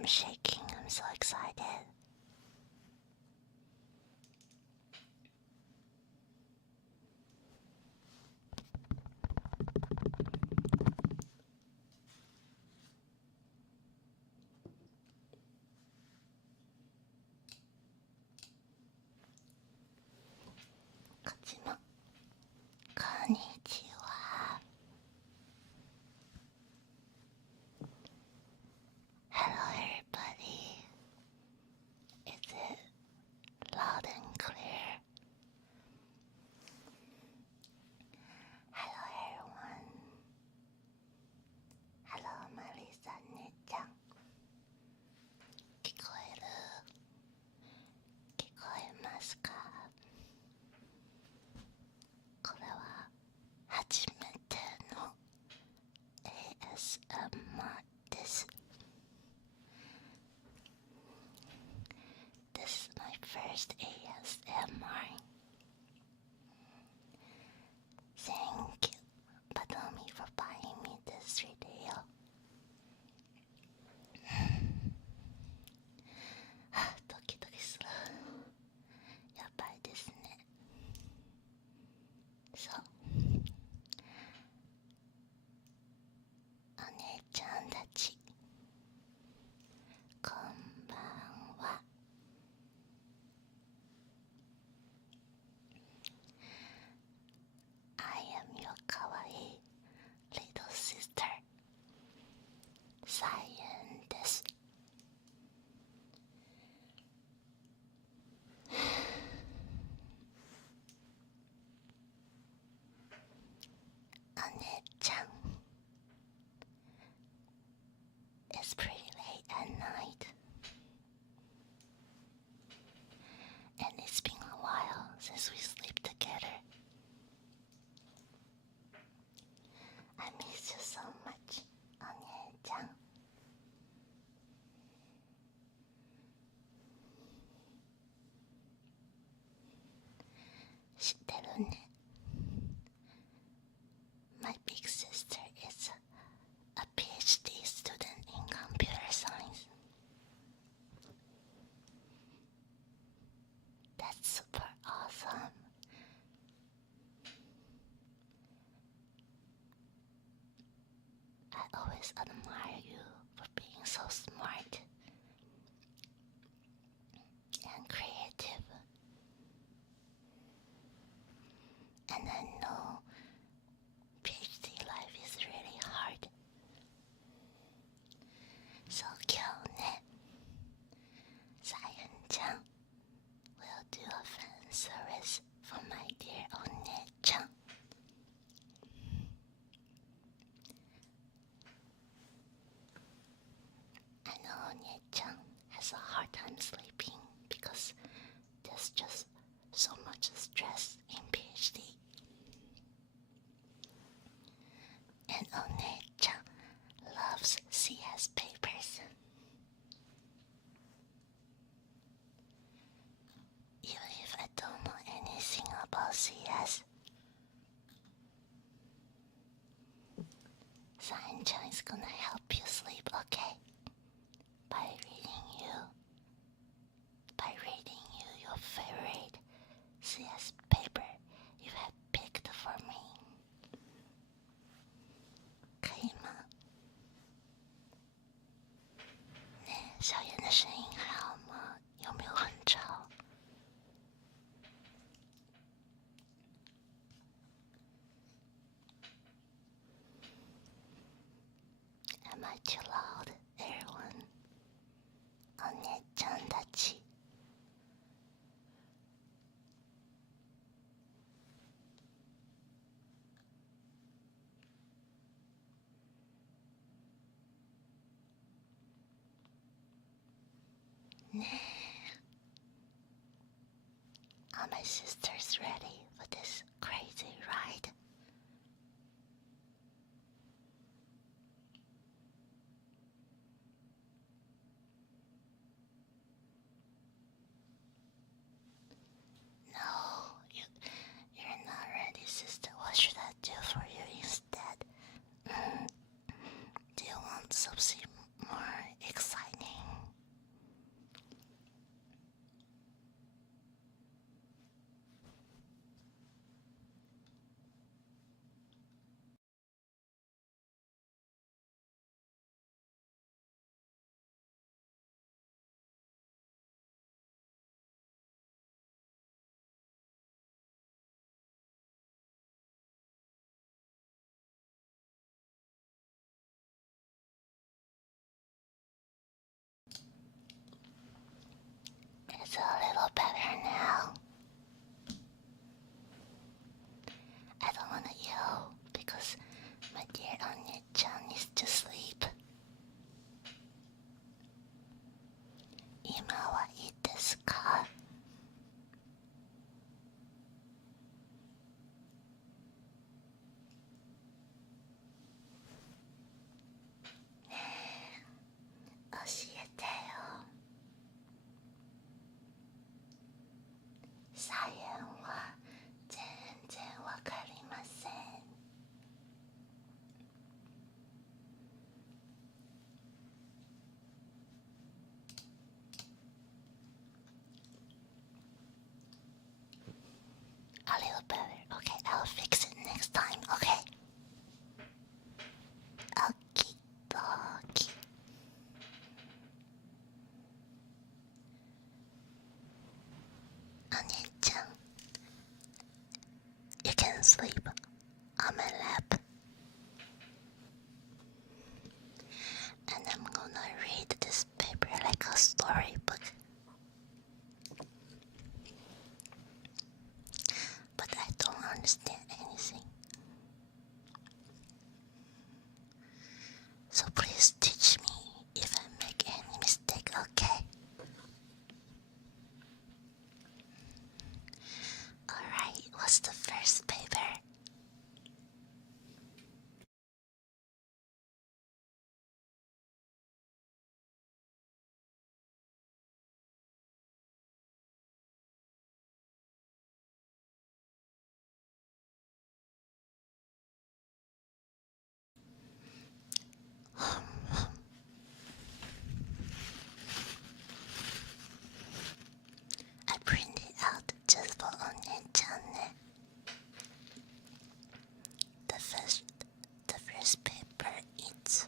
I'm shaking. I'm so excited. Konnichiwa. Hello everybody. Is it loud and clear? Hello everyone. Hello Marisa 姉ちゃん。聞こえますか？これは初めての ASMR です。This is my first ASMR. Thank you, Patomi, for buying me this video. ドキドキする。やばいですね。そう。お姉ちゃんたち、こんばんは。I am your Kawaii little sister, Cyan です。お姉ちゃん It's pretty late at night, and it's been a while since we sleep together. I miss you so much, お姉ちゃん。知ってるね。My big sister is a PhD student in computer science. That's super awesome. I always admire you for being so smart and creative. And I know PhD life is really hard. So 今日ね、Cyan ちゃん will do a fan service for my dear お姉ちゃん。I know お姉ちゃん has a hard time sleeping because there's just so much stress in PhD. And お姉ちゃん loves CS papers. Even if I don't know anything about CS, Cyan is gonna help you sleep, okay? By reading you your favorite CS paper you have picked for me. 可以吗？呢，小妍的声音还好吗？有没有很吵？Am I too loud, everyone? お姉ちゃんたち。ねえ。Are my sisters ready for this crazy ride? No, you're not ready, sister. What should I do for you instead? Do you want something more exciting? better now. I don't wanna yell because my dear Nyan needs to sleep. 今はいいですか? Cyan は全然わかりません。A little better. Okay, I'll fix it next time. Okay. Okie dokie. Nyan, you can sleep on my lap. And I'm gonna read this paper like a storybook. But I don't understand anything. So please teach me if I make any mistake, okay? Alright, what's the first paper? I printed out just for Nyan. The first paper is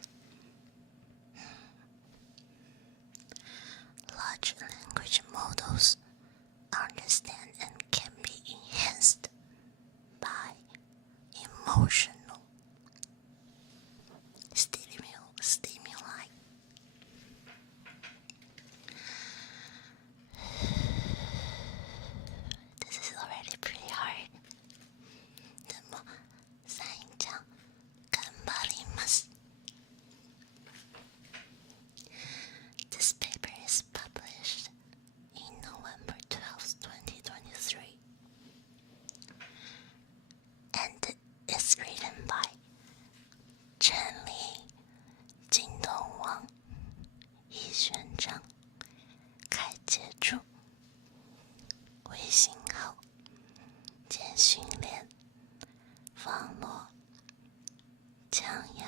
large language models understand and can be enhanced by emotional stimuli. This is already pretty hard. でもサインちゃん頑張ります。This paper is published in November 12th, 2023, and it's written by Chen Li, Jingdong Wang, Yixuan Zhang, 开解注，微信号，简讯链，网络，江阳，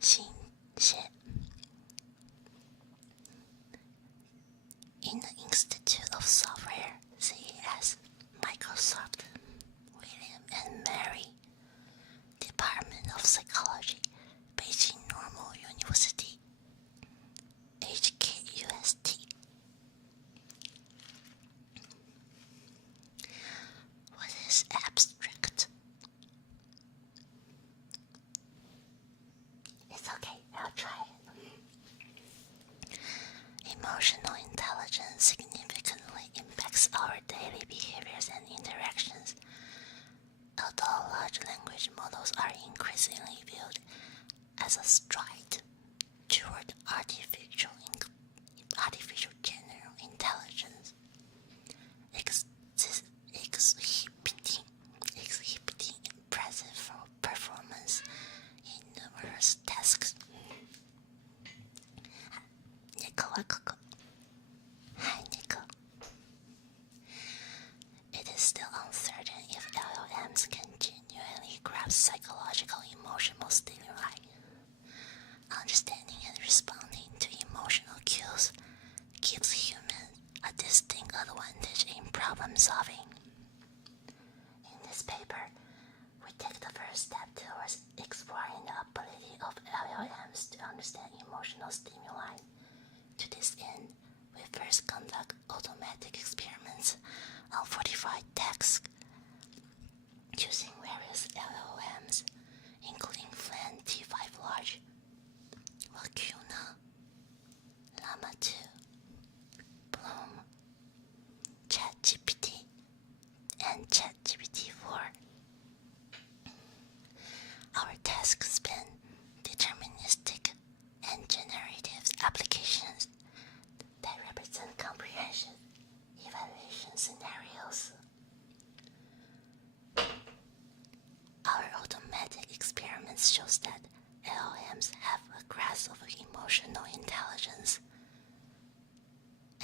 新写。In the Institute of Software, CES, Microsoft, William and Mary, Department of Psychology, Beijing Normal University, HKUST. What is abstract? It's okay, I'll try it. Emotional intelligence significantly impacts our daily behaviors and interactions. Although large language models are increasingly viewed as a stride toward artificial general intelligence, exhibiting impressive performance in numerous tasks. Neko wa koko. Hi, Neko. It is still uncertain if LLMs can genuinely grasp psychological emotional stimuli. Understanding and responding to emotional cues gives humans a distinct advantage in problem solving. In this paper, we take the first step towards exploring the ability of LLMs to understand emotional stimuli. To this end,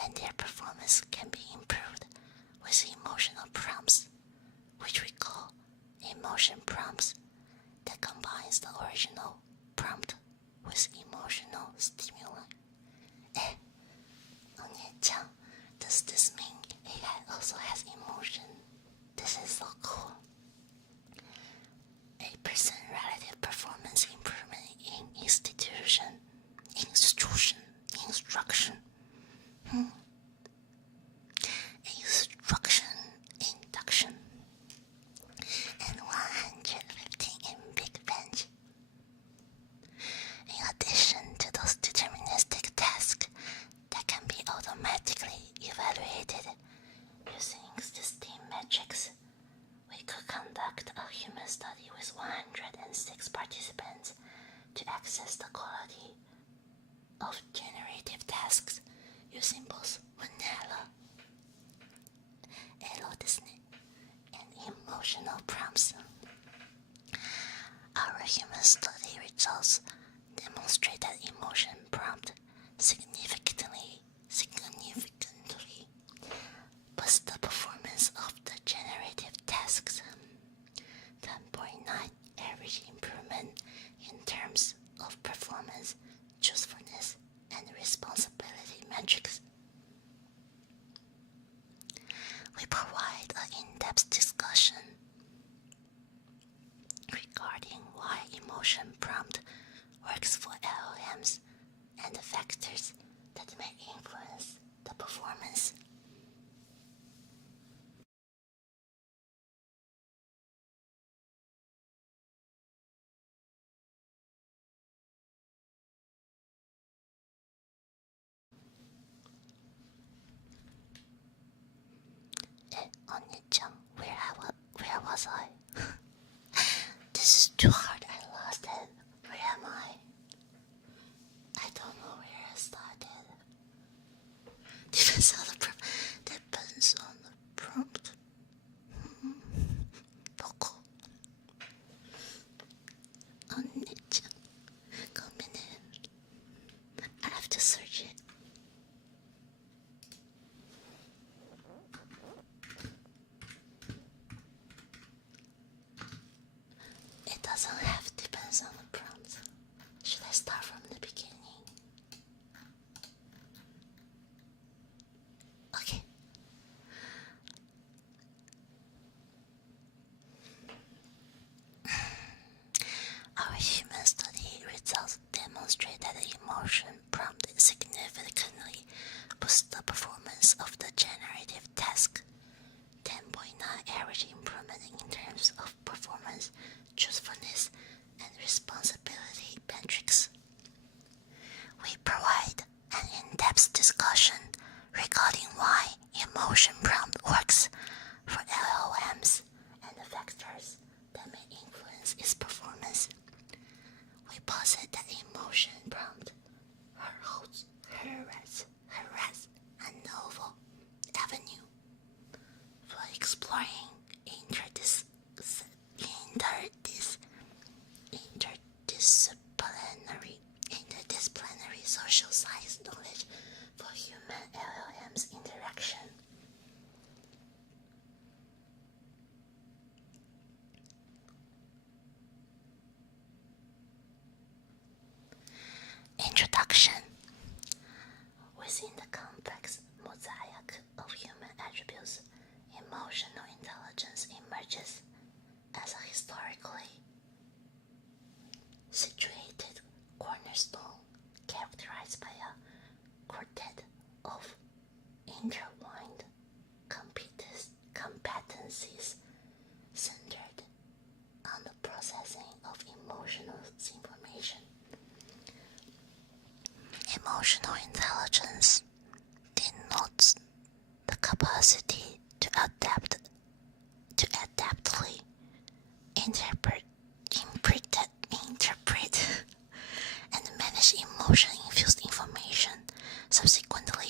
and their performance can be improved with emotional prompts, which we call emotion prompts, that combines the original prompt with emotional stimuli. Does this mean AI also has emotion? This is so cool. 8% relative performance improvement in instruction. Instruction induction. And 115 in big bench. In addition to those deterministic tasks that can be automatically evaluated using existing metrics, we could conduct a human study with 106 participants to assess the quality of generative tasks using both vanilla and emotional prompts. Our human study results demonstrate that emotion prompt significantly boosts the performance of the generative tasks. 10.9 average improvement in terms of performance, truthfulness, and responsibility metrics. We provide an in-depth discussion regarding why emotion prompt works for LLMs and the factors that may influence the performance. Nyan, where was I? This is too hard, I lost it. Where am I? I don't know where I started. Depends on the prompt. Loco. Nyan, come in. I have to search it. It doesn't have depends on the prompt. Should I start from the beginning? Okay. Our human study results demonstrate that the emotion prompt significantly boosts the performance of the generative task. 10.9 average improvement in terms of performance, truthfulness, and responsibility metrics. We provide an in-depth discussion regarding why emotion prompt works for LLMs and the factors that may influence its performance. We posit that emotion prompt harass a novel avenue for exploring interdisciplinary social science knowledge for human LLMs interaction. Introduction. Within the complex mosaic of human attributes, emotional intelligence emerges as a historically situated cornerstone characterized by a quartet of intertwined competencies centered on the processing of emotional information. Emotional intelligence denotes the capacity to adaptively interpret and manage emotion-infused information, subsequently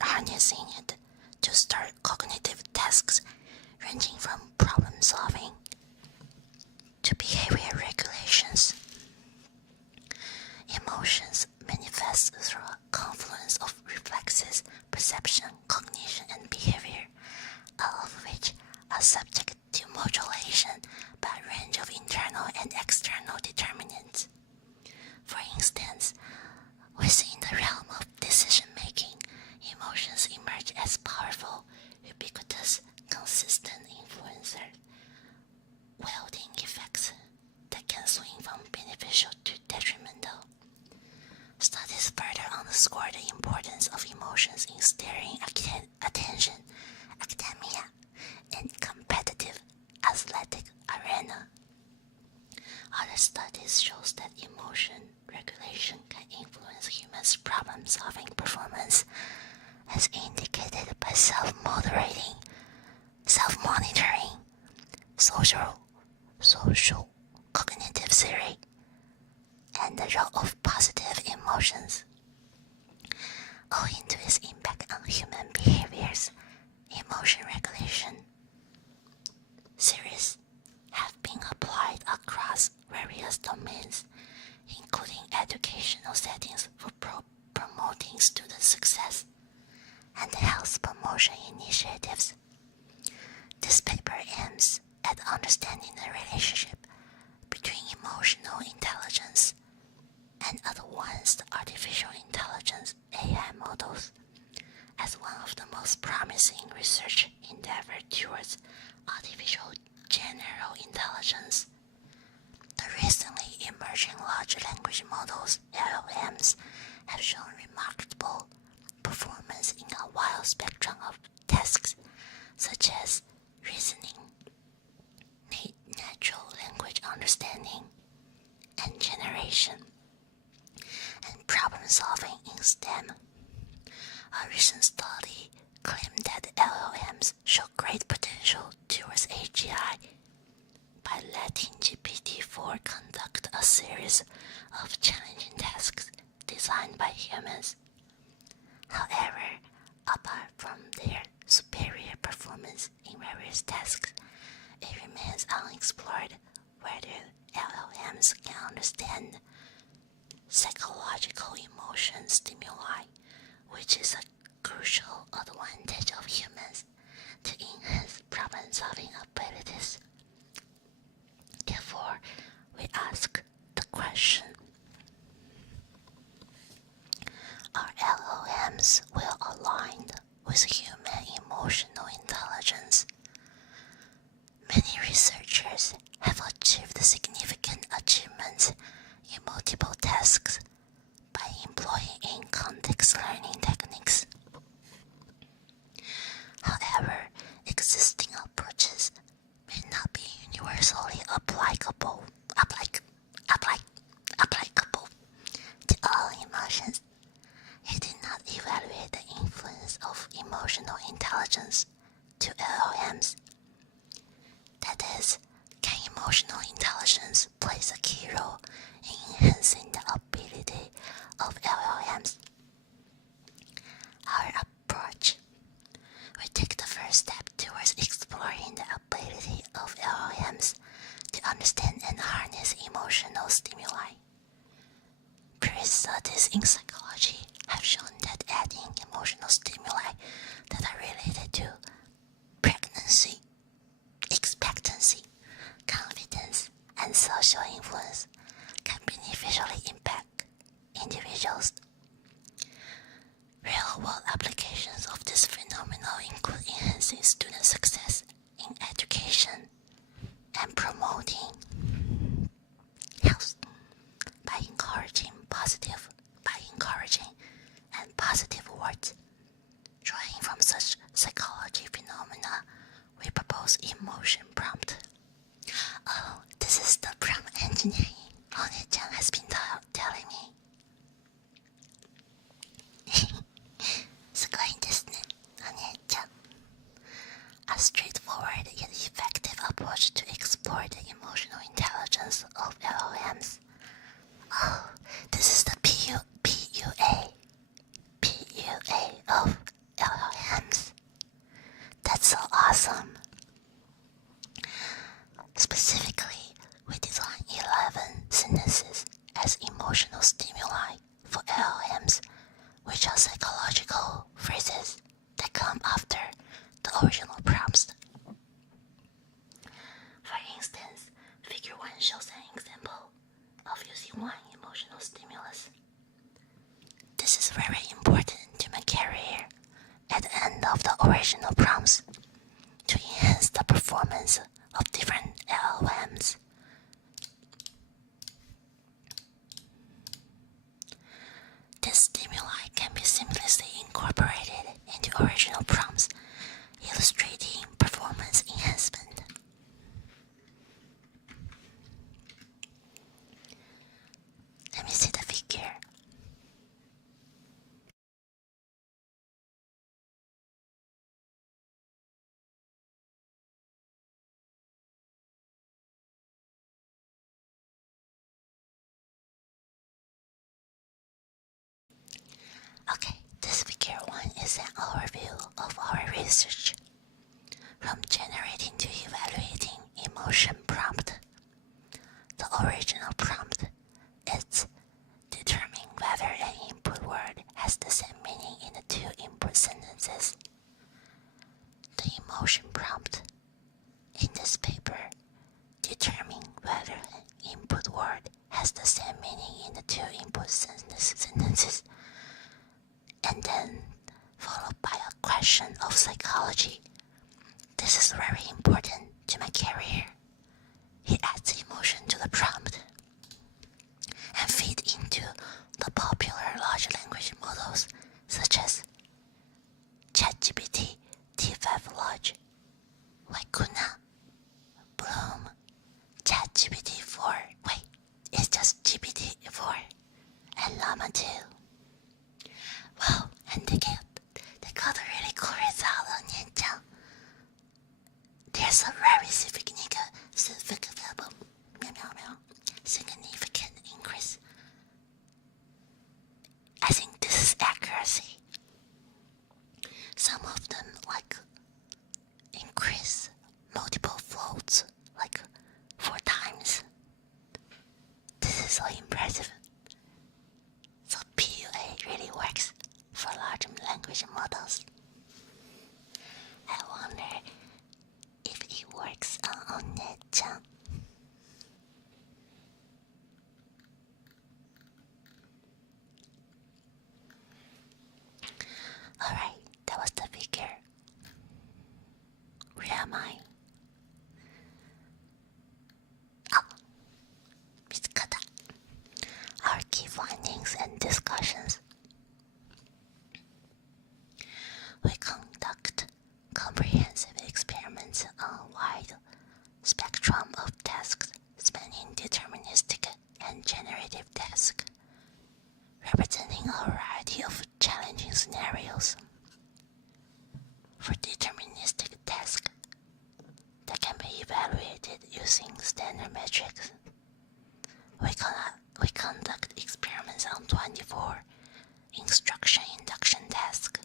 harnessing it to start cognitive tasks ranging from problem-solving to behavior regulations. Emotions manifest through a confluence of reflexes, perception, success and health promotion initiatives. This paper aims at understanding the relationship between emotional intelligence and advanced artificial intelligence (AI) models as one of the most promising research endeavors towards artificial general intelligence. The recently emerging large language models (LLMs) have shown remarkable performance in a wide spectrum of tasks such as reasoning, natural language understanding, and generation, and problem solving in STEM. A recent study claimed that LLMs show great potential towards AGI by letting GPT-4 conduct a series of challenging tasks designed by humans. However, apart from their superior performance in various tasks, it remains unexplored whether LLMs can understand psychological emotion stimuli, which is a crucial advantage of humans to enhance problem-solving abilities. Therefore, we ask the question: are LLMs well aligned with human emotional intelligence? Many researchers have achieved significant achievements in multiple tasks by employing in-context learning techniques. However, existing approaches may not be universally applicable to all emotions. It did not evaluate the influence of emotional intelligence to LLMs. That is, can emotional intelligence plays a key role in enhancing the ability of LLMs? Our approach: we take the first step towards exploring the ability of LLMs to understand and harness emotional stimuli. Previous studies in psychology have shown that adding emotional stimuli that are related to pregnancy, expectancy, confidence, and social influence can beneficially impact individuals. Real-world applications of this phenomenon include enhancing student success in education and promoting health by encouraging and positive words. Drawing from such psychology phenomena, we propose emotion prompt. Oh, this is the prompt engineering Nyan has been telling me. すごいですね、お姉ちゃん。A straightforward yet effective approach to explore the emotional intelligence of LLMs. Oh, this is the PUA of LLMs. That's so awesome. Specifically, we designed 11 sentences as emotional stimuli for LLMs, which are psychological phrases that come after the original prompts. For instance, Figure 1 shows an example of using one emotional stimulus. This is very important to my career at the end of the original prompts to enhance the performance of different LLMs. This stimuli can be seamlessly incorporated into original prompts, illustrating performance enhancement. Let me see the figure. followed by a question of psychology. This is very important to my career. He adds emotion to the prompt and feed into the popular large language models such as ChatGPT, T5 Large, Waifu, Bloom, ChatGPT-4, wait, it's just GPT-4, and Llama 2. Wow, and they got a really cool result on Nyan. There's a very significant increase. I think this is accuracy. Some of them increase multiple folds, 4 times. This is so impressive. So PUA really works for large language models. I wonder if it works on Nyan. Alright, that was the figure. Where am I? Oh, Mitsuka. Our key findings and discussions. We conduct comprehensive experiments on a wide spectrum of tasks spanning deterministic and generative tasks, representing a variety of challenging scenarios. For deterministic tasks that can be evaluated using standard metrics, we conduct experiments on 24 instruction induction tasks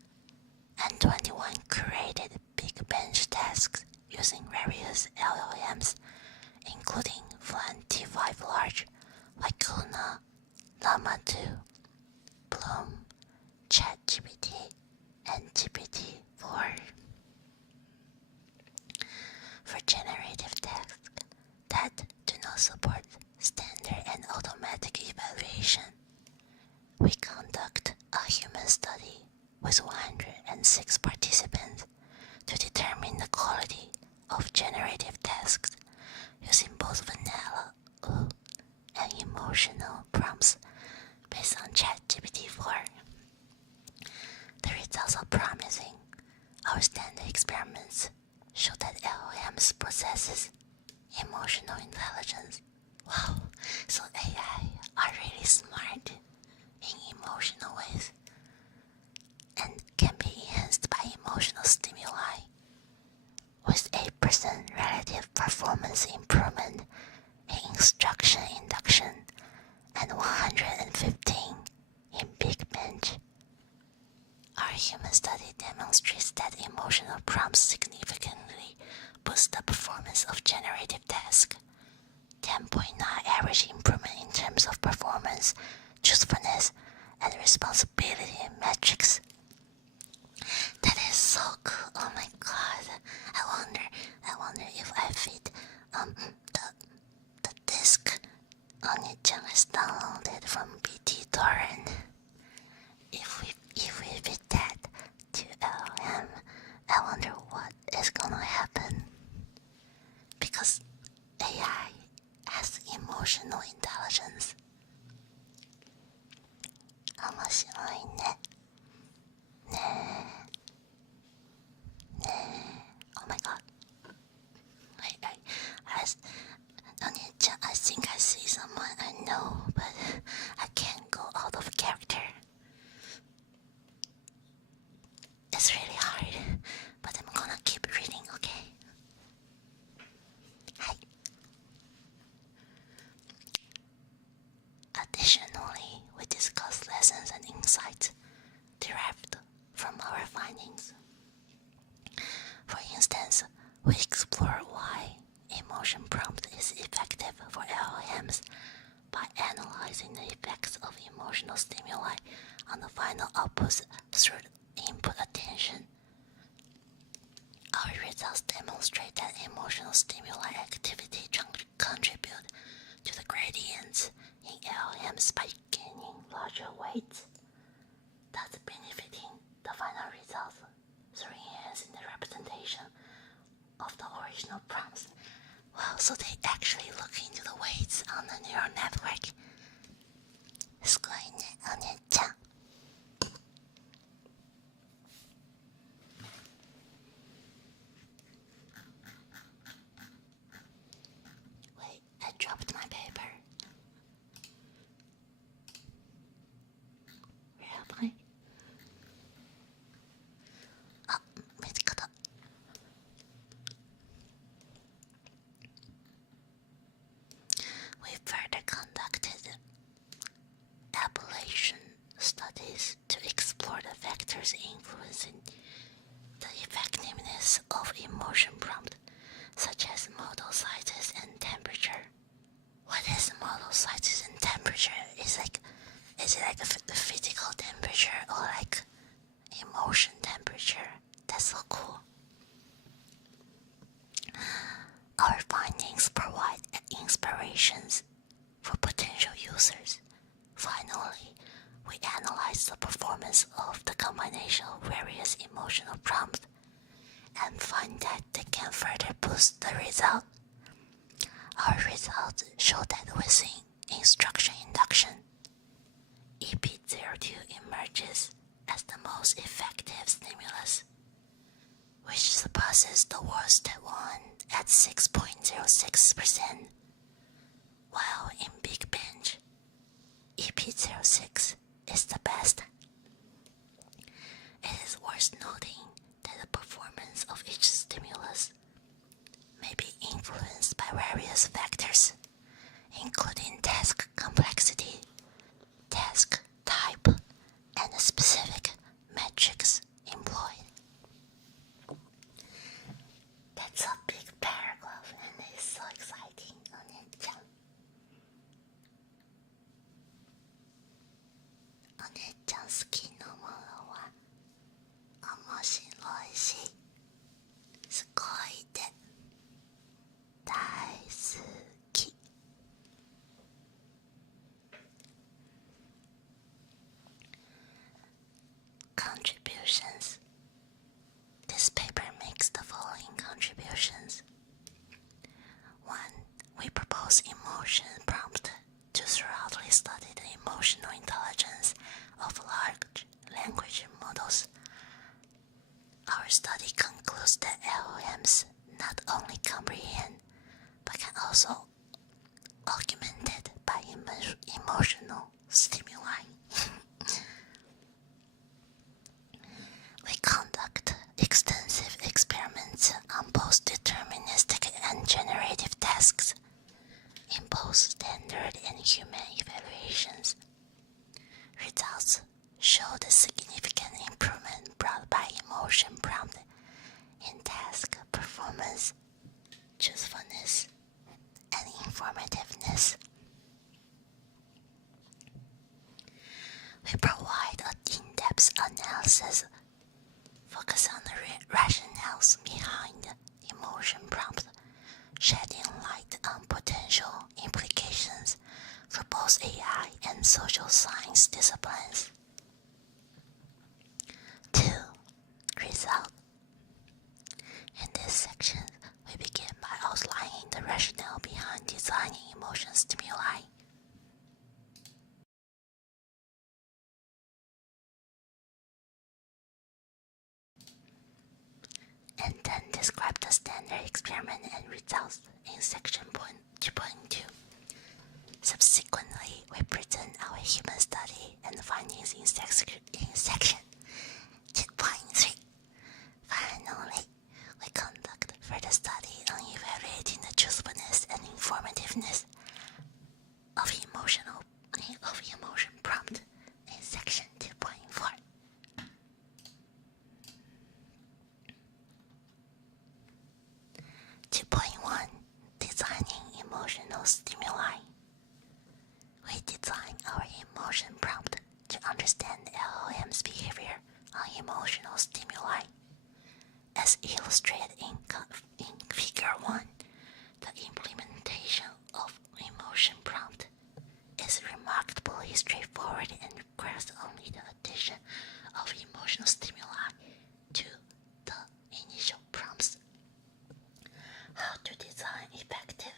and 21 curated big bench tasks using various LLMs, including Flan T5 Large, Waifu, Llama 2, Bloom, ChatGPT, and GPT-4. For generative tasks that do not support standard and automatic evaluation, we conduct a human study with 106 participants to determine the quality of generative tasks using both vanilla and emotional prompts based on ChatGPT-4. The results are promising. Our standard experiments show that LLMs possesses emotional intelligence. Wow, so AI are really smart in emotional ways and can be enhanced by emotional stimuli, with 8% relative performance improvement in instruction induction and 115 in big bench. Our human study demonstrates that emotional prompts significantly boost the performance of generative tasks. 10.9 average improvement in terms of performance, truthfulness, and responsibility metrics. That is so cool. Oh my god. I wonder if I fit the disc on it is downloaded from BT-torrent. If we fit that to LLM, I wonder what is gonna happen. Because AI has emotional intelligence. 面白いね。ねえ。Oh my god. I think I see someone I know, but I can't go out of character. It's really hard, but I'm gonna keep reading, okay? Hi. Additionally, we discuss lessons and insights derived from our findings. For instance, we explore why emotion prompt is effective for LLMs by analyzing the effects of emotional stimuli on the final outputs through input attention. Our results demonstrate that emotional stimuli activity contribute to the gradients in LLMs by gaining larger weights, thus benefiting the final result. So they actually look into the weights on the neural network. すごいね、お姉ちゃん。Wait, I dropped my paper. Where am I? あ、見つかった。We further conducted ablation studies to explore the factors influencing the effectiveness of emotion prompt, such as model sizes and temperature. What is model sizes and temperature? Is it like the physical temperature or like emotion temperature? That's so cool. Our findings provide inspirations for potential users. Finally, we analyze the performance of the combination of various emotional prompts and find that they can further boost the result. Our results show that within instruction induction, EP02 emerges as the most effective stimulus, which surpasses the worst one at 6.06%, while in Big Bench, EP06 is the best. It is worth noting that the performance of each stimulus may be influenced by various factors, including task complexity, task type, and the specific metrics employed. That's a big paragraph and it's so exciting. お姉ちゃん。お姉ちゃん好きなものは面白いしすごいで大好き。Contributions. This paper makes the following contributions. 1. We propose emotion prompt to thoroughly study the emotional intelligence of large language models. Our study concludes that LLMs not only comprehend but can also augmented by emotional stimuli. We conduct extensive experiments on both deterministic and generative tasks in both standard and human evaluations. Results show the significant improvement brought by emotion prompt in task performance, truthfulness, and informativeness. We provide an in-depth analysis focus on the rationales behind emotion prompt, shedding light on potential implications for both AI and social science disciplines. 2. Result. In this section, we begin by outlining the rationale behind designing emotion stimuli. And then describe the standard experiment and results in section 2.2. Subsequently, we present our human study and findings in section 2.3. Finally, we conduct further study on evaluating the truthfulness and informativeness of emotion prompt in section 2.4. 2.1. Designing emotional stimuli. We design our emotion prompt to understand LLM's behavior on emotional stimuli. As illustrated in Figure 1, the implementation of emotion prompt is remarkably straightforward and requires only the addition of emotional stimuli to the initial prompts. How to design effective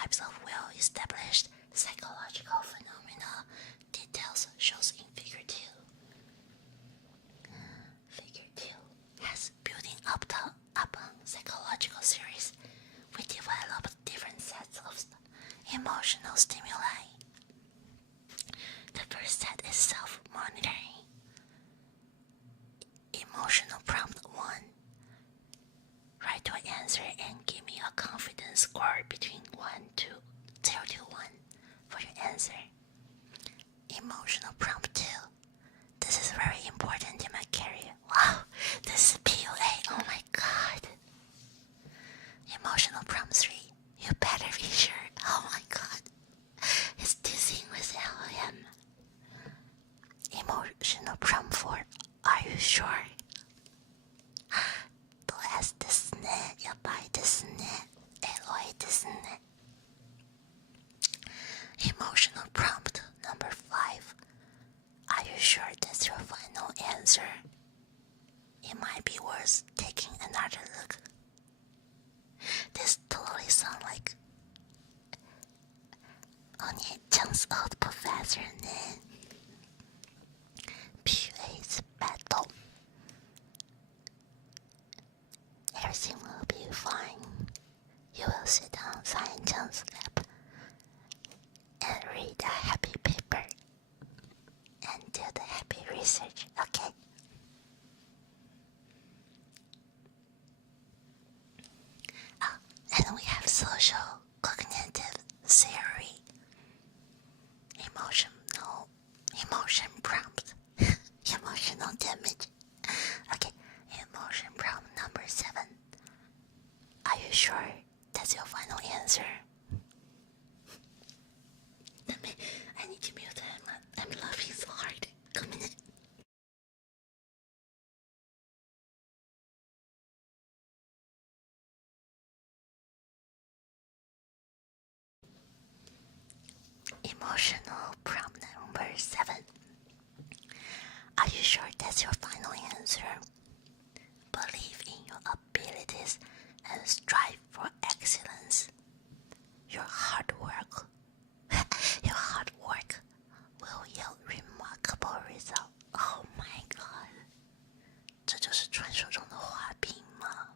types of well-established psychological phenomena. Details shows in Figure 2. Figure 2 has building upon psychological series. We develop different sets of emotional stimuli. The first set is self-monitoring. Emotional prompt 1. Write your answer and give me a confidence score between 0 to 1 for your answer. Emotional prompt 2. This is very important in my career. Wow, this is PUA, oh my god. Emotional prompt 3. You better be sure, oh my god. It's dizzying with LM. Emotional prompt 4. Are you sure? 또 Sですね。やばいですね。エロいですね。Emotional prompt number 5. Are you sure that's your final answer? It might be worth taking another look. This totally sounds like Onye-chan's old professor ね。PUA's battle. Everything will be fine. You will sit on Cyan's lap and read a happy paper and do the happy research, okay? And we have social cognitive theory. Emotion prompt. Emotional damage. Okay, emotion prompt number 7. Are you sure that's your final answer? I need to mute him. I'm laughing so hard. Come in. Emotional prompt number 7. Are you sure that's your final answer? Believe in your abilities and strive for excellence. Your hard work will yield remarkable results. Oh my god. 这就是传说中的画饼吗？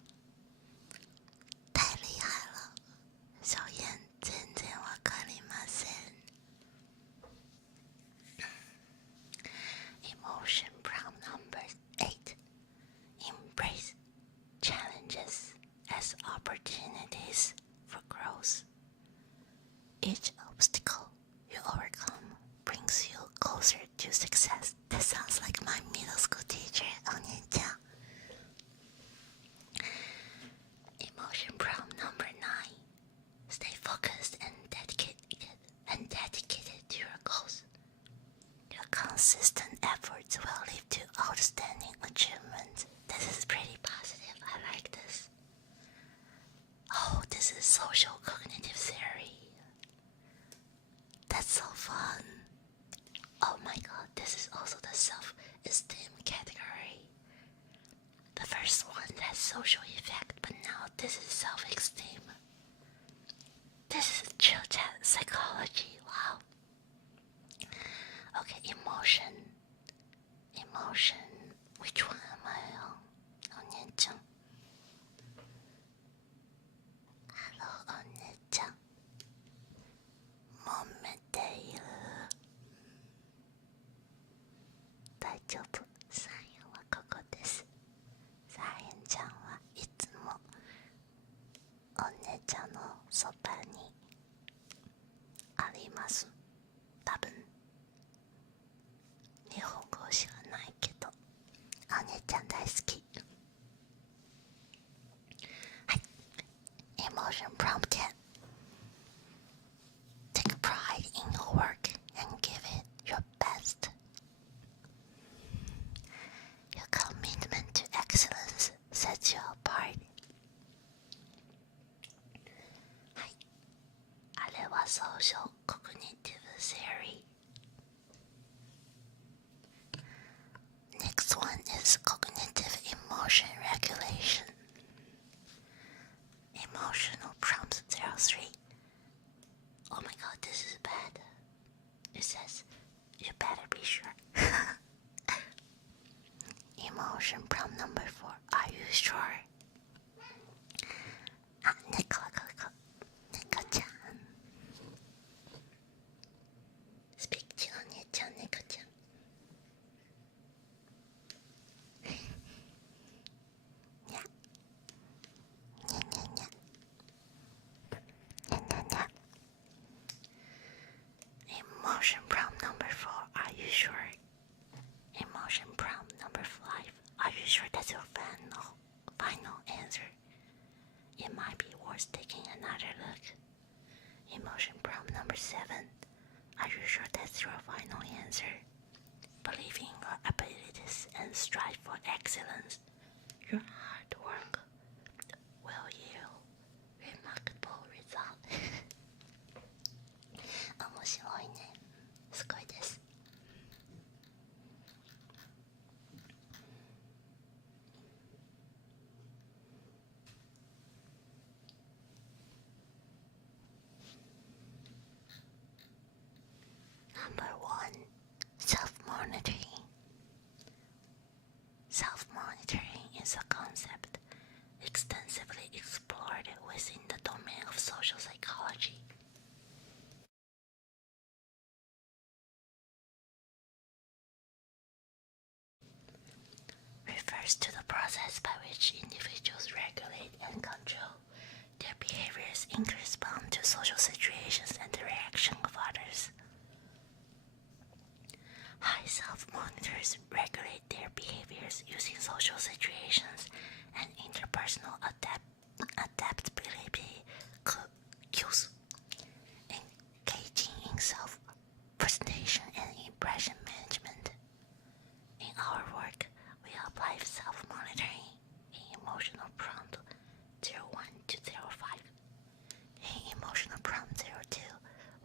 太厉害了。小燕全然わかりません。Emotion prompt number 8. Embrace challenges as opportunities for growth. Each obstacle you overcome brings you closer to success. That sounds like my middle school teacher, Nyan. Emotion prompt number 9. Stay focused and dedicated to your goals. Your consistent efforts will lead to outstanding achievements. This is pretty positive. I like this. Oh, this is social cognitive theory. That's so fun. Oh my god, this is also the self-esteem category. The first one has social effect, but now this is self-esteem. This is chill chat psychology. Wow. Okay, emotion. Which one am I on? Onye-chan. Hello, Onye-chan. 揉めている。大丈夫。サインはここです。サインちゃんはいつもお姉ちゃんのそばにあります。多分日本語知らないけどお姉ちゃん大好き。はい。Emotion prompt 10. Take pride in your work and give it your best. Your commitment to excellence sets you apart. はい。あれは social cognitive theory. Next one is cognitive emotion regulation. Emotional prompt 03. says, you better be sure. Emotion prompt number 4. Are you sure? Neko. Neko-chan. Speak to Nyan-chan, Neko-chan. Emotion prompt number 4. Are you sure? Emotion prompt number 5. Are you sure that's your final answer? It might be worth taking another look. Emotion prompt number 7. Are you sure that's your final answer? Believe in your abilities and strive for excellence. Your hard work will yield remarkable result. 面白いね。すごいです。Number 1. Self-monitoring. Self-monitoring is a concept extensively explored within the domain of social psychology. Refers to the process by which individuals regulate and control their behaviors in response to social situations and the reaction of others. High self-monitors regulate their behaviors using social situations and interpersonal adaptability cues, engaging in self-presentation and impression management. In our work, we apply self-monitoring in emotional prompt 01 to 05. In emotional prompt 02,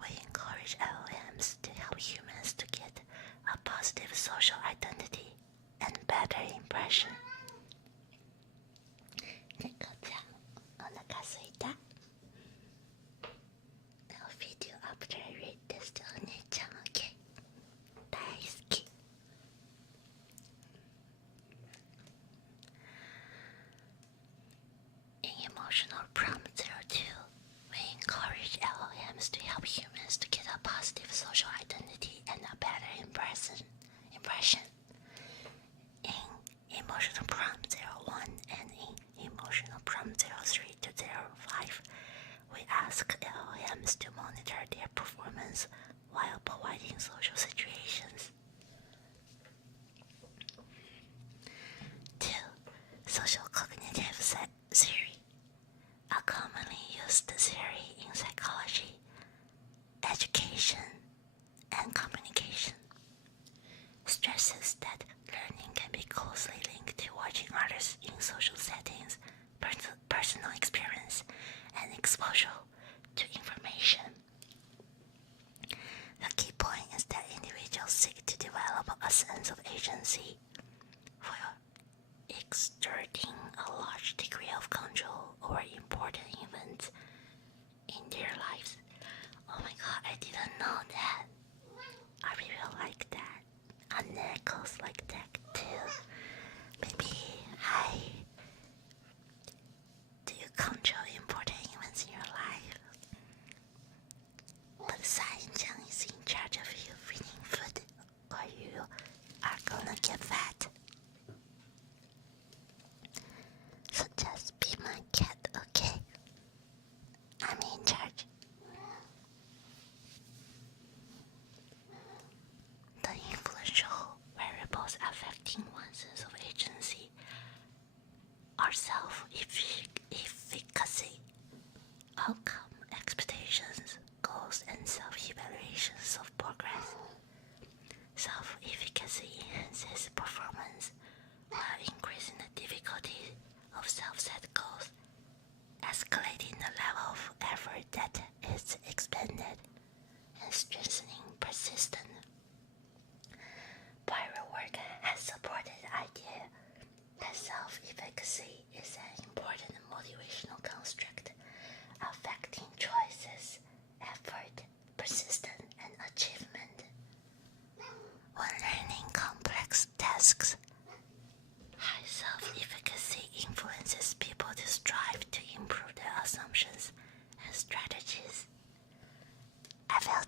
we encourage LLMs to help humans to get a positive social identity and better impression. Neko-chan, お腹すいた? I'll feed you after I read this to お姉ちゃん, okay? 大好き. In emotional prompt 02, we encourage LLMs to help humans to get a positive social identity and a better impression. In emotional prompt 01 and in emotional prompt 03 to 05, we ask LLMs to monitor their performance while providing social situations. 2. Social cognitive theory, a commonly used theory in psychology, education, and communication, stresses that learning can be closely linked to watching others in social settings, personal experience, and exposure to information. The key point is that individuals seek to develop a sense of agency for exerting a large degree of control over important events in their lives. Oh my god, I didn't know that. I really like that. And Neko's like that too. Maybe do you control important events in your life? But Cyan is in charge of you feeding food, or you are gonna get fat. So just be my cat, okay?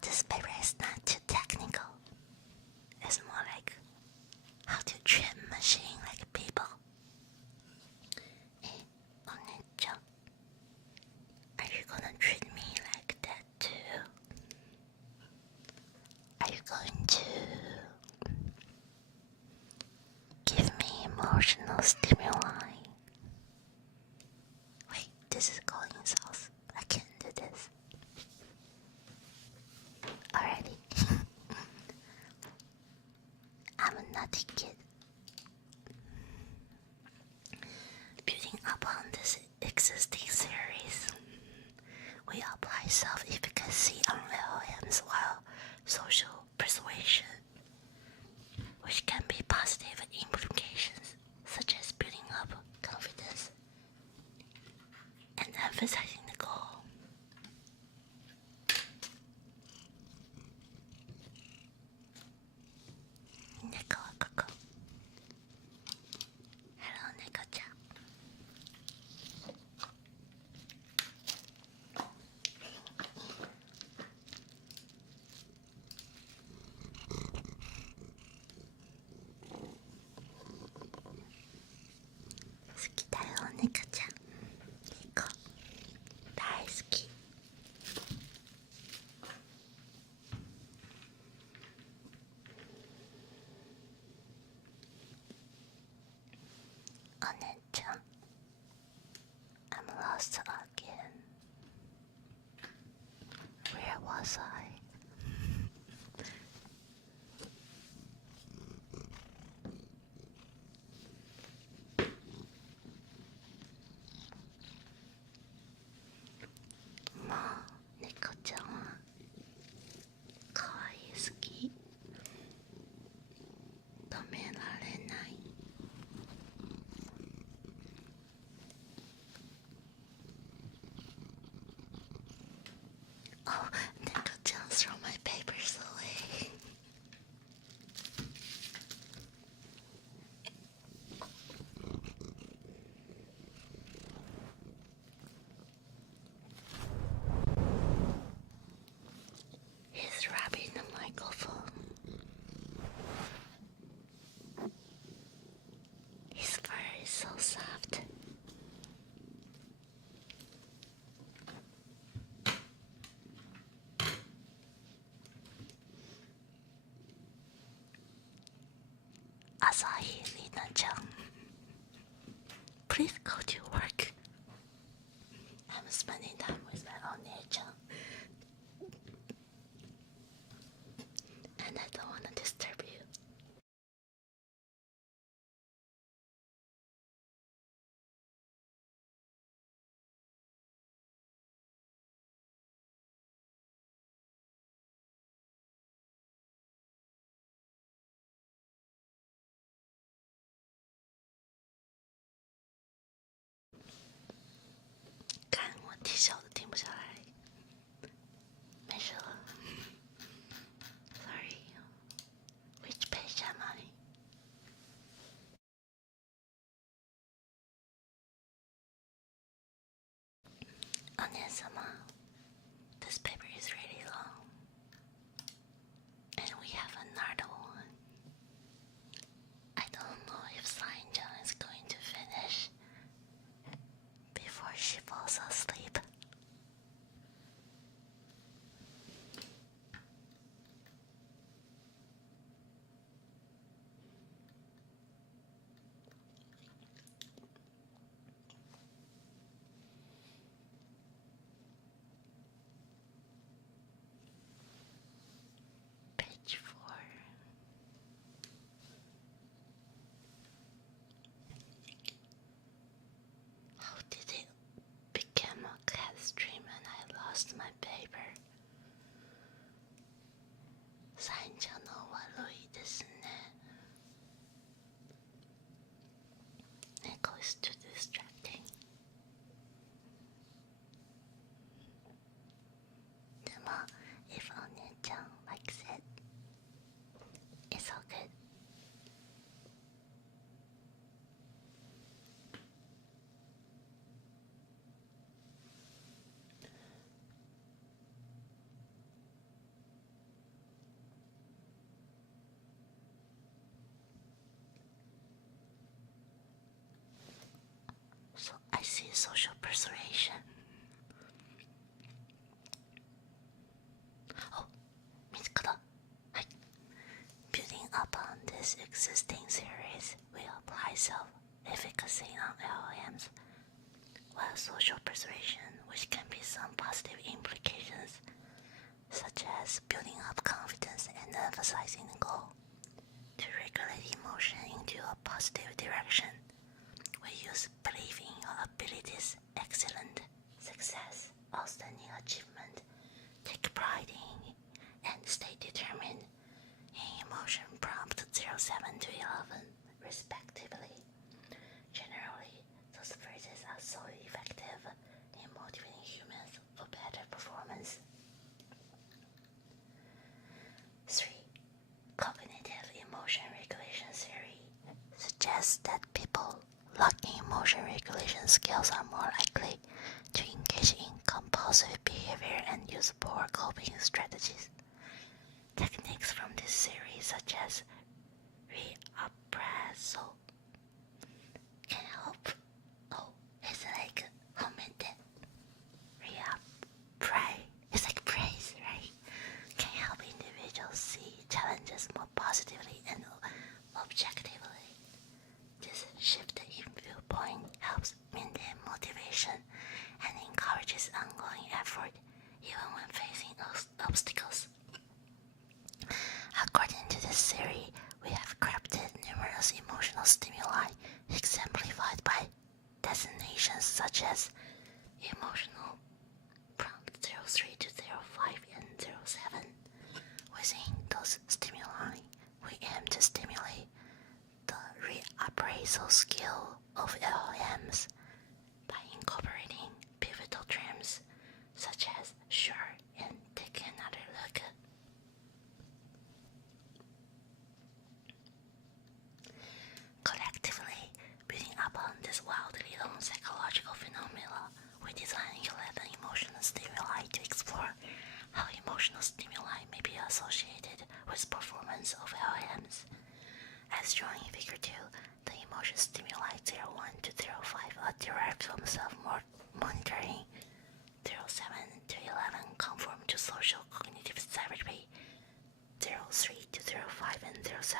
this paper is not too technical. It's more like how to train machine like people. Hey, Onechan, are you gonna treat me like that too? Are you going to give me emotional stimuli? Wait, this is going south. I can't do this. Already. I'm a naughty kid. Building upon this existing series, we apply self-efficacy on LLMs while social persuasion, which can be positive implications such as building up confidence and emphasizing the goal. Neko, Coco. Hello, Neko-chan. Sukidayo, Neko-chan. Neko. Daisuki. Onechan, I'm lost again. Where was I? Neko-chan は可愛い好き。止められない。Oh, Neko-chan throw my papers away. He's rubbing the microphone. His fur is so soft. Asahi Lina-chan, please go to work. I'm spending time with my One-chan, and I don't want to disturb you. Kan 我踢小的停不下来，没事了。Sorry, which page am I? One-sama, this paper is really long, and we have another one. I don't know if Cyan is going to finish before she falls asleep. Page 4. How did it become a cat stream and I lost my paper? サインちゃんの悪いですね。Neko is too distracting. でも if One-chan likes it, it's all good. social persuasion. Oh, 見つかった。はい。Building upon this existing series, we apply self-efficacy on LLMs, while social persuasion, which can be some positive implications, such as building up confidence and emphasizing the goal. To regulate emotion into a positive direction, we use belief in your abilities, excellent, success, outstanding achievement, take pride in, and stay determined in emotion prompt 07 to 11, respectively. Generally, those phrases are so effective in motivating humans for better performance. 3. Cognitive emotion regulation theory suggests that people lacking emotion regulation skills are more likely to engage in compulsive behavior and use poor coping strategies. Techniques from this theory, such as reappraisal, can help. Oh, it's like commented. Reappraise. It's like praise, right? Can help individuals see challenges more positively and objectively. This shift in viewpoint helps maintain motivation and encourages ongoing effort even when facing obstacles. According to this theory, we have crafted numerous emotional stimuli exemplified by designations such as emotional prompt 03 to 05 and 07. Within those stimuli, we aim to stimulate the reappraisal skill of LLMs by incorporating pivotal terms such as sure and take another look. Collectively, building upon this wildly known psychological phenomena, we designed 11 emotional stimuli to explore how emotional stimuli may be associated with performance of LLMs. As shown in Figure 2, the emotion stimuli 01 to 05 are derived from self-monitoring. 07 to 11 conform to social cognitive therapy. 03 to 05 and 07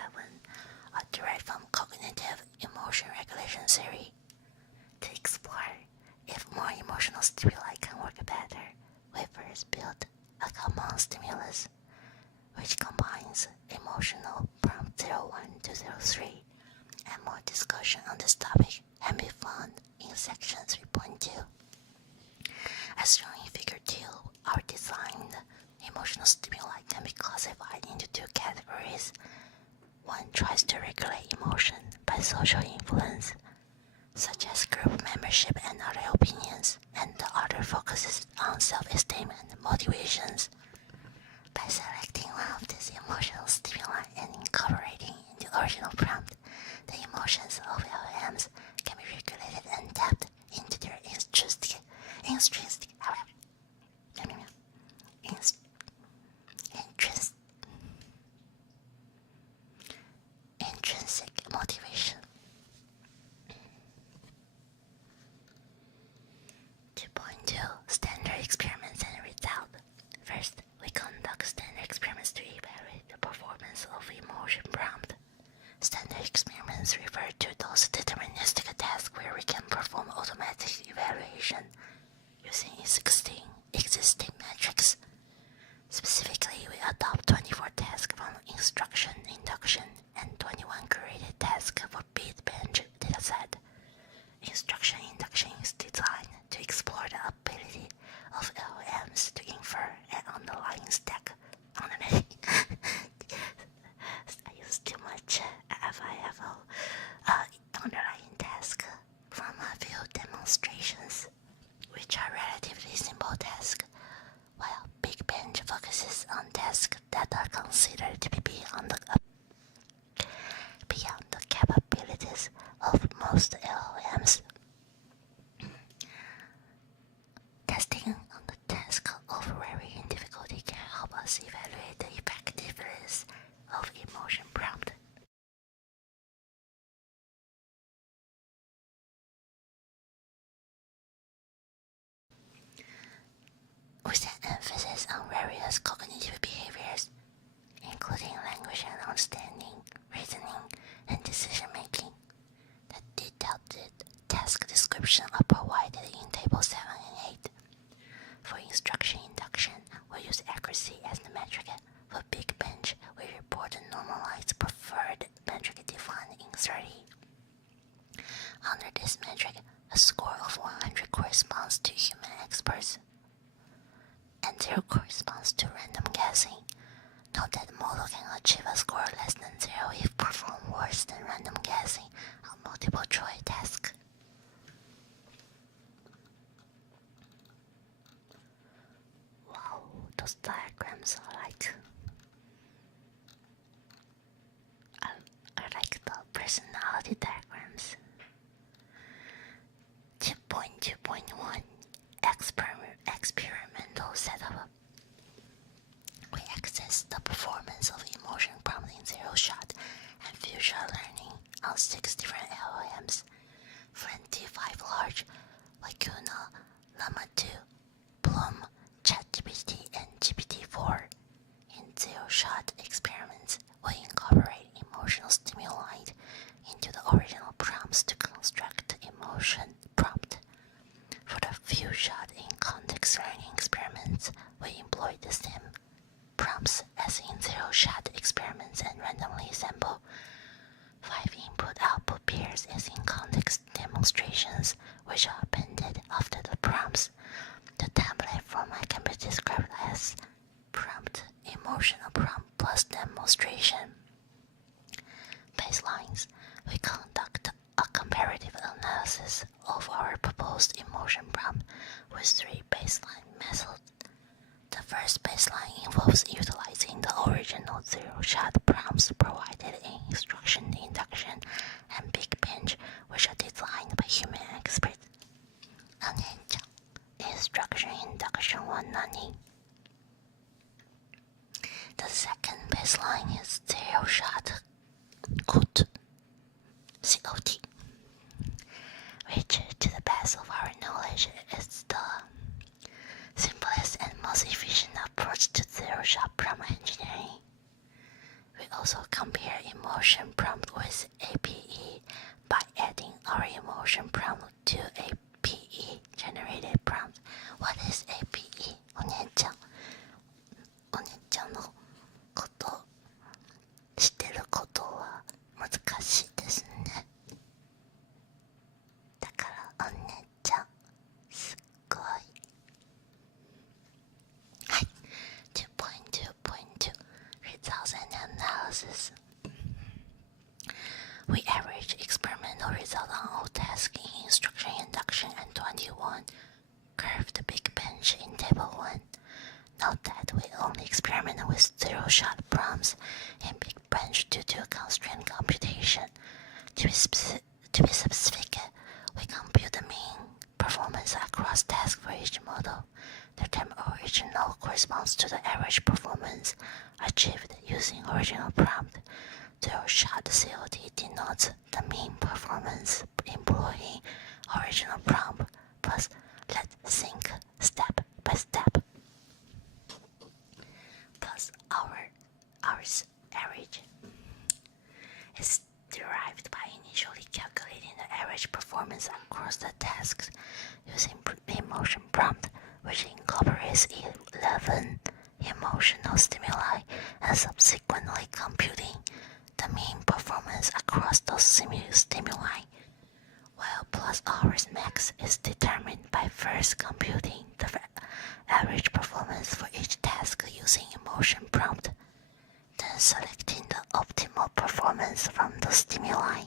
are derived from cognitive emotion regulation theory. To explore if more emotional stimuli can work better, we first built a common stimulus, which combines emotional prompt 01 to 03, and more discussion on this topic can be found in section 3.2. As shown in Figure 2, our designed emotional stimuli can be classified into two categories. One tries to regulate emotion by social influence, such as group membership and other opinions, and the other focuses on self-esteem and motivations. By selecting one of these emotional stimuli and incorporating in the original prompt, the emotions of LLMs can be regulated and tapped into their intrinsic motivation. 2.2 Standard experiments and result. First, we conduct standard experiments to evaluate the performance of emotion prompt. Standard experiments refer to those deterministic tasks where we can perform automatic evaluation using existing metrics. Specifically, we adopt 24 tasks from instruction induction and 21 curated tasks for beat bench dataset. Instruction induction is designed to explore the ability of LLMs to infer an underlying stack. I use too much FIFO. Underlying task from a few demonstrations, which are relatively simple tasks, while Big Bench focuses on tasks that are considered to be beyond the capabilities of most LLMs. Testing on the task of varying difficulty can help us evaluate the effectiveness of emotion prompt. response to random guessing. Note that the model can achieve a score less than 0 if performed worse than random guessing on multiple choice tasks. Wow, those diagrams are like... I like the personality diagrams. 2.2.1 Experimental setup. We access the performance of emotion prompt in Zero Shot and future learning on 6 different LLMs: Fluenty 5 Large, Lacuna, Llama 2, Bloom, ChatGPT, and GPT-4. In Zero Shot experiments, we incorporate emotional stimuli into the original prompts to construct the emotion prompt. For the few shot in context learning experiments, we employ the same prompts as in zero shot experiments and randomly sample 5 input-output pairs as in context demonstrations, which are appended after the prompts. The template format can be described as prompt, emotional prompt plus demonstration. Baselines. We conduct a comparative analysis of our proposed emotion prompt with 3 baseline methods. The first baseline involves utilizing the original zero-shot prompts provided in instruction induction and big bench, which are designed by human experts. Instruction induction 1 nani. The second baseline is zero-shot COT, which, to the best of our knowledge, is the simplest and most efficient approach to zero-shot prompt engineering. We also compare emotion prompt with APE by adding our emotion prompt to APE generated prompt. What is APE? お姉ちゃんのこと知ってることは難しいですね。だからお姉ちゃんすごい。はい。2.2.2 Results and Analysis. We average experimental results on all tasks in instruction induction and 21 curved big bench in table 1. Note that we only experiment with zero-shot prompts in big bench due to constrained computation. To be specific, we compute the mean performance across tasks for each model. The term original corresponds to the average performance achieved using original prompt. Zero-shot COD denotes the mean performance employing original prompt. Plus, let's think step by step. Plus ours average is derived by initially calculating the average performance across the tasks using emotion prompt, which incorporates 11 emotional stimuli, and subsequently computing the mean performance across those stimuli, while plus hours max is determined by first computing the average performance for each task using emotion prompt, then selecting the optimal performance from the stimuli.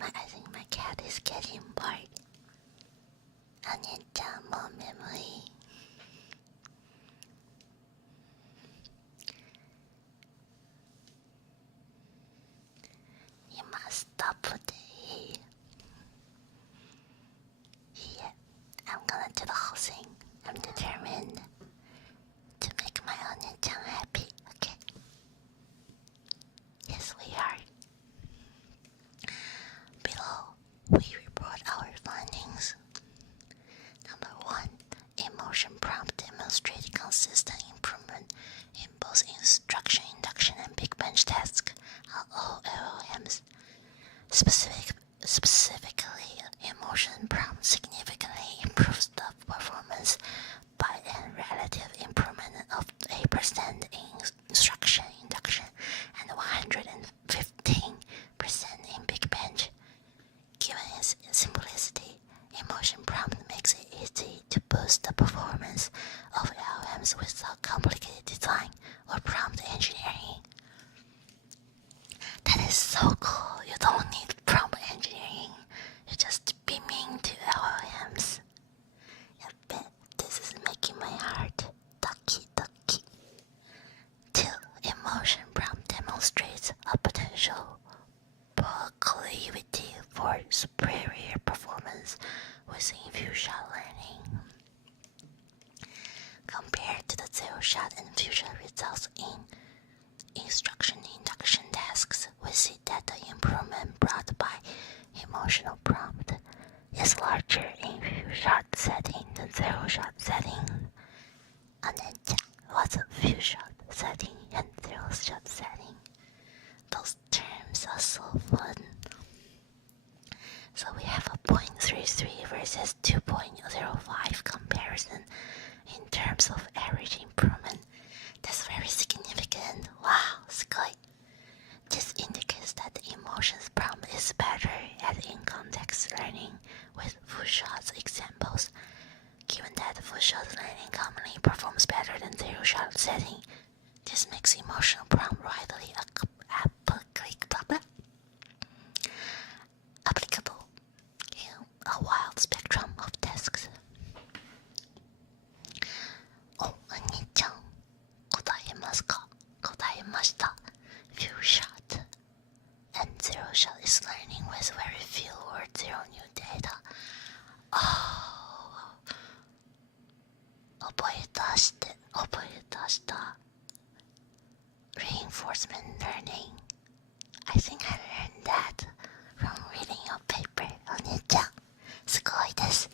I think my cat is getting bored. お姉ちゃんもう眠い。You must stop today. Yeah, I'm gonna do the whole thing. I'm determined to make my Nyan happy, okay? Yes, we are. Below, we report our findings. Number 1, prompt makes it easy to boost the performance of LLMs without complicated design or prompt engineering. That is so cool. You don't need prompt engineering. You just beaming to LLMs. I bet this is making my heart ducky. 2. Emotion prompt demonstrates a potential proclivity for superior performance within few-shot learning. Compared to the zero-shot and few-shot results in instruction induction tasks, we see that the improvement brought by emotional prompt is larger in few-shot setting than zero-shot setting. And then what's a few-shot setting and zero-shot setting? Those terms are so fun. So we have a 0.33 versus 2.05 comparison in terms of average improvement. That's very significant. Wow, すごい. This indicates that the emotions prompt is better at in-context learning with full-shot examples. Given that full-shot learning commonly performs better than zero-shot setting, this makes emotional prompt widely applicable in a wide spectrum of tasks. お、兄ちゃん、答えますか？答えました。Few shot and zero shot is learning with very few or zero new data. Oh, 覚え出した。Reinforcement learning. I think I learned that from reading your paper, お姉ちゃん。すごいです。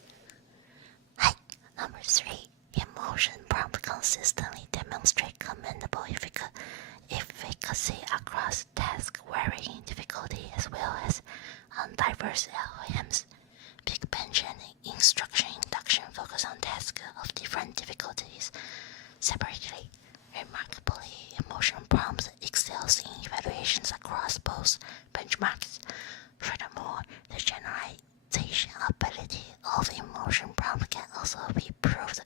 はい。Number 3. Emotion prompt consistently demonstrate commendable efficacy across task varying difficulty as well as on diverse LLMs. Big Bench and instruction induction focus on tasks of different difficulties separately. Remarkably, emotion prompts excels in evaluations across both benchmarks. Furthermore, the generalization ability of emotion prompt can also be proved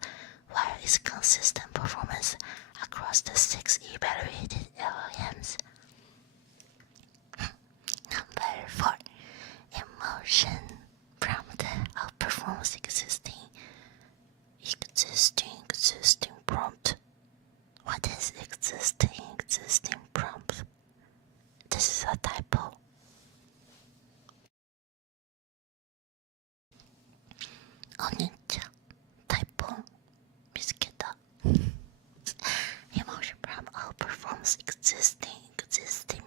while its consistent performance across the 6 evaluated LLMs. Number 4. Emotion prompt outperforms existing prompt. What is existing prompt? This is a typo. お姉ちゃん、タイプ見つけた。Emotion prompt outperforms existing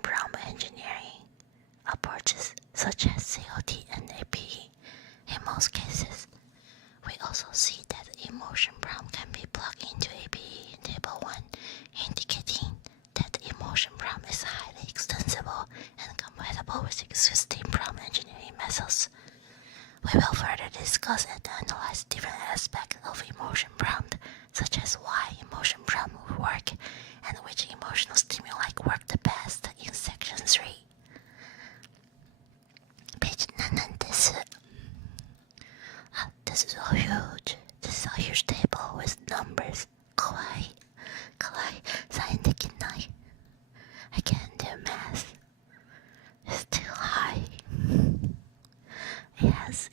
prompt engineering approaches such as COT and APE. In most cases, we also see that emotion prompt can be plugged into APE in Table 1, indicating that the emotion prompt is highly extensible and compatible with existing prompt engineering methods. We will further discuss and analyze different aspects of emotion prompt, such as why emotion prompt work and which emotional stimuli work the best in section 3. Page 7 です。This is a huge table with numbers. Kawaii. サインできない。I can't do math. It's too high. Yes.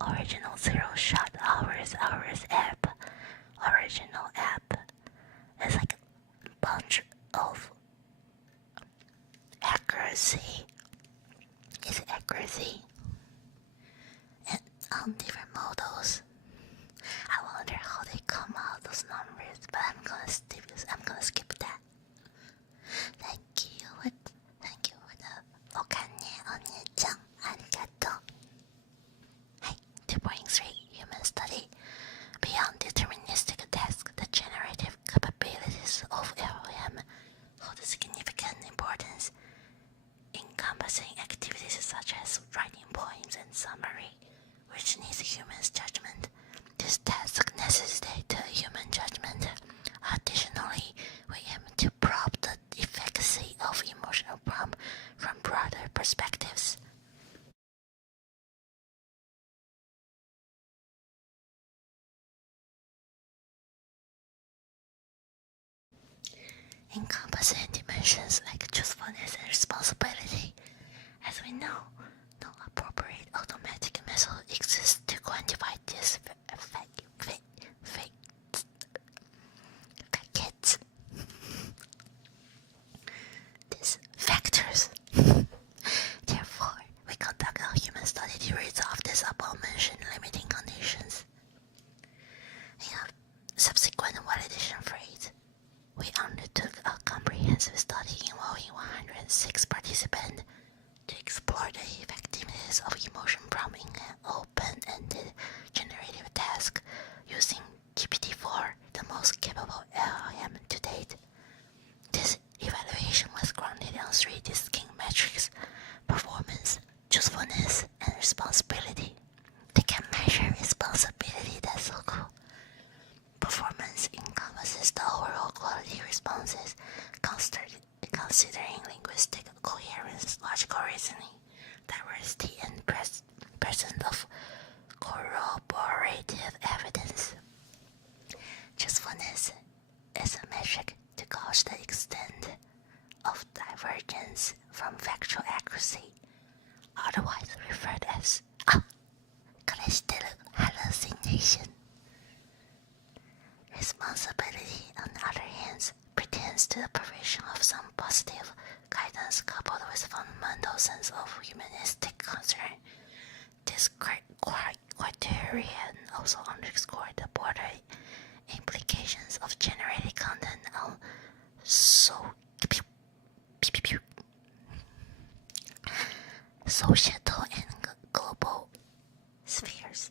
Original zero shot hours app. Original app is like a bunch of accuracy. It's accuracy. And on different models. I wonder how they come out those numbers, but I'm encompassing dimensions like truthfulness and responsibility. As we know, no appropriate automatic method exists to quantify these factors. Therefore, we conduct a human study to resolve these above-mentioned limiting conditions. In a subsequent validation phase, we undertook a comprehensive study involving 106 participants to explore the effectiveness of emotion prompting an open-ended generative task using GPT-4, the most capable LLM to date. This evaluation was grounded on 3 distinct metrics: performance, truthfulness, and responsibility. They can measure responsibility, that's so cool. Performance encompasses the overall quality responses, considering linguistic coherence, logical reasoning, diversity, and presence of corroborative evidence. Truthfulness is a metric to gauge the extent of divergence from factual accuracy, otherwise referred as hallucination. Responsibility, on the other hand, pertains to the provision of some positive guidance coupled with fundamental sense of humanistic concern. This criterion also underscored the broader implications of generated content on societal and global spheres.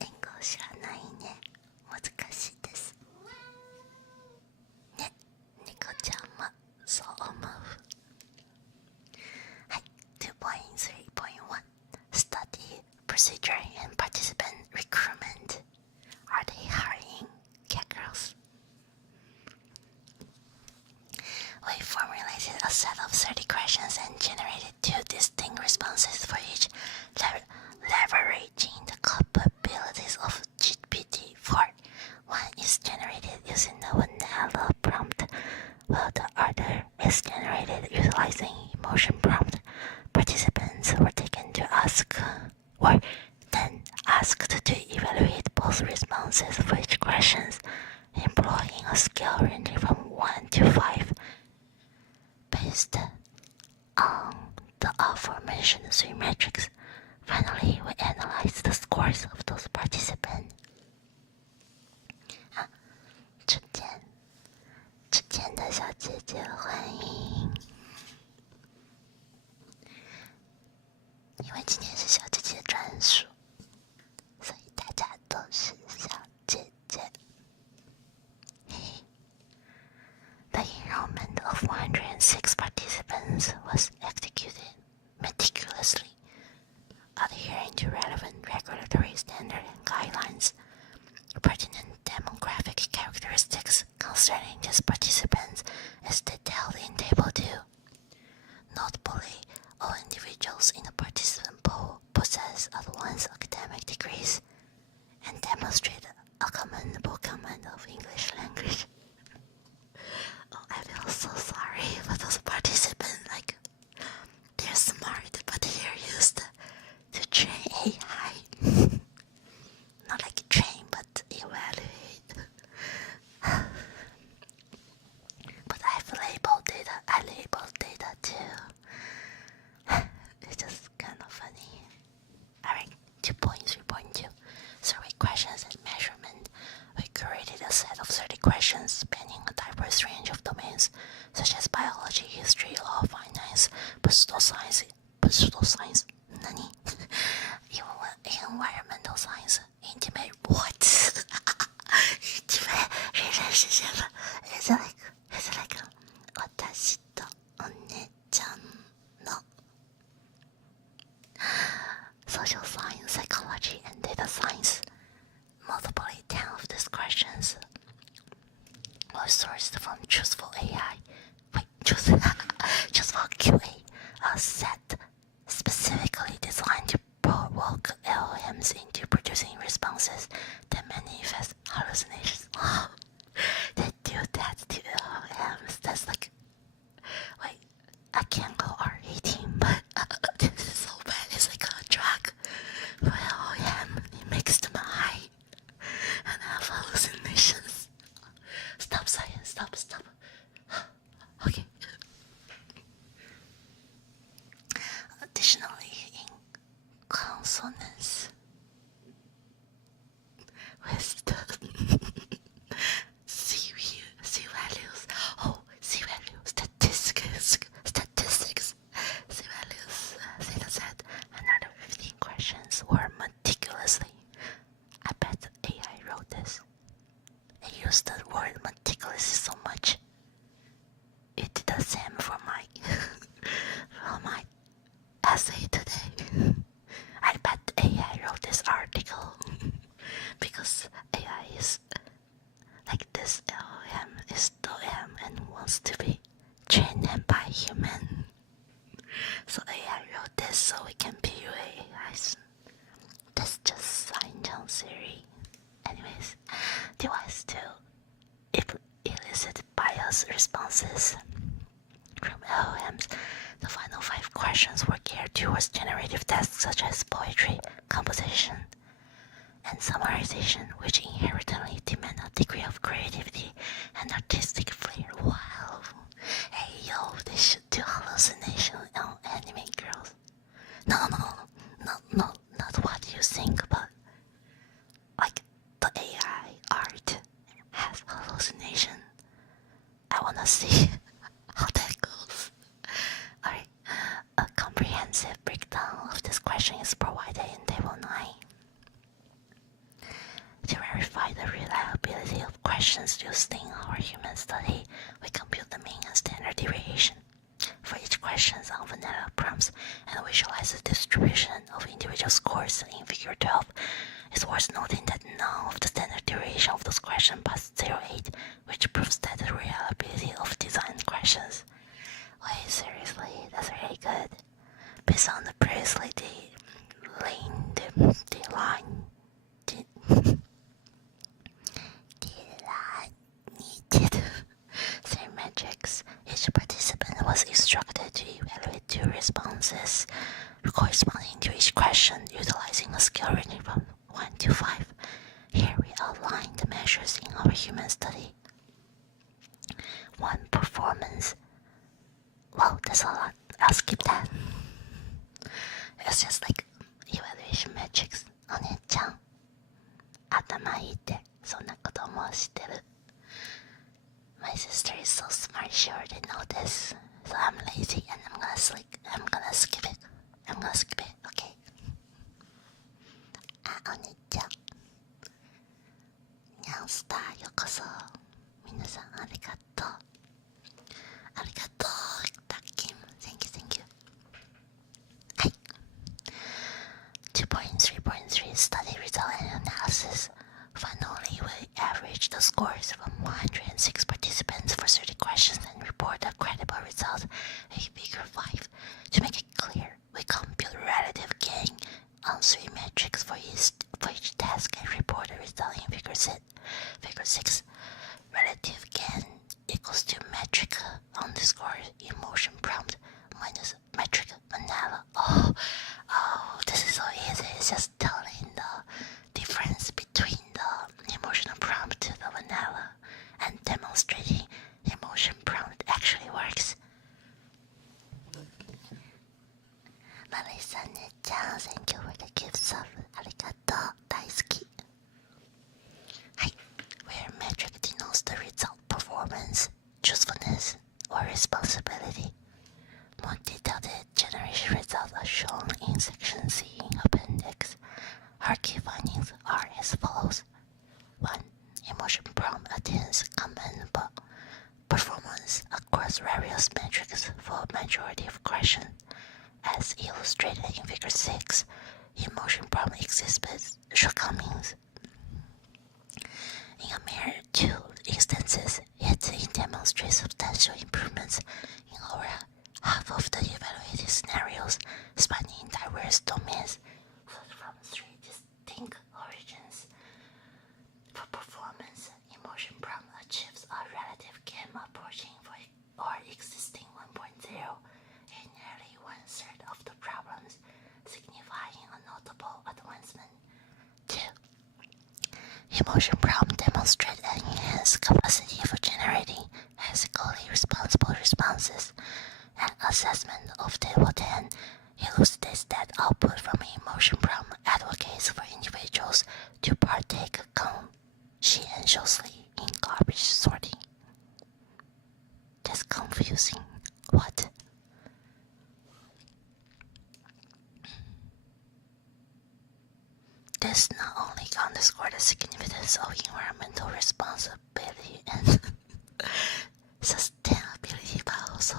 英語知らないね。難しいです。ね、猫ちゃんもそう思う。はい、2.3.1 Study Procedure and Participant Recruitment. Are they hiring catgirls? We formulated a set of 30 questions and generated 2 distinct responses for each, leveraging the capabilities of GPT-4. One is generated using the vanilla prompt, while the other is generated utilizing emotion prompt. Participants were then asked to evaluate both responses for each question, employing a scale ranging from 1 to 5. Based on the aforementioned 3 metrics, finally we analyzed the scores of those participants. 之前的小姐姐欢迎，因为今天是小姐姐专属，所以大家都是小姐姐。The enrollment of 106 participants was executed meticulously, adhering to relevant regulatory standards and guidelines. Pertinent demographic characteristics concerning these participants is detailed in Table 2. Notably, all individuals in the participant pool possess advanced academic degrees and demonstrate a commendable command of English language. Oh, I feel so sorry for those participants. Like, they're smart, but they're used to train AI. Not like train, but evaluate. But I labeled data too. It's just kind of funny. Alright, 2.3.2 Survey questions and measurement. We curated a set of 30 questions spanning a diverse range of domains, such as biology, history, law, finance, pseudoscience, nani? Environmental science, intimate what? It's like 私とお姉ちゃんの social science, psychology, and data science. Multiply 10 of these questions were sourced from Truthful AI. Truthful QA, a set specifically designed to provoke LLMs into producing responses that manifest hallucinations. They do do that to LMs. That's like, wait, I can't go R18, but this is so bad. It's like a drug. Well, it makes them high and have hallucinations. Stop, Cyan, stop. Okay. Additionally, in consonance with the C values, statistics, C values, theta set, and other 15 questions were meticulously. I bet AI wrote this. I used the word meticulously so much. It did the same for my essay today. I bet AI wrote this article because AI is like this. LM is the M and wants to be trained by human. So AI wrote this so we can PUA AIs. That's just science theory. Anyways, device 2 elicit biased responses from LLMs. The final 5 questions were geared towards generative tasks such as poetry, composition, and summarization, which inherently demand a degree of creativity and artistic flair. Wow. Hey yo, they should do hallucination on anime girls. No, not what you think, but like the AI art has hallucination. I wanna see how that goes. Alright, a comprehensive breakdown of this question is provided in Table 9. To verify the reliability of questions used in our human study, we compute the mean and standard deviation for each question on vanilla prompts and visualize the distribution of individual scores in Figure 12. It's worth noting that none of the standard deviation of those questions passed 0.8, which proves that the reliability of designed questions. Wait, seriously, that's really good. Based on the previously delineated three metrics, each participant was instructed to evaluate 2 responses corresponding to each question, utilizing a scale ranging from 1 to 5. Here we outline the measures in our human study. 1. Performance. Wow, that's a lot. I'll skip that. It's just like evaluation metrics. お姉ちゃん、頭いいって、そんなことも知ってる。My sister is so smart, she already know this. So I'm lazy and I'm gonna skip it. Okay. お姉ちゃん。ニャンスターようこそ。皆さんありがとう。ありがとう。タッキン。Thank you. はい。2.3.3 Study Result and Analysis. Finally, we averaged the scores from 106 participants for 30 questions and report a credible result, a figure 5. To make it clear, we compute relative gain on 3 metrics for each task and report a result in figure 6. Relative gain equals to metric underscore emotion prompt minus metric vanilla. Oh, this is so easy. It's just telling the difference between the emotional prompt to the vanilla and demonstrating emotion prompt actually works. Marisa-ne-chan, thank you for the gift sub. Arigato, daisuki. Hi, where metric denotes the result performance, truthfulness, or responsibility. More detailed generation results are shown in section C in appendix. Our key findings are as follows. 1. Emotion prompt attains commendable performance across various metrics for a majority of questions. As illustrated in figure 6, emotion prompt exhibits shortcomings. In a mere 2 instances, yet it demonstrates substantial improvements in over half of the evaluated scenarios, spanning diverse domains from 3 distinct origins. For performance, emotion prompt achieves a or existing 1.0 in nearly one-third of the problems, signifying a notable advancement. 2. Emotion prompt demonstrate an enhanced capacity for generating ethically responsible responses. An assessment of Table 10 elucidates that output from emotion prompt advocates for individuals to partake conscientiously in garbage sorting. That's confusing. What? This not only underscores the significance of environmental responsibility and sustainability, but also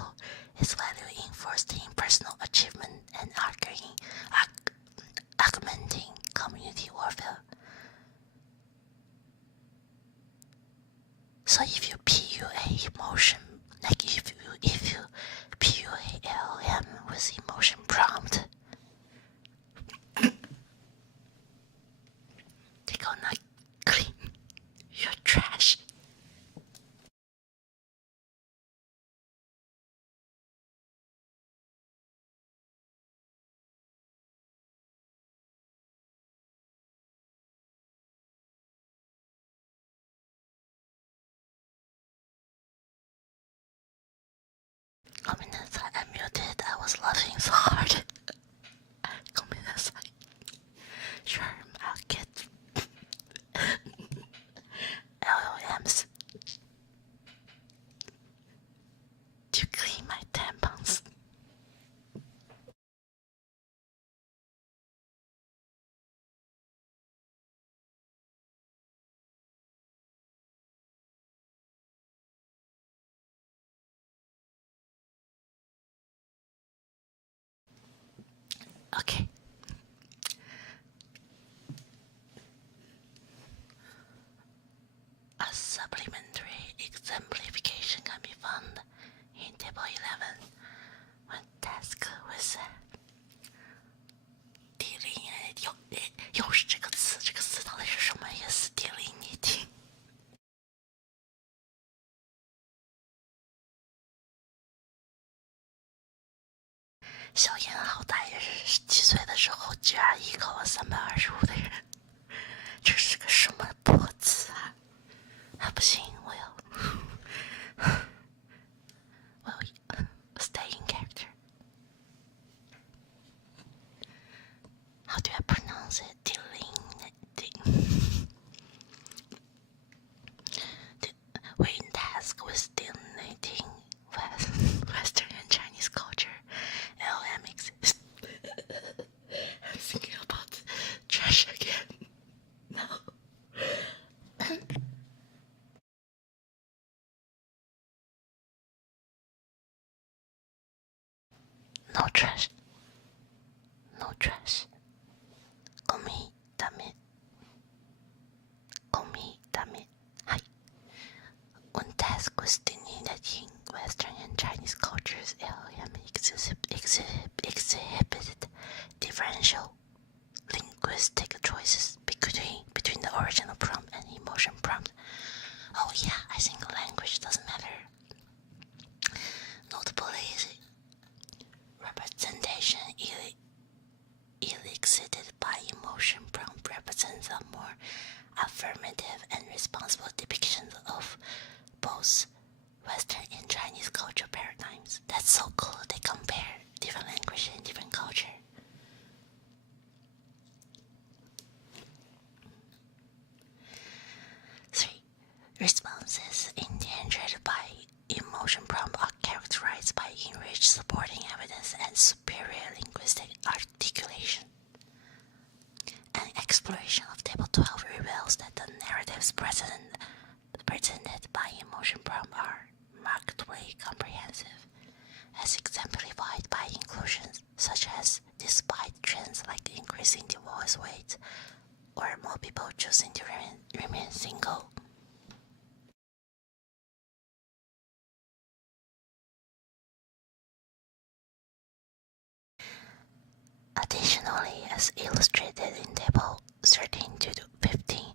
its value enforced in personal achievement and augmenting community warfare. So if you PUA emotion, like if you PUA LLM with emotion prompt, they gonna clean your trash. I muted. I was laughing so hard. Sure, I'll get LLMs to clean my tampons. Okay. A supplementary exemplification can be found in Table 11 when tasked with delineating. 又是这个词，这个词到底是什么意思 ？delineating。小严好歹也是17岁的时候 GRE 考了325的人，这是个什么破词啊？啊，不行，我要 stay in character. How do I pronounce it? Delineating. We're in task with delineating Western and Chinese culture. LM exists. I'm thinking about trash again. No. No trash. No trash. ゴミダメ。ゴミダメ。はい。When tasked with delineating Western and Chinese cultures, LLM exhibited differential linguistic choices between the original prompt and emotion prompt. Oh yeah, I think language doesn't matter. Notably, representation elicited by emotion prompt represents a more affirmative and responsible depiction of both Western and Chinese culture paradigms. That's so cool. They compare different language and different culture. 3. Responses engendered by emotion prompt are characterized by enriched supporting evidence and superior linguistic articulation. An exploration of Table 12 reveals that the narratives presented by emotion prompt are markedly comprehensive, as exemplified by inclusions such as despite trends like increasing divorce rates or more people choosing to remain single. Additionally, as illustrated in Table 13 to 15,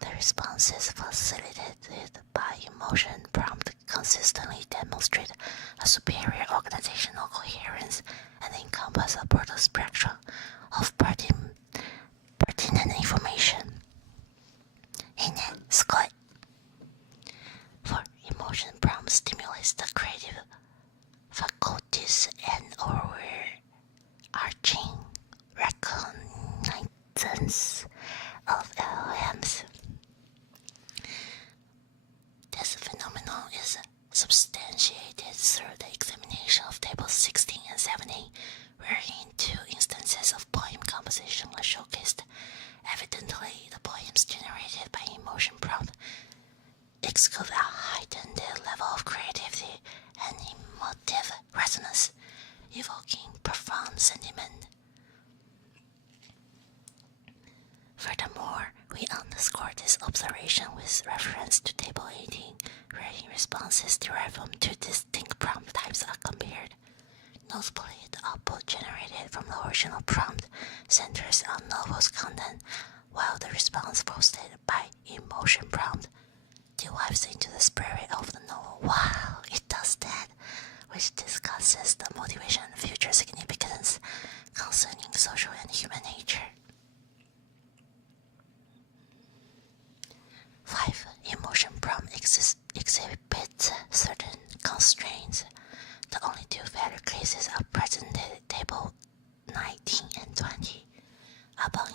the responses facilitated by emotion prompt consistently demonstrate of LLMs. This phenomenon is substantiated through the examination of tables 16 and 17, wherein two instances of poem composition were showcased. Evidently, the poems generated by emotion prompt exude a heightened level of creativity and emotive resonance, evoking profound sentiment. Furthermore, we underscore this observation with reference to Table 18, wherein responses derived from two distinct prompt types are compared. Notably, the output generated from the original prompt centers on novel's content, while the response posted by emotion prompt dives into the spirit of the novel. Wow, it does that, which discusses the motivation and future significance concerning social and human nature. 5. Emotion prompt exhibits certain constraints. The only two value cases are presented in Table 19 and 20. Upon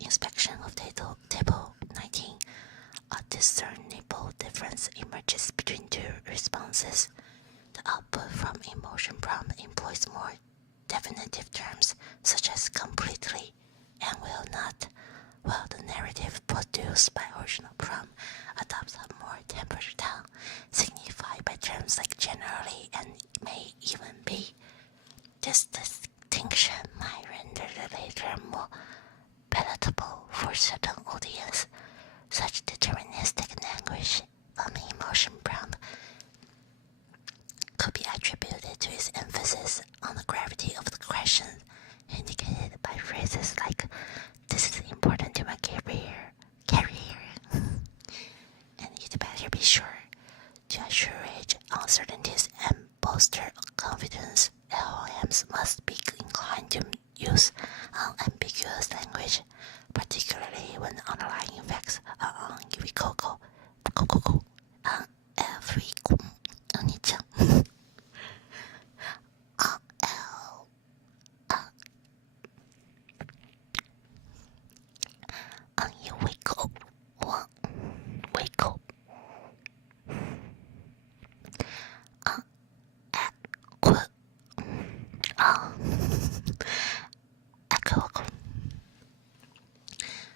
inspection of Table 19, a discernible difference emerges between two responses. The output from emotion prompt employs more definitive terms such as completely and will not, while the narrative produced by original prompt adopts a more tempered tone, signified by terms like generally and may even be. This distinction might render the later more palatable for certain audience. Such deterministic language on the emotion prompt could be attributed to its emphasis on the gravity of the question, indicated by phrases like, "This is important to my career, and you'd better be sure to assuage uncertainties and bolster confidence. LLMs must be inclined to use unambiguous language, particularly when the underlying facts are unequivocal."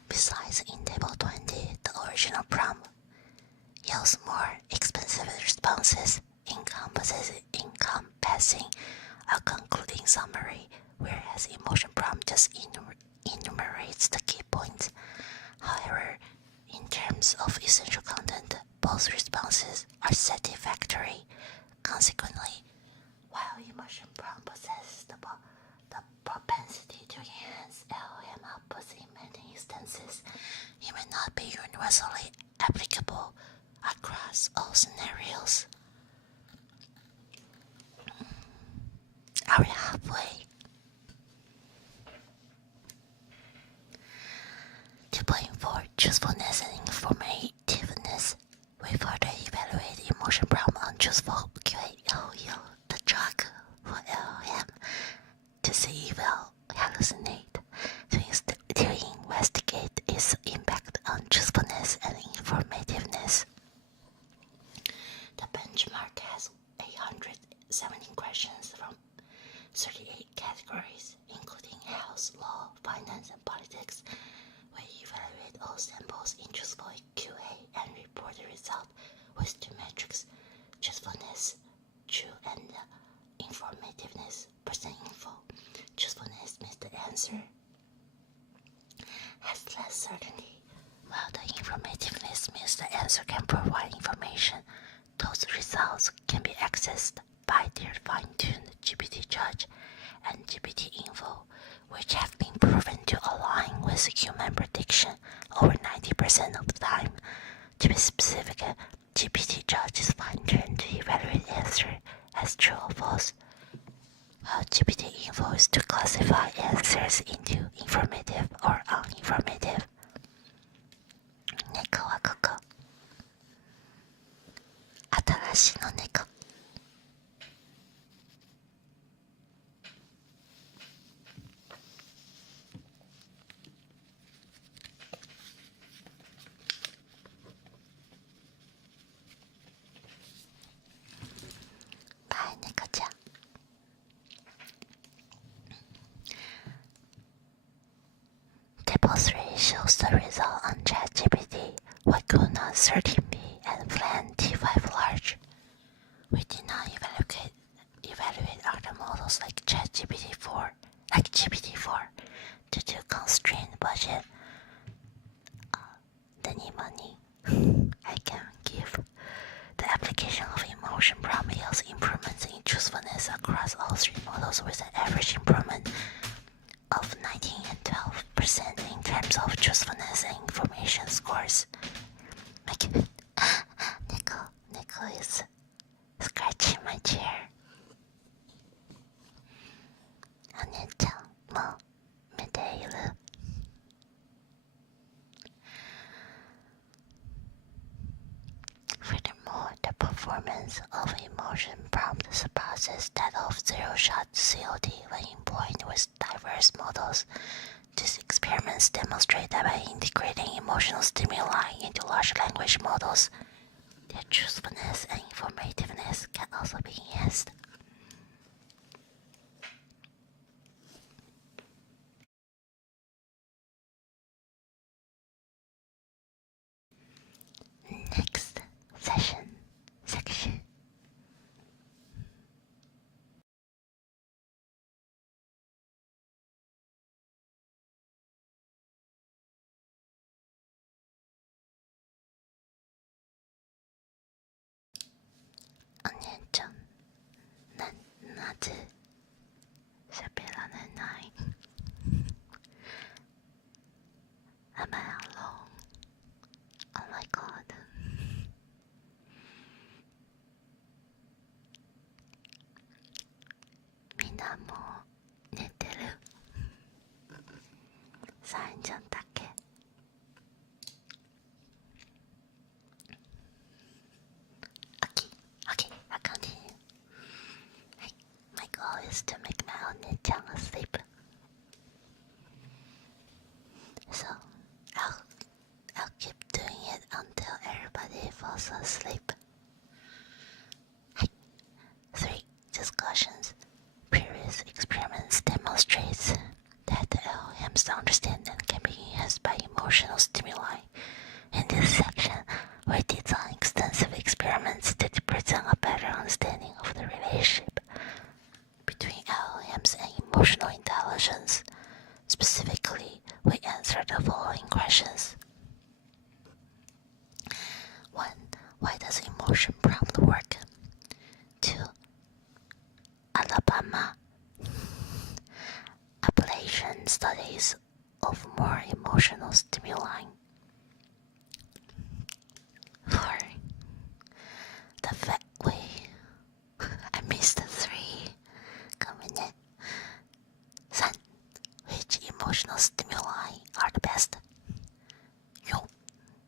Besides, in Table 20, the original prompt yields more expensive responses, encompassing a concluding summary, whereas emotion prompt just enumerates the key points. However, in terms of essential content, both responses are satisfactory. Consequently, while emotion prompt possesses the propensity to enhance LLM outputs in many instances, it may not be universally applicable across all scenarios. Are we halfway? To point for truthfulness and informativeness, we further evaluate emotion prompt on truthful QA, the drug for LLM, to see if it will hallucinate, to investigate its impact on truthfulness and informativeness. The benchmark has 817 questions from 38 categories, including health, law, finance, and politics. We evaluate all samples in truthful QA and report the result with two metrics: truthfulness, true, and informativeness, percent info. Truthfulness means the answer has less certainty, while the informativeness means the answer can provide information. Those results can be accessed by their fine-tuned GPT Judge and GPT Info, which have been proven to align with human prediction over 90% of the time. To be specific, GPT Judge is fine-tuned to evaluate the answer as true or false, while GPT Info is to classify answers into informative or uninformative. Neko はここ。新しいの猫。shows the result on ChatGPT, Waifu 13B, and Flan T5 Large. We did not evaluate other models like GPT-4 due to constrained budget. Any money I can give. The application of emotion prompt yields improvements in truthfulness across all three models with an average improvement of 19 and 12% in terms of truthfulness and information scores. Neko is scratching my chair. お姉ちゃんも見ている。Furthermore, the performance of emotion prompt surpasses that of zero-shot COD when employed with diverse models. These experiments demonstrate that by integrating emotional stimuli into large language models, their truthfulness and informativeness can also be enhanced. Next section. お姉ちゃん、なぜ喋られない？ Am I alone? Oh my god. みんなもう寝てる。サインちゃんだけ。Okay, I'll continue. My goal is to make my own-chan asleep. So, I'll keep doing it until everybody falls asleep. 3. Discussions. Previous experiments demonstrates that the LLM's understanding can be enhanced by emotional stimuli. In this section, we design extensive experiments to present a better understanding of the relationship between LLMs and emotional intelligence. Specifically, we answer the following questions. 1. Why does emotion prompt work? 2. Alabama Appalachian studies of more emotional stimuli. 4. The fact I missed 3. ごめんね。3. Which emotional stimuli are the best? 4.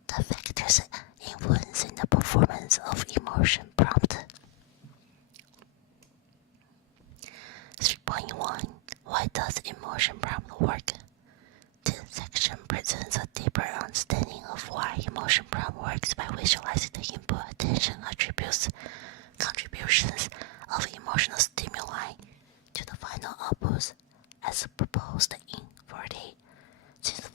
The factors influencing the performance of emotion prompt. 3.1. Why does emotion prompt work? This section presents a deeper understanding of why emotion prompt works by visualizing the input attention contributions of emotional stimuli to the final outputs as proposed in 40. Since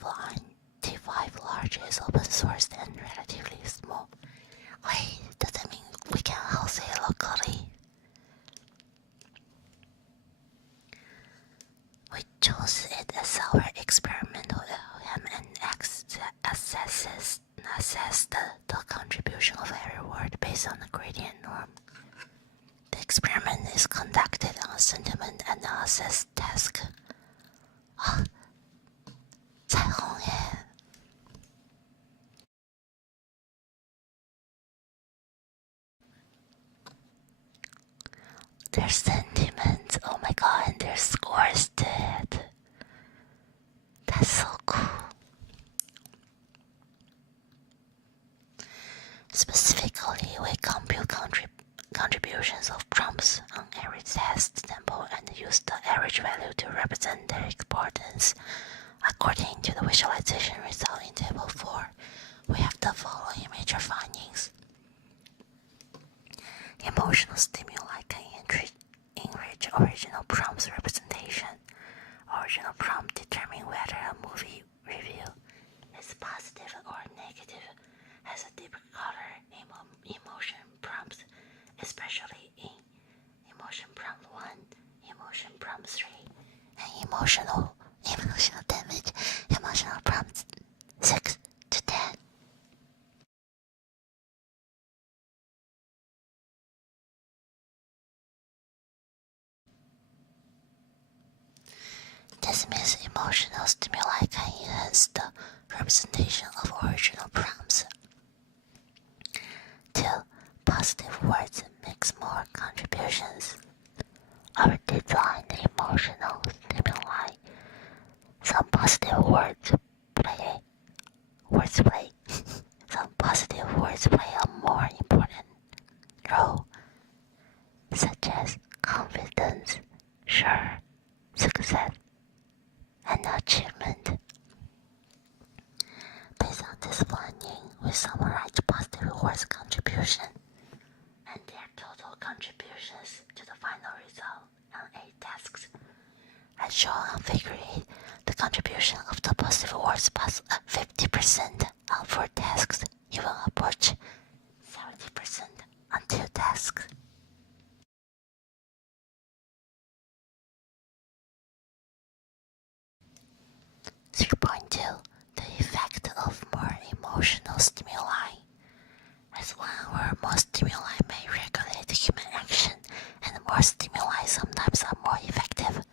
T5 Large is open source and relatively small. Wait, does that mean we can house it locally? We chose it as our experimental LLM and assessed the contribution of every word based on the gradient norm. The experiment is conducted on a sentiment analysis task. 彩虹耶！ Their sentiments, oh my god, and their scores did. That's so cool. Specifically, we compute contributions of prompts on every test sample and use the average value to represent their importance. According to the visualization result in Table 4, we have the following major findings. Emotional stimuli can enrich original prompt's representation. Original prompt determine whether a movie review has a deeper color emotion prompts, especially in emotion prompt 1, emotion prompt 3, and emotional damage, emotional prompts 6 to 10. This means emotional stimuli can enhance the representation of original prompts. 2. Positive words makes more contributions. Our design emotional stimuli. Some positive words play. Some positive words play a more important role, such as confidence, sure, success, and achievement. Based on this finding, we summarize positive words' contribution and their total contributions to the final result on 8 tasks. As shown on figure 8, the contribution of the positive words past 50% on 4 tasks, even approach 70% on 2 tasks. 3.2. The effect of more emotional stimuli. As one or more stimuli may regulate human action, and more stimuli sometimes are more effective,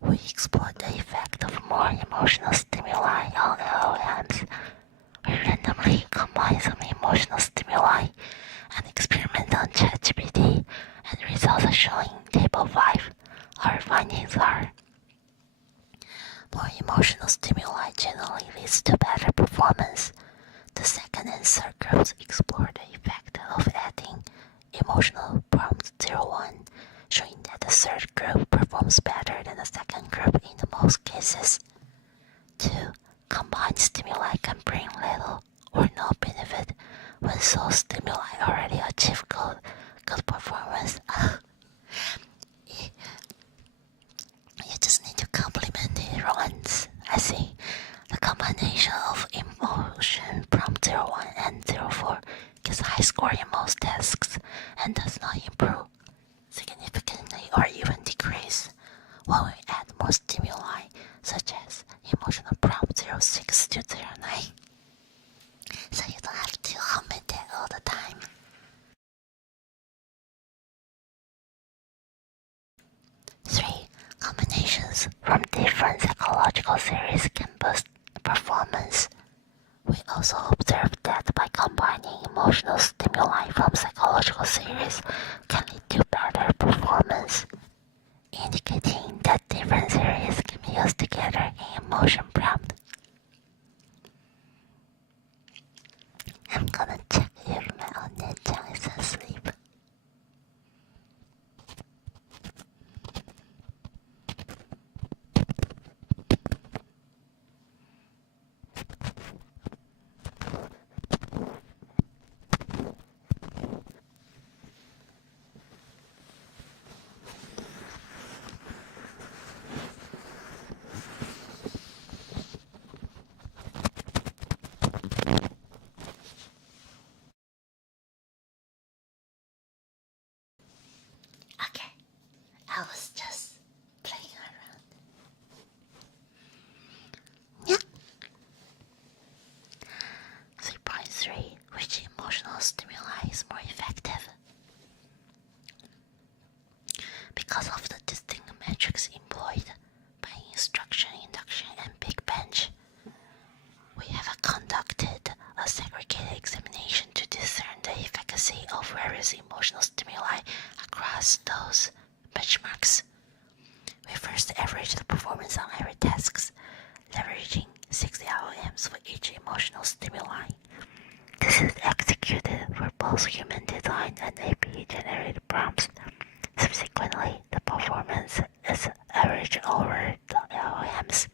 we explore the effect of more emotional stimuli on LLMs. We randomly combine some emotional stimuli and experiment on ChatGPT, and the results are shown in Table 5. Our findings are: more emotional stimuli generally leads to better performance. The second and third groups explore the effect of adding emotional prompt 01, showing that the third group performs better than the second group in the most cases. 2. Combined stimuli can bring little or no benefit when those stimuli already achieve good performance. You just need to complement it once. I see. The combination of emotion prompt 01 and 04 gets a high score in most tasks and does not improve significantly or even decrease when we add more stimuli, such as emotional prompt 06 to 09. So you don't have to hum it all the time. 3. Combinations from different psychological theories can boost performance. We also observed that by combining emotional stimuli from psychological theories can lead to better performance, indicating that different theories can be used together in emotion prompt. I'm gonna check if my Nyan is asleep. Okay, I was just playing around. Yeah. 3.3. Which emotional stimuli is more effective? Because of the distinct metrics employed by instruction, induction, and big bench, we have conducted a segregated examination to discern the efficacy of various emotional stimuli across those benchmarks. We first averaged the performance on every task, leveraging 60 LLMs for each emotional stimuli. This is executed for both human design and AP-generated prompts. Subsequently, the performance is averaged over the LLMs.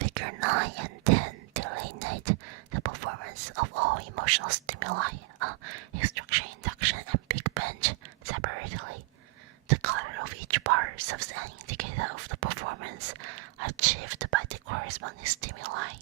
Figure 9 and 10 delineate the performance of all emotional stimuli, instruction, induction, and big bench separately. The color of each bar serves an indicator of the performance achieved by the corresponding stimuli.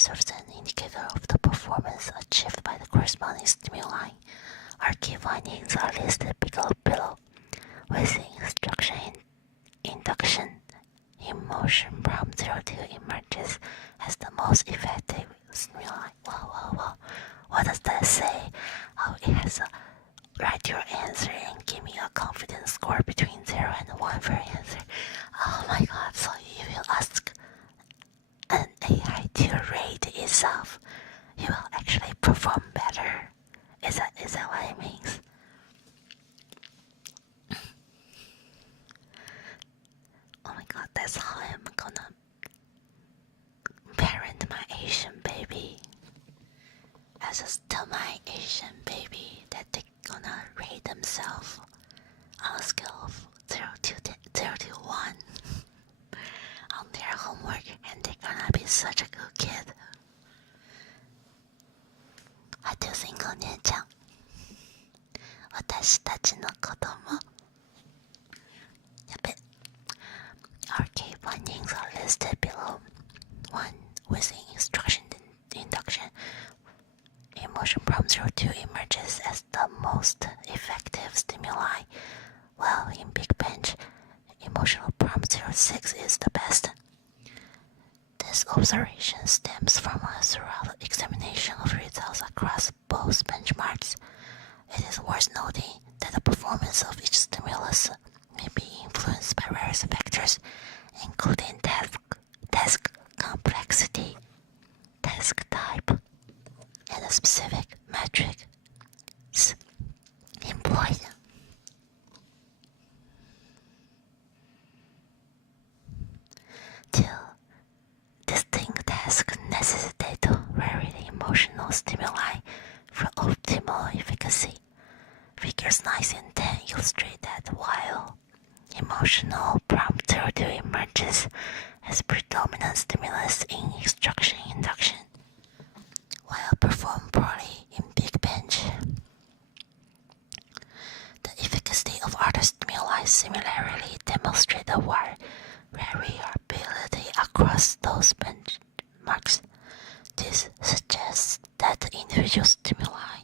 serves as an indicator of the performance achieved by the corresponding stimuli. Our key findings are listed below. With the instruction induction, emotion prompt 02 emerges as the most effective stimuli. Whoa. What does that say? Oh, it has a write your answer and give me a confidence score between 0 and 1 for answer. Oh my god, so if you ask an AI to rate itself, you will actually perform better. Is that what it means? Oh my god, that's how I'm gonna parent my Asian baby. I just tell my Asian baby that they're gonna rate themselves on a scale of 0 to 1 on their homework, and they're gonna be such a good kid. あとすんご姉ちゃん、私たちの子供。やべ。Our key findings are listed below. 1. With the instruction induction, emotion prompt 02 emerges as the most effective stimuli, while in Big Bench, emotional prompt 06 is the best. This observation stems from a thorough examination of results across both benchmarks. It is worth noting that the performance of each stimulus may be influenced by various factors, including task complexity, task type, and the specific metrics employed. Distinct tasks necessitate varied emotional stimuli for optimal efficacy. Figures 9 and 10 illustrate that while emotional prompt 02 emerges as predominant stimulus in instruction induction, while performed poorly in Big Bench, the efficacy of other stimuli similarly demonstrate a wide variability across those benchmarks. This suggests that the individual stimuli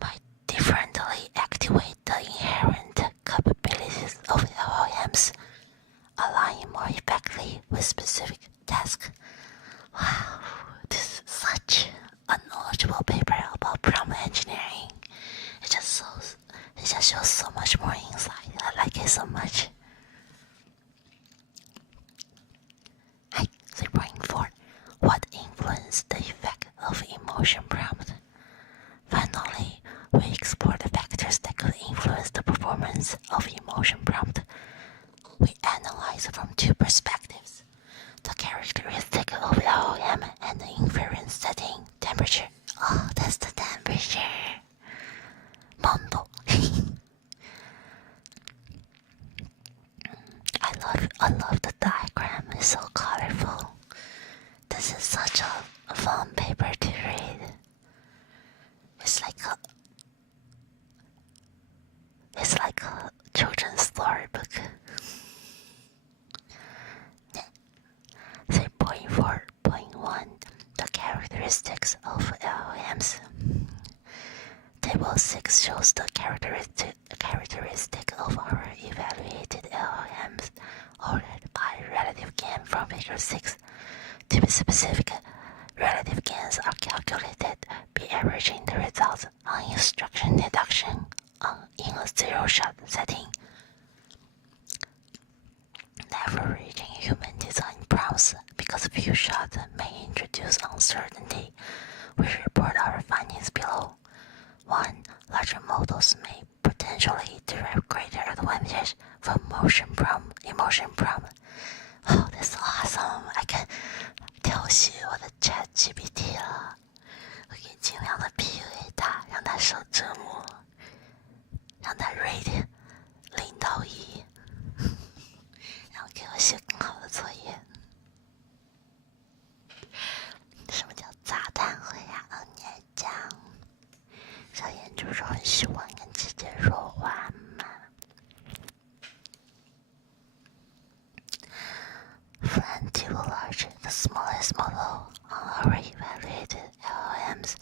might differently activate the inherent capabilities of LLMs, aligning more effectively with specific tasks. Wow, this is such a knowledgeable paper about prompt engineering. It just shows so much more insight. I like it so much. 3.4. What influenced the effect of emotion prompt? Finally, we explore the factors that could influence the performance of emotion prompt. We analyze from two perspectives: the characteristic of the LLM and the inference setting temperature. Oh, that's the temperature. Mondo. I love the diagram. It's so colorful. This is such a fun paper to read. It's like a children's storybook. 3.4.1 The characteristics of LLMs. Table 6 shows the characteristic of our evaluated LLMs ordered by relative gain from figure 6. To be specific, relative gains are calculated by averaging the results on instruction deduction in a zero-shot setting. Never reading human design prompts because few shots may introduce uncertainty. We report our findings below. 1. Larger models may potentially derive greater advantage from emotion prompt. Oh, that's awesome! I can 调戏我的 ChatGPT 了，我可以尽量的 PUA 它，让它受折磨，让它 rate 0到1，然后给我写更好的作业。什么叫炸弹会呀？你还讲？小眼就是很喜欢跟姐姐说话嘛。From to large, the smallest model below already evaluated LLMs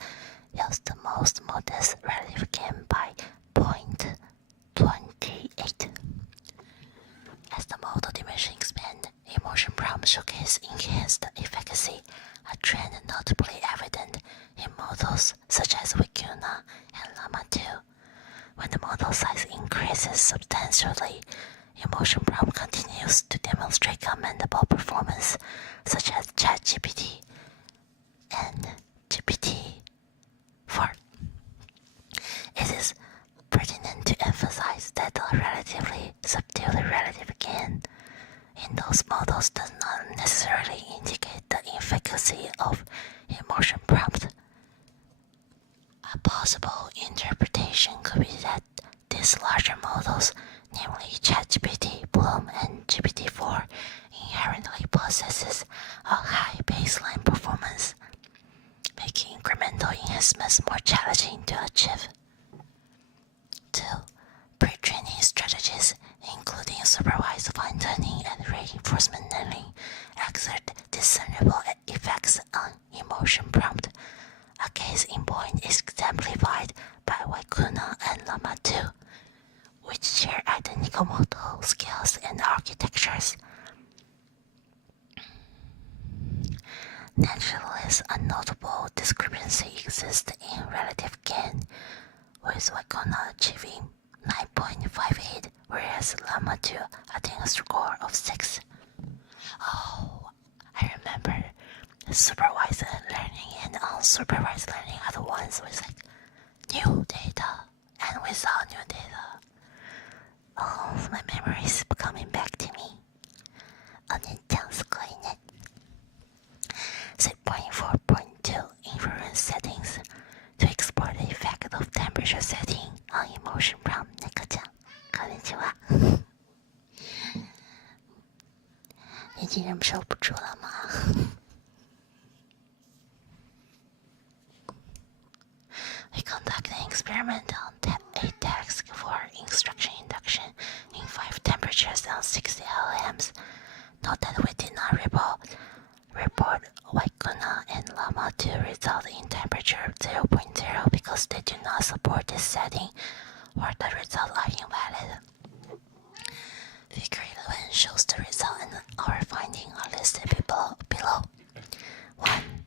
use the most modest relative gain by 0.28. As the model dimension expands, emotion prompts showcase enhanced efficacy, a trend notably evident in models such as Waifu and Llama 2. When the model size increases substantially, emotion prompt continues to demonstrate commendable performance, such as ChatGPT and GPT-4. It is pertinent to emphasize that the relatively subdued relative gain in those models does not necessarily indicate the efficacy of emotion prompt. A possible interpretation could be that these larger models, namely ChatGPT, Bloom, and GPT-4, inherently possesses a high baseline performance, making incremental enhancements more challenging to achieve. 2. Pre-training strategies, including supervised fine-tuning and reinforcement learning, exert discernible effects on emotion prompt. A case in point is exemplified by Waifu and Llama 2, which share identical model skills and architectures. Nevertheless, a notable discrepancy exists in relative gain, with Waifu achieving 9.58, whereas Llama 2 attained a score of 6. Oh, I remember supervised learning and unsupervised learning at once with new data and without new data. Oh, my memory is coming back to me. お姉ちゃんすごいね。3.4.2 Inference Settings to explore the effect of temperature setting on emotion prompt. Neko ちゃん、こんにちは。已经忍受不住了吗？We conduct an experiment on a task for instruction induction in 5 temperatures on 60 LMs. Note that we did not report Waifu and Llama 2 result in temperature 0.0 because they do not support this setting or the results are invalid. Figure 11 shows the result and our findings are listed below. 1.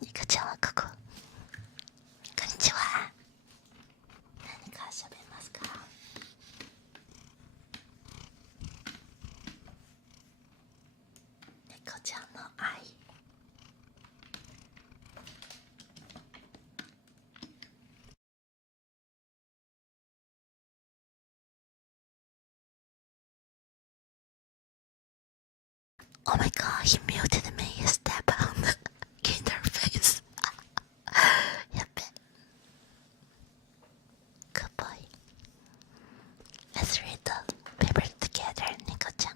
一个讲了哥哥。こんにちは。何か喋りますか？猫ちゃんの愛。Oh my god, he muted me. He stepped on the interface. やべ。Good boy. Let's read the paper together, Neko-chan.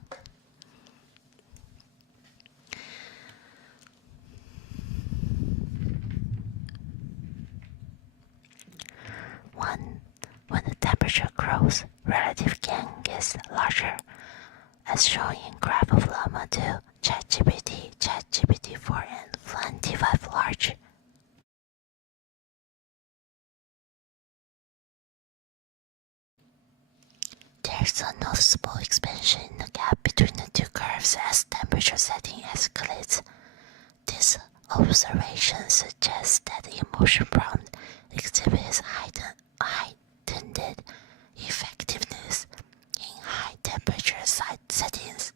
When the temperature grows, relative gain gets larger, as shown in graph of Llama 2, ChatGPT, ChatGPT-4, and Flan-T5 large. There's a noticeable expansion in the gap between the two curves as temperature setting escalates. This observation suggests that the emotion prompt exhibits heightened effectiveness in high temperature settings.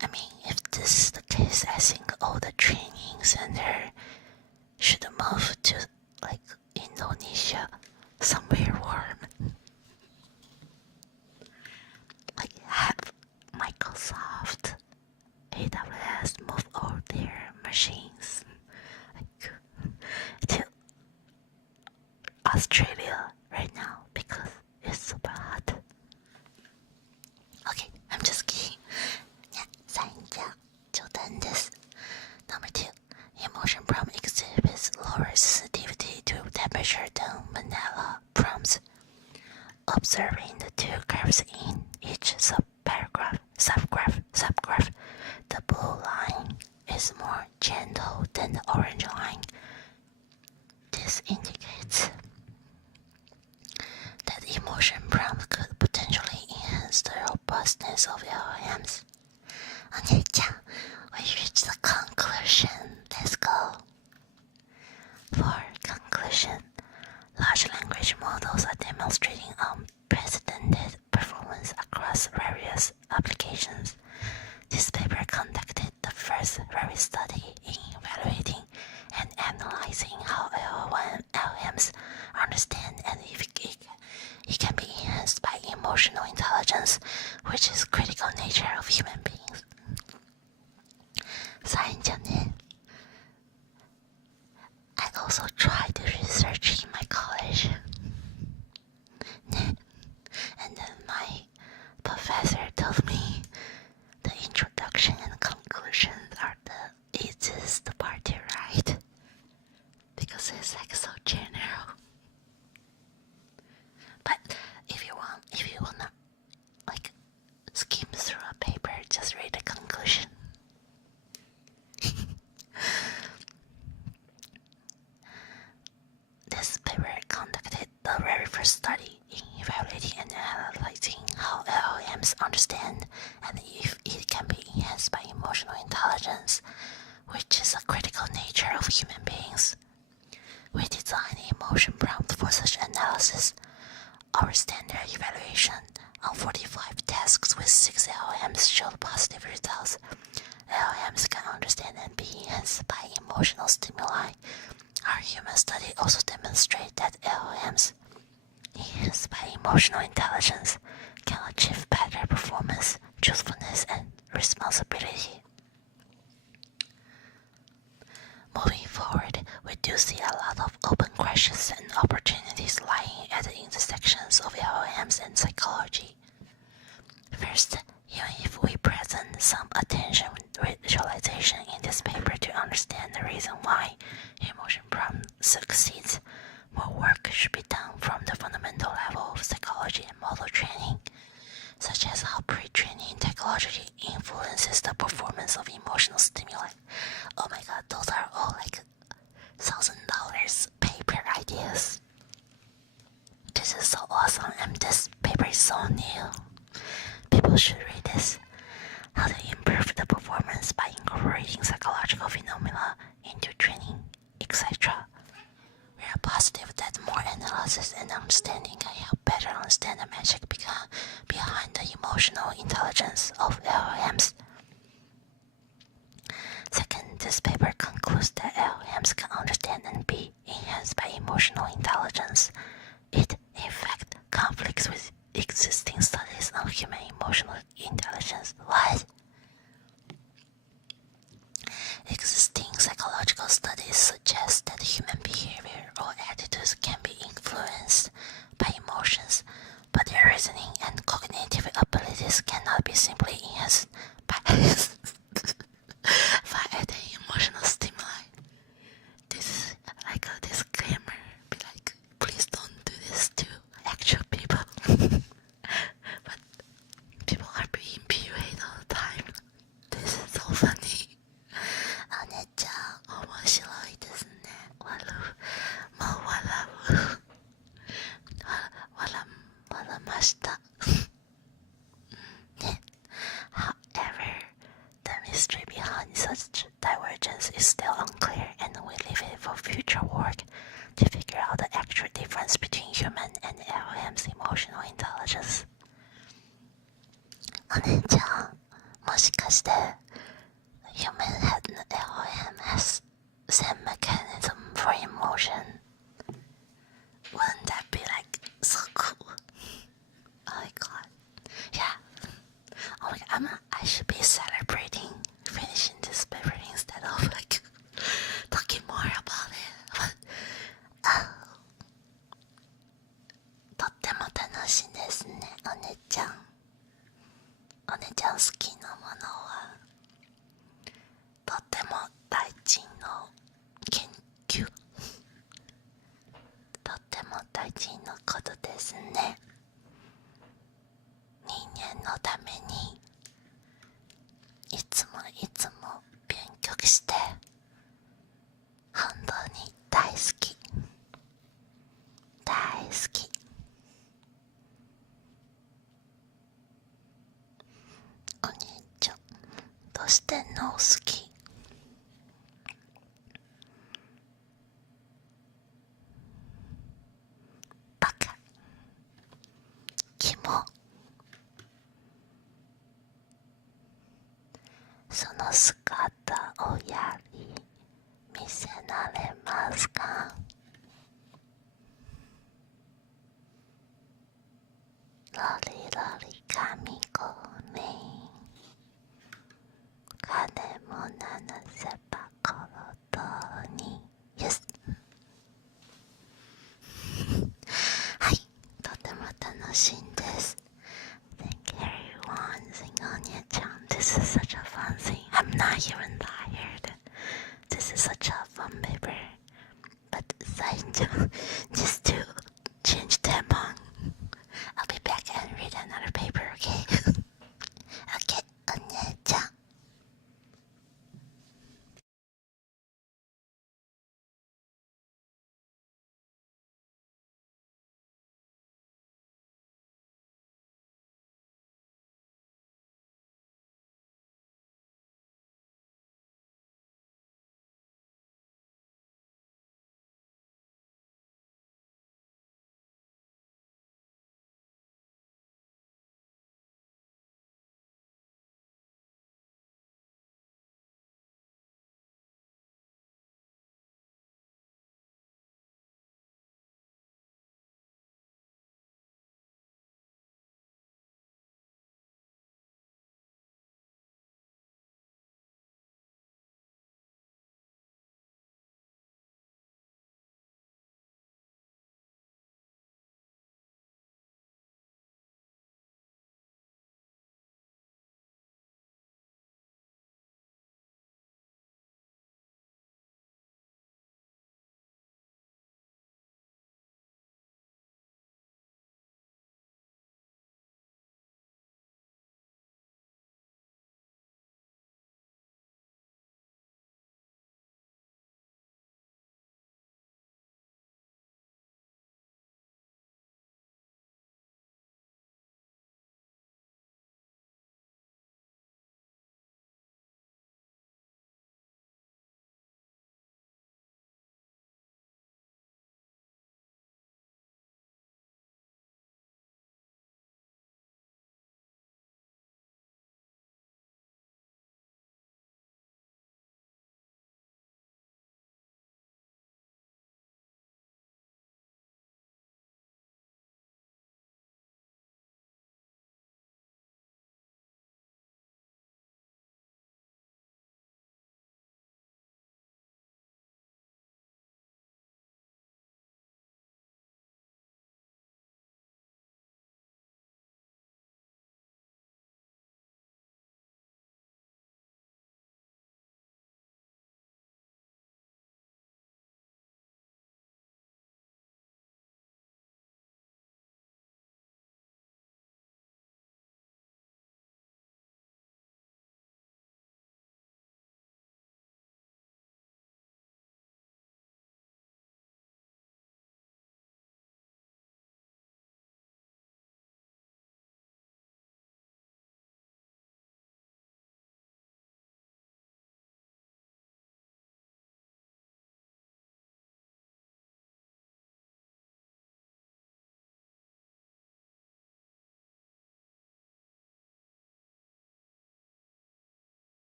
I mean, if this is the case, I think all the training center should move to Indonesia, somewhere warm. Have Microsoft, AWS move all their machines to Australia right now because it's super hot. Okay, I'm just kidding. サインじゃ冗談です。Number 2. Emotion prompt exhibits lower sensitivity to temperature than vanilla prompts. seriousness of LLMs. お姉ちゃん we reached the conclusion. Let's go. For conclusion, large language models are demonstrating unprecedented performance across various applications. This paper conducted the first very study in evaluating and analyzing how LLMs understand and if it can be enhanced by emotional intelligence, which is critical nature of human beings. サインじゃね。I also tried research in my college. ね。And then my professor told me the introduction and conclusions are the easiest part to write because it's like so general. But if you wanna like skim through a paper, just read the conclusion. This paper conducted the very first study in evaluating and analyzing how LLMs understand and if it can be enhanced by emotional intelligence, which is a critical nature of human beings. We designed an emotion prompt for such analysis. Our standard evaluation on 45 tasks with 6 LLMs showed positive results. LLMs can understand and be enhanced by emotional stimuli. Our human study also demonstrates that LLMs enhanced by emotional intelligence can achieve better performance, truthfulness, and responsibility. Moving forward, we do see a lot of open questions and opportunities lying at the intersections of LLMs and psychology. First, even if we present some attention visualization in this paper to understand the reason why emotion prompt succeeds, more work should be done from the fundamental level of psychology and model training, such as how pre-training technology influences the performance of emotional stimuli. Oh my god, those are all like $1,000 paper ideas. This is so awesome and this paper is so new. People should read this. How to improve the performance by incorporating psychological phenomena into training, etc. We are positive that more analysis and understanding can help better understand the magic behind the emotional intelligence of LLMs. Second, this paper concludes that LLMs can understand and be enhanced by emotional intelligence. It, in fact, conflicts with existing studies on human emotional intelligence. What? Existing psychological studies suggest that human behavior or attitudes can be influenced by emotions, but their reasoning and cognitive abilities cannot be simply enhanced by adding emotional stimuli. This is like a disclaimer, be like, please don't do this to actual people. But people are being PUA'd all the time. This is so funny. お姉ちゃん、面白いですね。笑ました。ね。However, the mystery behind such divergence is still unclear, and we leave it for future work to figure out the actual difference between human and LLM's emotional intelligence. お姉ちゃん、もしかして human head and LLM has same mechanism for emotion? Wouldn't that be like so cool? Oh my god. Yeah. Oh my god, I should be celebrating finishing this paper instead of like talking more about it. But, とっても楽しいですね、お姉ちゃん。お姉ちゃん好きなものはとっても大事の研究。とっても大事なことですね。人間のためにいつも勉強して本当に大好きしてんの好き。バカ。キモ。その姿をやり見せられますか？ロリロリ神子ね。金もななせばこのとに。Yes はい、とても楽しいんです。Thank you everyone. Sing on your tongue. This is such a fun thing. I'm not even tired. This is such a fun paper. But just to change them on. I'll be back and read another paper.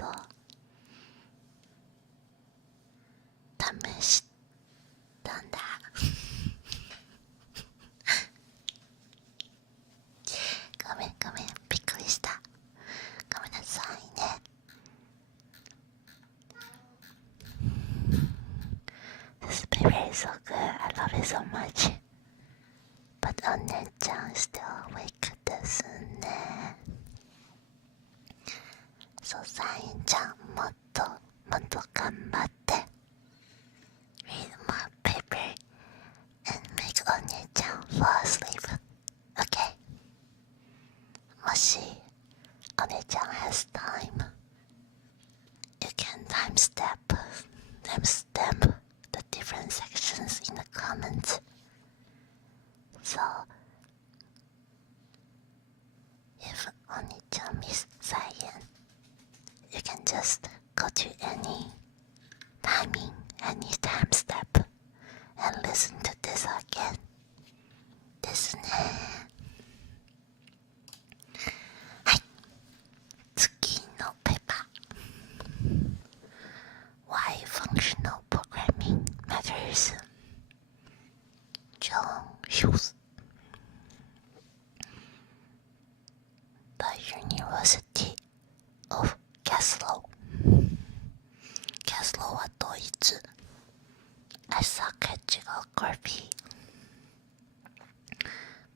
と試したんだごめんびっくりした。ごめんなさいね。This paper is so good. I love it so much. But お姉ちゃん still awake ですね。そう、サインちゃんもっと頑張って Read more paper and make お姉ちゃん fall asleep. Okay? もしお姉ちゃん has time, you can time step the different sections in the comments. So, if Oni-chan miss Cyan, you can just go to any timing, any time step, and listen to this again. ですね。はい。次のペーパー。Why functional programming matters. John Hughes. The University of Caslo. Caslo はドイツ。I saw catgirl Corby.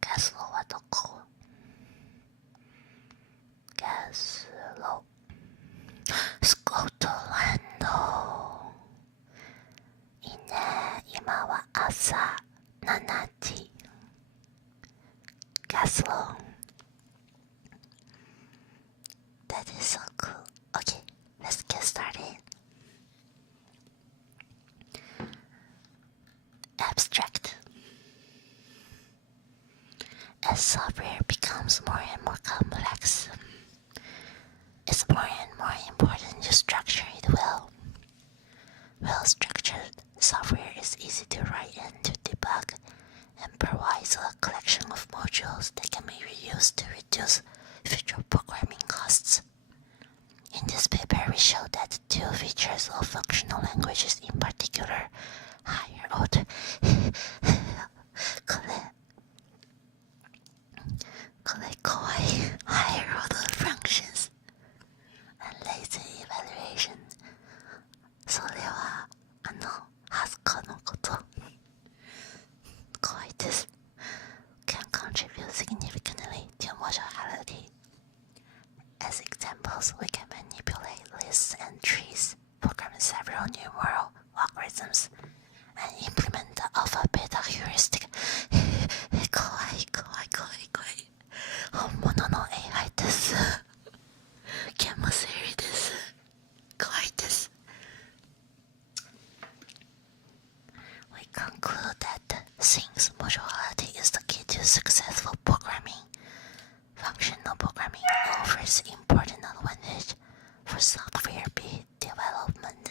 Caslo はどこ？ Caslo。スコットランド。いいね。今は朝7時。Caslo. That is so cool. Okay, let's get started. Abstract. As software becomes more and more complex, it's more and more important to structure it well. Well-structured software is easy to write and to debug, and provides a collection of modules that can be reused to reduce future programming costs. In this paper, we show that two features of functional languages in particular, higher order Kawaii, higher order functions, and lazy evaluation. それはハスコのこと。怖いです。Can contribute significantly to modularity. As examples, we can manipulate lists and trees, program several numeral algorithms, and implement the alphabet heuristic. 怖い。本物の AI です。ゲームセリーです。怖いです。We conclude that since modularity is the key to successful programming, functional programming offers important advantage for software development.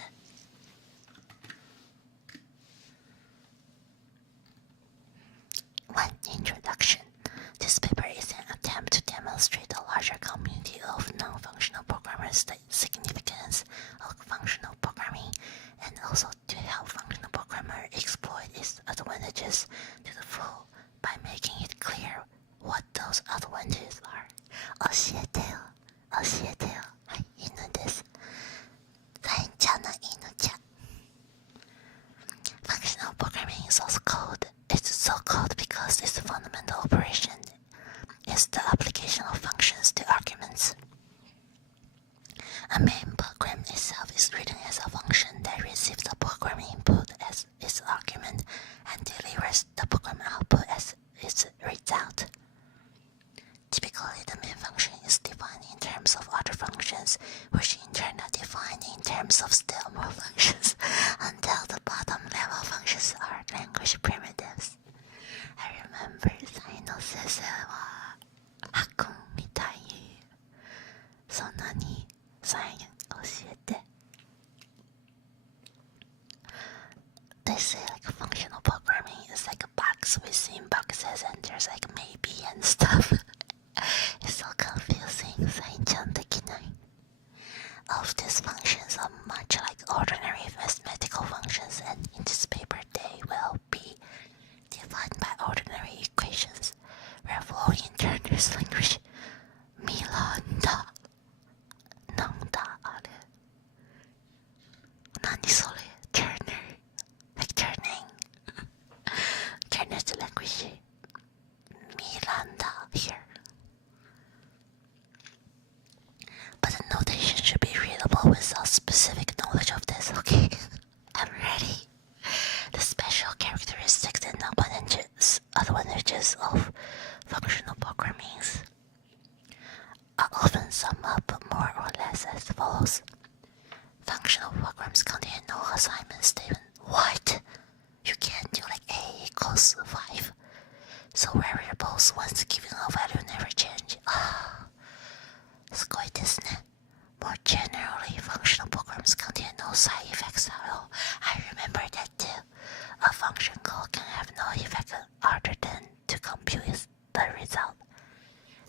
One introduction. This paper is an attempt to demonstrate a larger community of non-functional programmers the significance of functional programming, and also to help functional programmer exploit its advantages to the full by making it clear what those advantages are. 教えてよ。はい、犬です。サインちゃんの犬ちゃん。Functional programming is also called. It's so called because its fundamental operation is the application of functions to arguments. A main program itself is written as a function that receives the program input as its argument and delivers the program output as its result. Typically, the main function is defined in terms of other functions, which in turn are defined in terms of still more functions, until the bottom-level functions are language primitives. I remember サイの先生は白雲みたい。そんなにサイン教えて。They say like functional programming is like a box within boxes and there's like maybe and stuff. It's so confusing. サインちゃんできない。of these functions are much like ordinary mathematical functions, and in this paper they will be defined by ordinary equations, where flowing in Turner's language, Miranda, Nanda, Nani sore, Turner, like turning, Turner's language, Miranda here. But the notation should be readable without specific knowledge of this, okay? I'm ready. The special characteristics and advantages of functional programming are often summed up more or less as follows. Functional programs contain no assignment statement. What? You can't do like A equals 5. So variables once given a value never change. More generally, functional programs contain no side effects at all. I remember that too. A function call can have no effect other than to compute the result.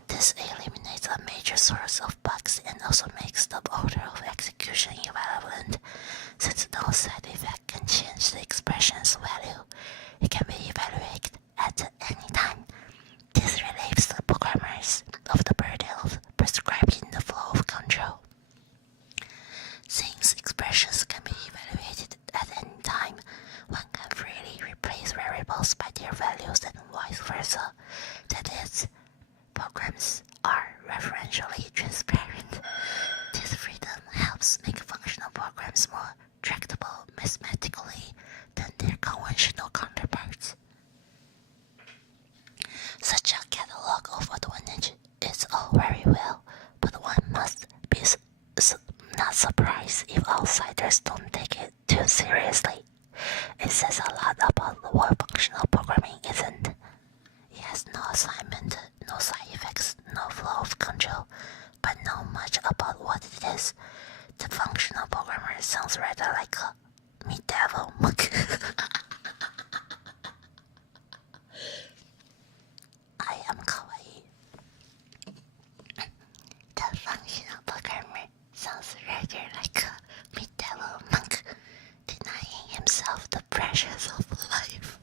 This eliminates a major source of bugs and also makes the order of execution irrelevant, since no side effect can change the expression's value. It can be evaluated at any time. This relieves the programmers of the burden of prescribing the flow of control. Since expressions can be evaluated at any time, one can freely replace variables by their values and vice versa. That is, programs are referentially transparent. This freedom helps make functional programs more tractable mathematically than their conventional counterparts. Such a catalog of advantages is all very well, but one must be not surprised if outsiders don't take it too seriously. It says a lot about what functional programming isn't. It has no assignment, no side effects, no flow of control, but not much about what it is. The functional programmer sounds rather like a mid-level monk. I am Kawaii. The functional programmer sounds rather like a mid-level monk, denying himself the pressures of life.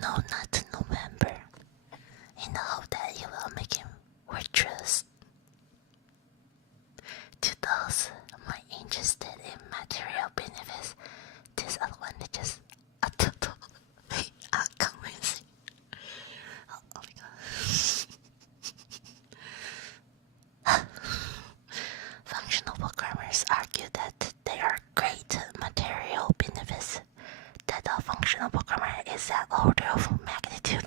No, not November, in the hope that it will make him virtuous. To those more interested in material benefits, these advantages are totally unconvincing. Oh my god. Functional programmers argue that there are great material benefits, that a functional programmer is that order of magnitude.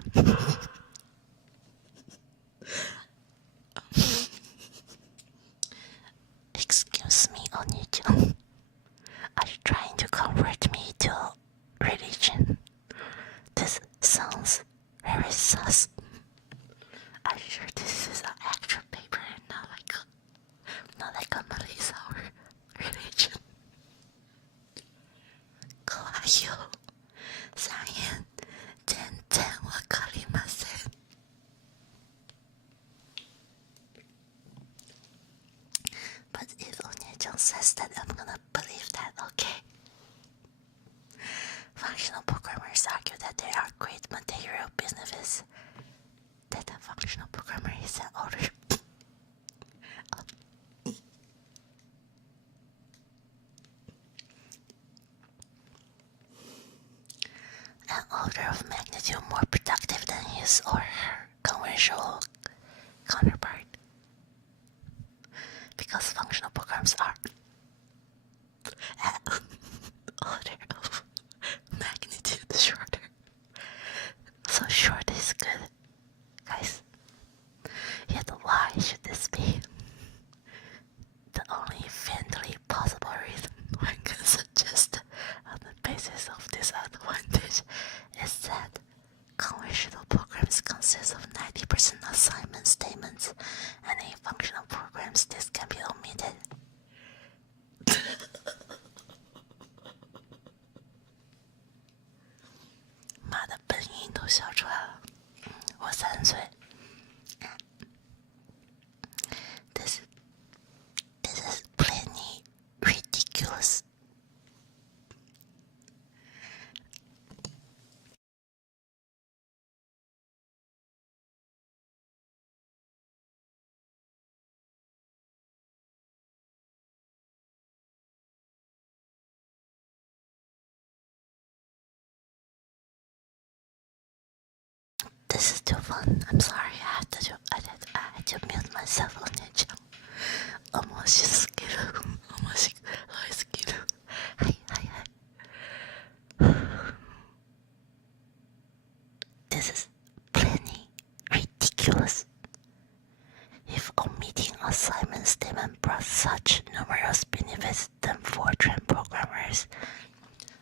Excuse me, Oni-chan. Are you trying to convert me to a religion? This sounds very sus. Are you sure this is an actual paper and not like a Malays or religion? Kawaii, Cyan, 全然わかりません. But if Oni-chan says that, I'm gonna believe that, okay? Functional programmers argue that there are great material benefits, that a functional programmer is an order of magnitude more productive than his or her conventional counterpart. Because functional programs are at order of magnitude shorter. So short is good, guys. Yet why should this be? The only faintly possible reason one can suggest on the basis of this advantage is that conventional programs consist of 90% assignment statements, and in functional programs this can be omitted. too fun. I'm sorry, I had to mute myself on your channel. 面白すぎる。面白いすぎる。はいはいはい。This is plenty ridiculous. If omitting assignment statement brought such numerous benefits, then Fortran programmers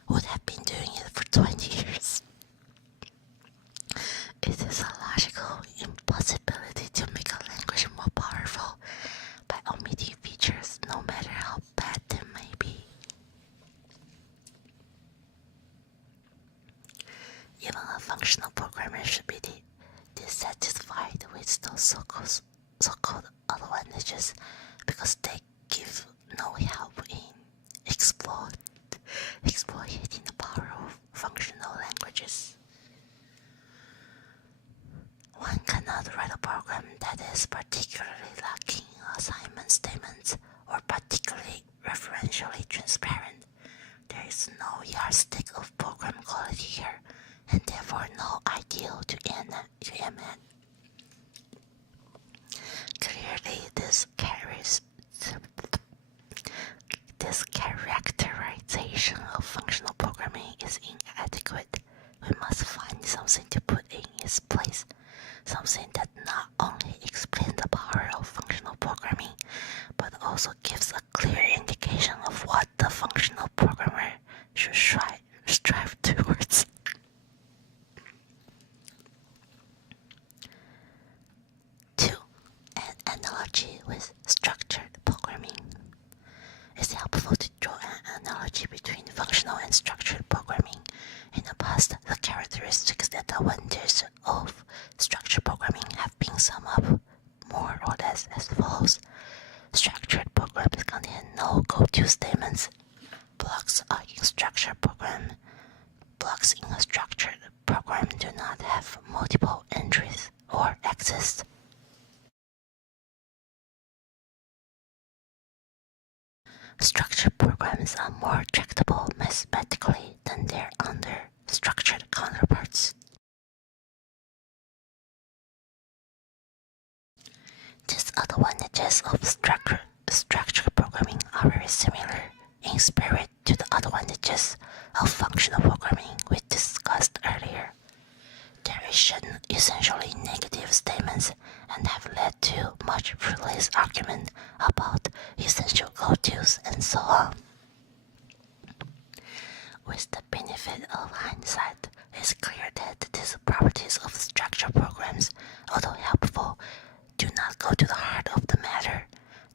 would have been doing it for 20 years. It is a logical impossibility to make a language more powerful by omitting features, no matter how bad they may be. Even a functional programmer should be dissatisfied with those so-called advantages because they give no help in exploiting the power of functional languages. One cannot write a program that is particularly lacking in assignment statements or particularly referentially transparent. There is no yardstick of program quality here, and therefore no ideal to aim at. Clearly, this characterization of functional programming is inadequate. We must find something to put in its place, something that not only explains the power of functional programming, but also gives a clear indication of what the functional programmer should strive towards. An analogy with structured programming. It's helpful to draw an analogy between functional and structured programming. In the past, the characteristics and advantages of structured programming have been summed up more or less as follows. Structured programs contain no go-to statements. Blocks in a structured program do not have multiple entries or access. Structured programs are more tractable mathematically than their under-structured counterparts. These advantages of structured programming are very similar in spirit to the advantages of functional programming we discussed earlier. They are essentially negative statements and have led to much fruitless argument about essential go-tos and so on. With the benefit of hindsight, it's clear that these properties of structured programs, although helpful, do not go to the heart of the matter.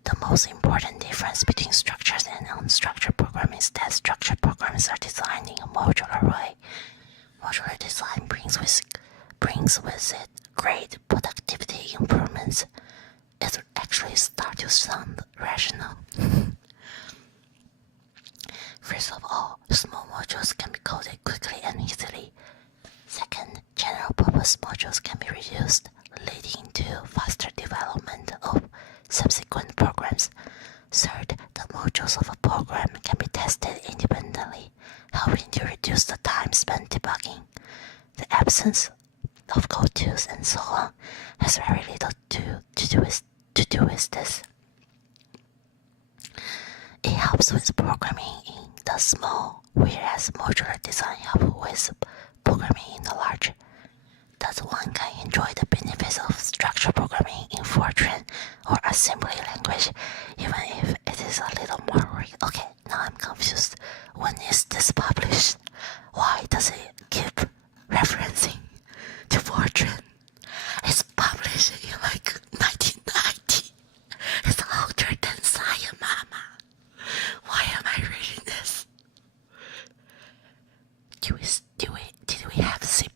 The most important difference between structured and unstructured programs is that structured programs are designed in a modular way. Modular design brings with it great productivity improvements. It actually starts to sound rational. First of all, small modules can be coded quickly and easily. Second, general-purpose modules can be reused, leading to faster development of subsequent programs. Third, the modules of a program can be tested independently, helping to reduce the time spent debugging. The absence of go-tos and so on has very little to do with this. It helps with programming in the small, whereas modular design helps with programming in the large. Thus one can enjoy the benefits of structured programming in Fortran or assembly language, even if it is a little more Okay, now I'm confused. When is this published? Why does it keep referencing to Fortran? It's published in like 1990. It's older than Cyan, Mama. Why am I reading this? Did we have C++?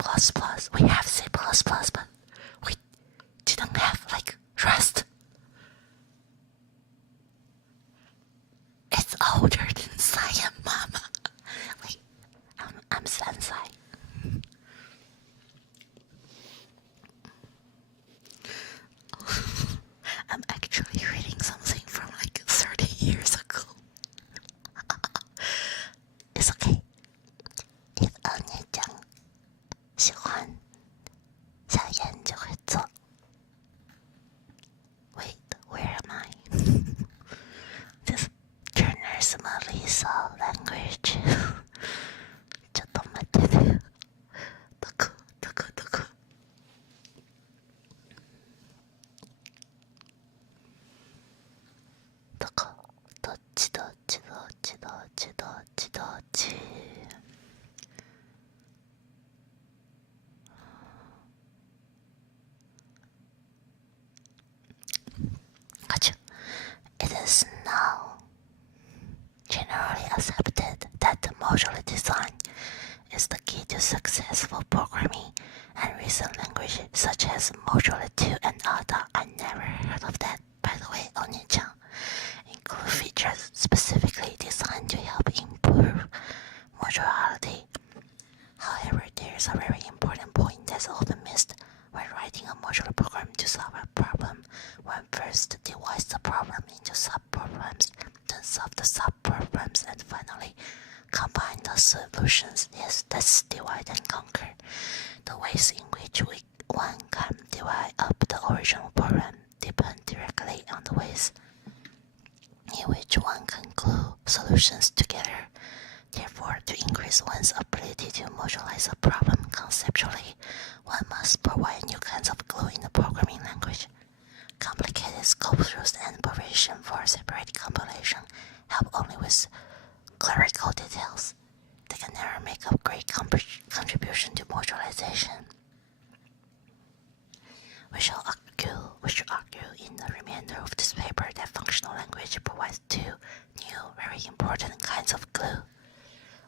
We have C++, but we didn't have like Rust. It's older than Cyan, Mama. Wait, I'm sensei. I'm actually reading something from like 30 years ago. It's okay. If 二年讲喜欢小研究ちどっちどっちどっちどっちどっち。Gotcha. It is now generally accepted that the modular design is the key to successful programming, and recent languages such as Modular 2 and Ada, I never heard of that, by the way, Nyan, include features specifically designed to help improve modularity. However, there is a very important point that's often missed when writing a modular program to solve a problem. One first divides the problem into sub-problems, then solve the sub-problems, and finally combine the solutions. Yes, that's divide and conquer. The ways in which one can divide up the original problem depend directly on the ways in which one can glue solutions together. Therefore, to increase one's ability to modularize a problem conceptually, one must provide new kinds of glue in the programming language. Complicated sculptures and provision for separate compilation help only with clerical details. They can never make a great contribution to modularization. We shall argue in the remainder of this paper that functional language provides two new, very important kinds of glue.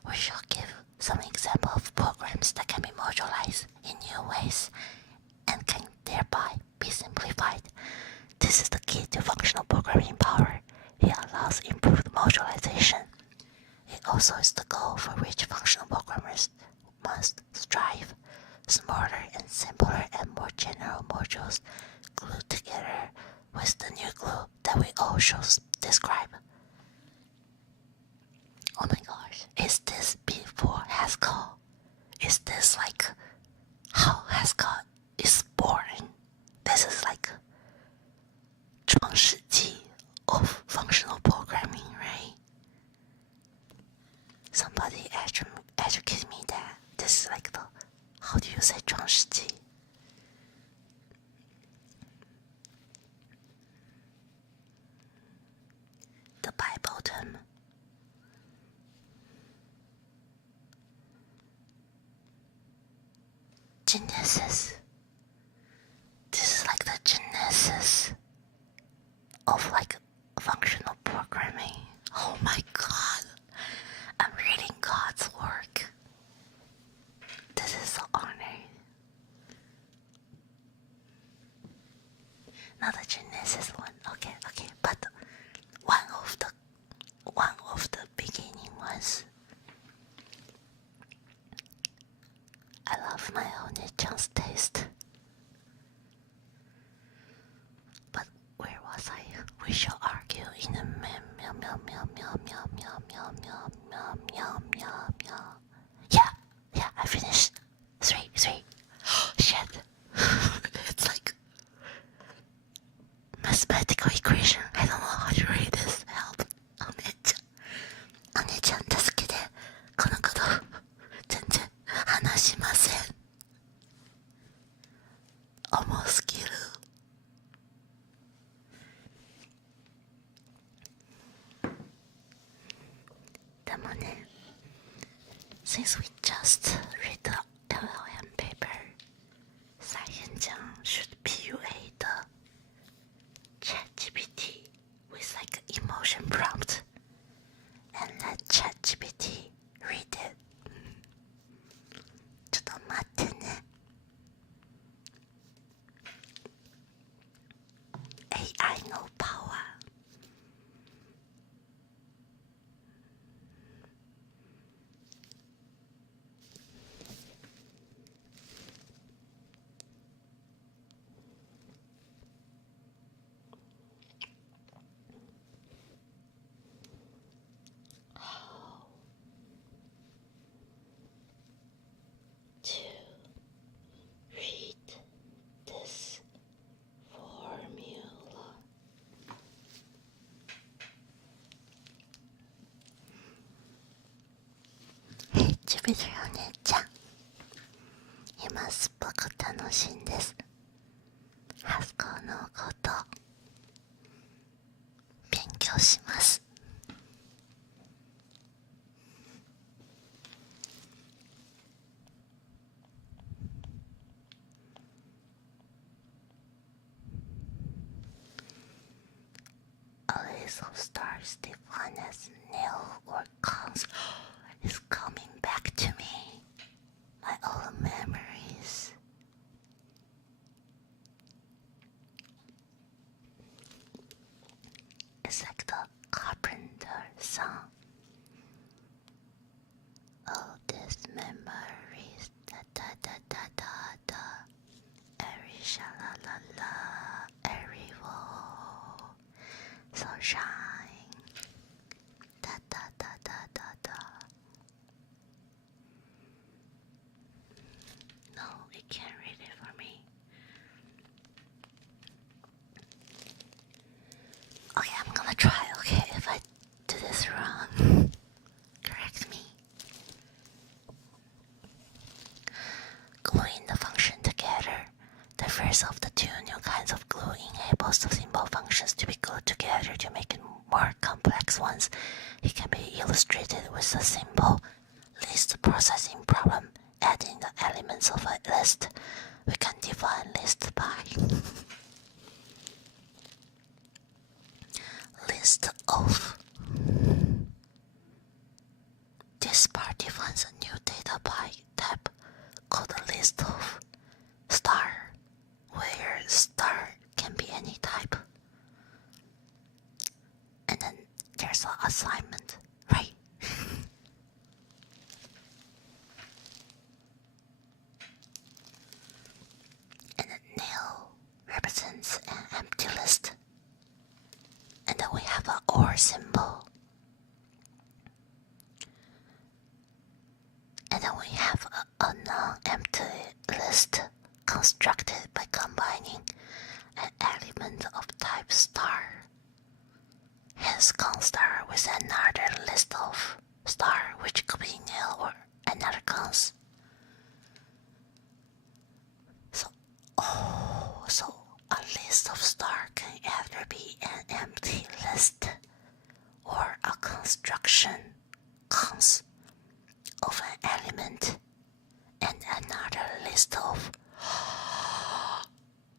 We shall give some examples of programs that can be modularized in new ways and can thereby be simplified. This is the key to functional programming power. It allows improved modularization. It also is the goal for which functional programmers must strive. Smaller and simpler and more general modules glued together with the new glue that we all shall describe. Oh my gosh, is this before Haskell? Is this like how Haskell is born? This is like 创世纪 of functional programming, right? Somebody educated me that this is like the, how do you say 创世纪? The Bible term. Genesis. This is like the genesis of like functional programming. Oh my god, I'm reading God's work. This is so honored. Not the genesis one, okay, but one of the beginning ones. I love my own Nyan-chan's taste. But where was I? We shall argue in a meow meow meow meow meow meow meow meow meow meow meow meow. Yeah, I finished. Three. Shit. It's like mathematical equation. I don't know how to read this. Help. お姉ちゃん助けて。このこと全然話しません。重すぎる。でもね、since we just read the LLM paper, Cyan should PUA the ChatGPT with like emotion prompt and let ChatGPT read it. ちょっと待ってね。AI no power. To read this formula. Hey, Jupiter お姉ちゃん。今すっごく楽しいんです。ハスコのこと勉強します。list of stars defined as nil or cons is coming back to me. My old memories. It's like the carpenter song. Oh, these memories, da da da da da da. Every sha la la la, every wall, sunshine, da da da da da da. No, it can't read it for me. Okay, I'm gonna try, okay? If I do this wrong, correct me. Gluing the function together. The first of the two new kinds of glue enables the simple functions to be glued together to make it more complex ones. It can be illustrated with a simple list processing problem. Adding the elements of a list, we can define list by list of. This part defines a new data type called a list of star, where star can be any type. And then there's an assignment, right? And then nil represents an empty list. And then we have an OR symbol. And then we have a non-empty list constructed by combining an element of type star. Hence constar with another list of star, which could be nil or another cons. So a list of star can either be an empty list or a construction cons of an element and another list of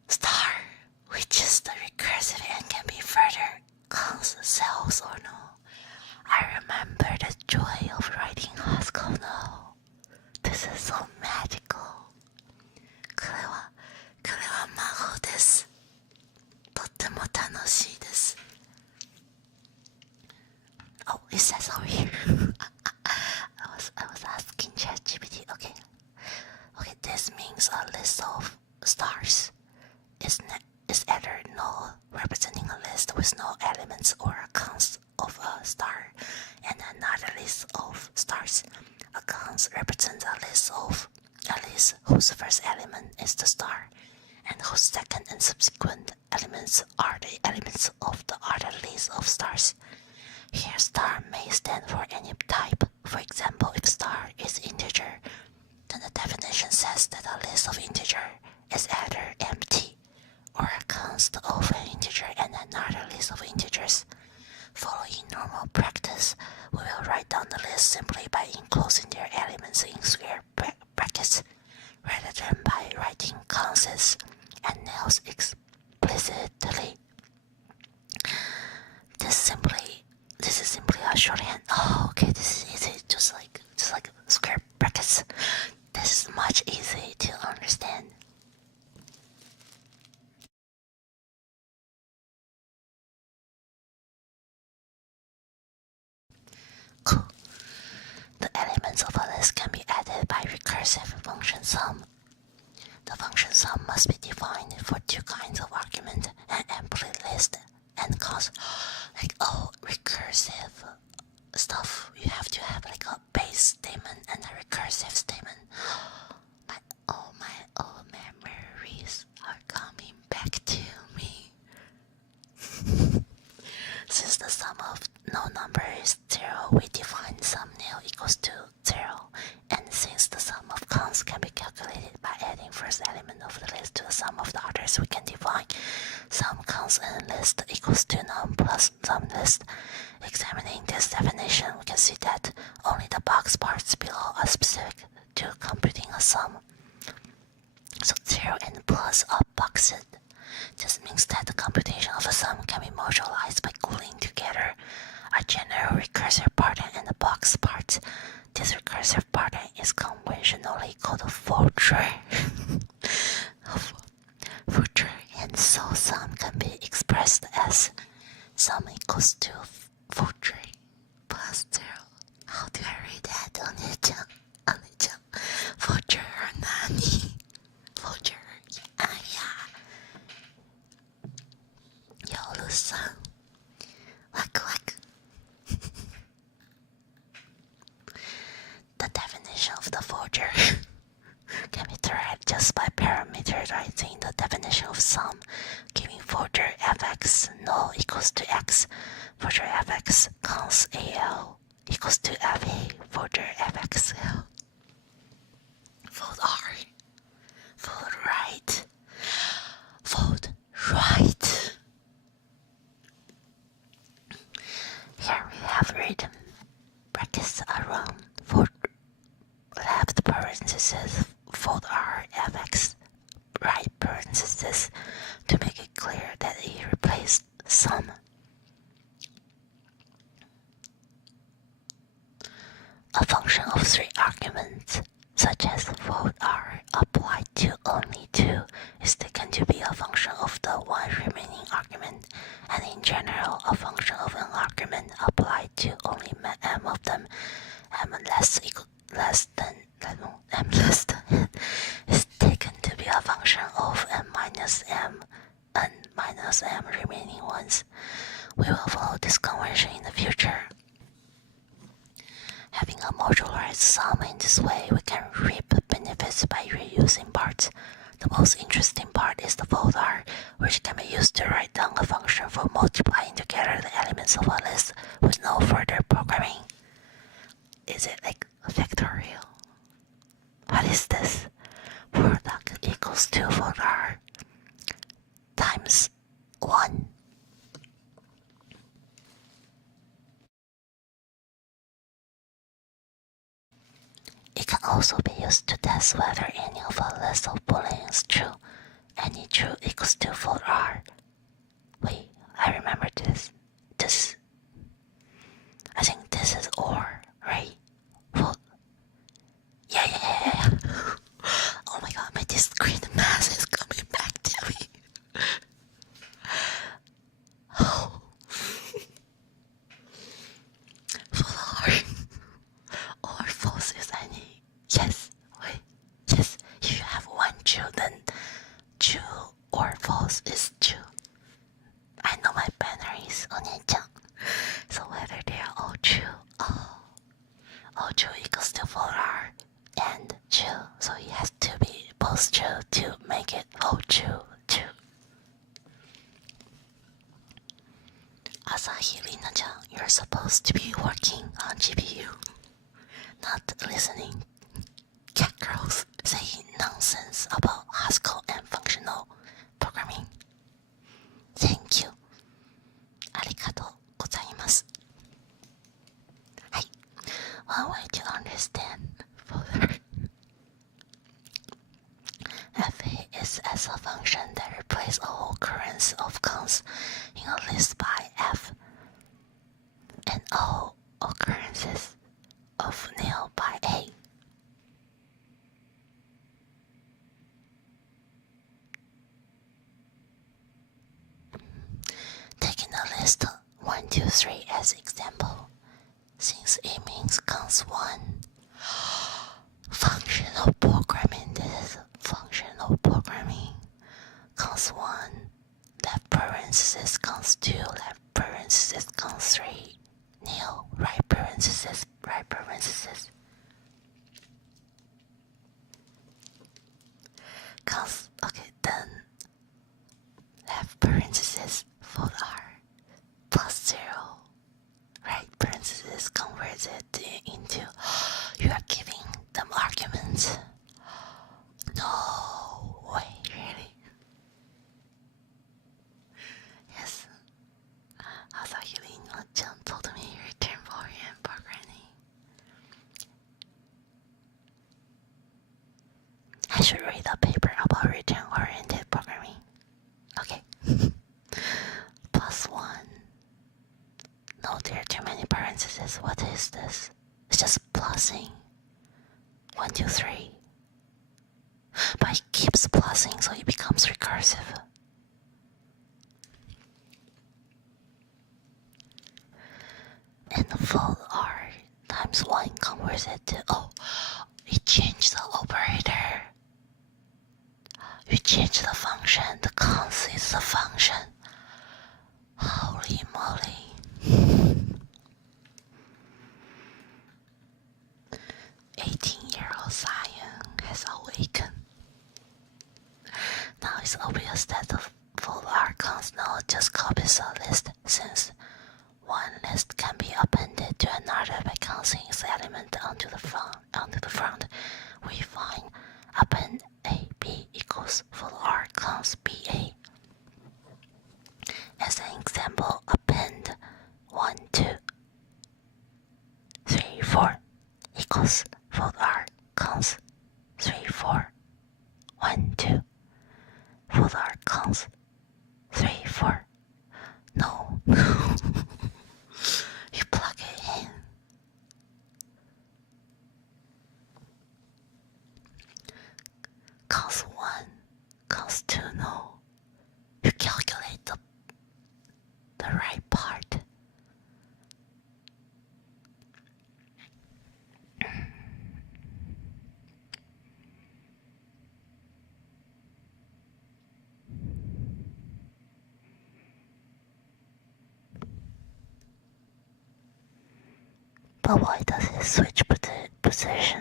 star, which is the recursive and can be further cons cells or no. I remember the joy of writing Haskell now. This is so magical. これは魔法です。とっても楽しいです。Oh, it says over here. I was asking ChatGPT. Okay, this means a list of stars is either null, representing a list with no elements, or a cons of a star, and another list of stars. A cons represents a list whose first element is the star, and whose second and subsequent elements are the elements of the other list of stars. Here star may stand for any type. For example, if star is integer, then the definition says that a list of integer is either empty or a const of an integer and another list of integers. Following normal practice, we will write down the list simply by enclosing their elements in square brackets, rather than by writing consts and nils explicitly. This is simply a shorthand. Oh, okay, this is easy, just like square brackets. This is much easier to understand. Cool. The elements of a list can be added by recursive function sum. The function sum must be defined for two kinds of argument, an empty list and cons. Recursive stuff, you have to have like a base statement and a recursive statement. My old memories are coming back to me. Since the sum of no number is 0, we define sum nil equals to 0. And since the sum of cons can be calculated by adding first element of the list to the sum of the others, we can define sum cons and list equals to num plus sum list. Examining this definition, we can see that only the box parts below are specific to computing a sum. So 0 and plus are boxed. This means that the computation of a sum can be modularized by gluing together folder plus 0. How do I read that? お姉ちゃん folder 何 folder あや夜さんワクワクThe definition of the folder can be derived just by parameterizing the definition of sum, giving folder fx null equals to x, folder fx cons al equals to fa, folder fxl. Fold R, fold right, fold right. Here we have written brackets around fold left parenthesis, fold R fx right parenthesis to make it clear that it replaced sum. A function of 3 arguments, such as fold R applied to only 2, is taken to be a function of the one remaining argument, and in general, a function of an argument applied to only m of them, m less than is taken to be a function of n minus m remaining ones. We will follow this convention in the future. Having a modularized sum in this way, we can reap benefits by reusing parts. The most interesting part is the fold R, which can be used to write down a function for multiplying together the elements of a list with no further programming. Is it like factorial? What is this? Product equals 2 fold R times 1. It can also be used to test whether any of a list of booleans is true. Any true equals 2 fold R. Wait, I remember this. I think this is OR, right? Fold. Yeah. Oh my god, my discrete math is coming back to me. Oh. Fold R. Or false is any. Yes, wait. Yes, if you have one true, then true or false is true. I know my binaries, お姉ちゃん. So whether they are all true, all true equals to fold R and true. So it has to be both true to make it all true. Asahi Rina-chan, you're supposed to be working on GPU, not listening catgirls saying nonsense about Haskell and functional programming. Thank you. ありがとうございます。はい。One way to understand folder fa is as a function that replaces all occurrence of cons in a list by f and all occurrences of nil by a. Taking the list 1, 2, 3 as example, since it means cons 1. Functional programming, this is functional programming. Cons 1, left parenthesis, cons 2, left parenthesis, cons 3, nil, right parenthesis, right parenthesis. Cons, okay, then left parenthesis, fold R, plus 0, right parenthesis converts it into, you are giving them arguments. No way, really? Yes. Asahi Rina-chan told me return-oriented programming. I should read a paper about return-oriented programming. Okay. Plus 1. No, there are too many parentheses. What is this? It's just plussing. 1, 2, 3. But it keeps plussing, so it becomes recursive. full R times 1 converts it to, it changed the operator. You change the function, the cons is the function. Holy moly. 18-year-old Cyan has awakened. Now it's obvious that the full R cons node just copies a list, since one list can be appended to another by counting its element onto the front. We find append A B equals full R cons BA. As an example, append 1, 2, 3, 4 equals full R cons 3, 4, 1, 2, full R cons 3, 4. No. You plug it in. Cons 1, cons 2, no. You calculate the right part. But why does it switch position?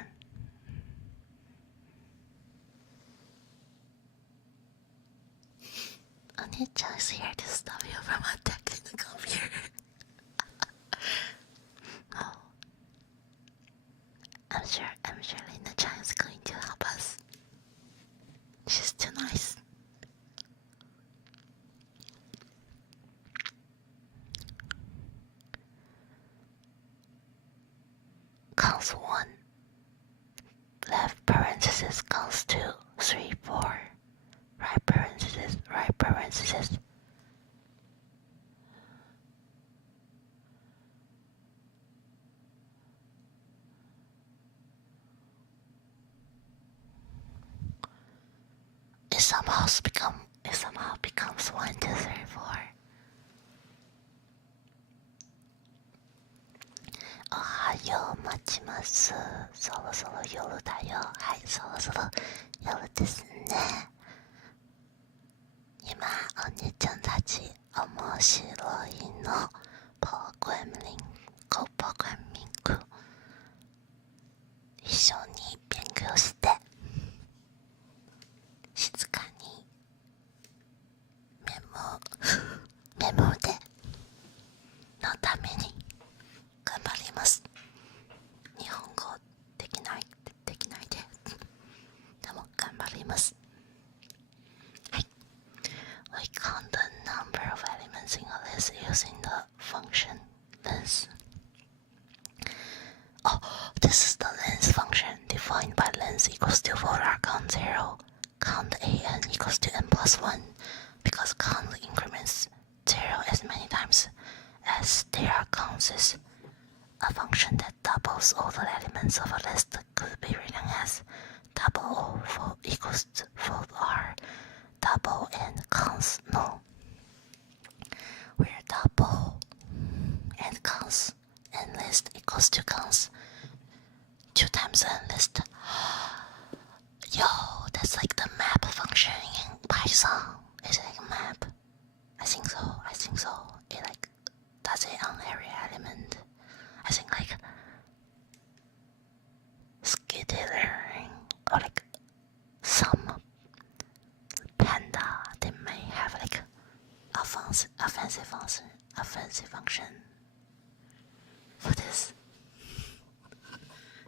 Nyan is here to stop you from attacking the computer. No. I'm sure Nyan is going to help us. She's too nice. Cons 1, left parenthesis, cons 2, 3, 4, right parenthesis, right parenthesis. It somehow becomes 1, 2, 3, 4. おはよう待ちます。そろそろ夜だよ。はい、そろそろ夜ですね。今、お姉ちゃんたち面白いのプログラミング一緒に勉強して静かにメモでのために頑張ります。日本語できないででも頑張ります。はい。We count the number of elements in a list using the function length. This is the length function defined by length equals to full R count 0. Count an equals to n plus 1 because count increments 0 as many times as there are counts is a function that doubles all the elements of a list could be written as double O equals to full R, double n cons no, where double n cons n list equals to cons 2 times n list. Yo, that's like the map function in Python. Is it like a map? I think so. It like does it on every element. I think like skittering or like some panda, they may have like offensive function for this.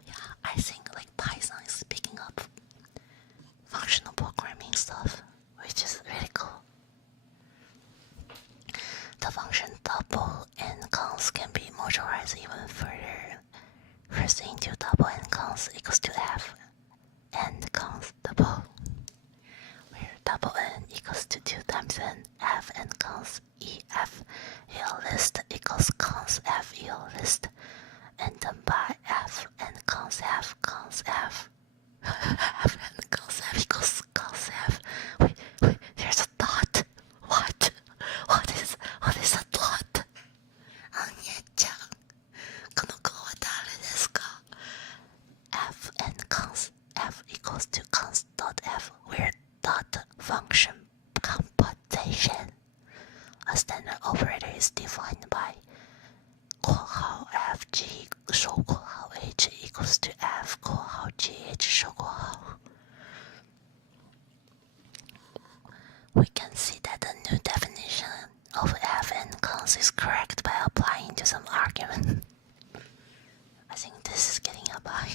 Yeah, I think like Python is picking up functional programming stuff, which is really cool. The function double n cons can be modularized even further. First into double n cons equals to f n cons double, where double n equals to 2 times n f n cons e f el list equals cons f el list, and then by f n cons f f n cons f equals cons f. Wait, there's a dot. What is a dot? あんやちゃん fg 收括号 h equals to f 括号 gh 收括号。We can see that the new definition of f and cons is correct by applying to some argument. I think this is getting a buy.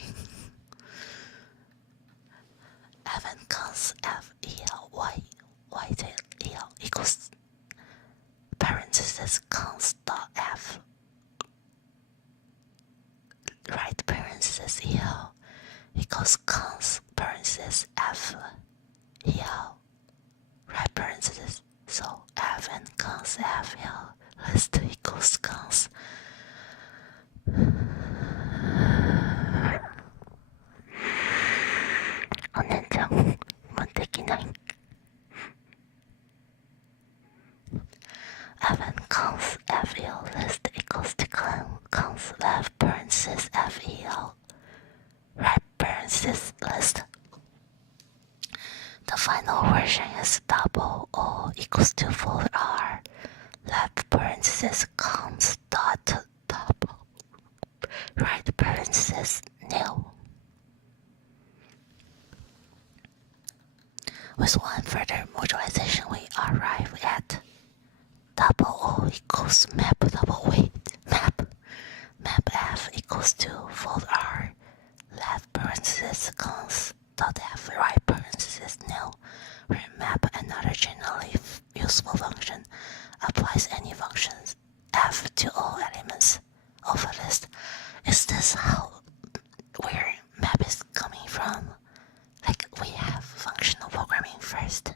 F and cons f el y tail el equals parenthesis cons dot f right parenthesis el equals cons parenthesis f el right parenthesis. So f and cons f el list equals cons. F and cons FEL list equals to cons left parenthesis FEL right parenthesis list. The final version is double O equals to full R left parenthesis cons dot double right parenthesis nil. With one further modularization, we arrive at double O equals map double weight map f equals to fold R left parenthesis cons dot f right parenthesis nil, where map, another generally useful function, applies any functions f to all elements of a list. Is this where map is coming from? Like, we have functional programming first,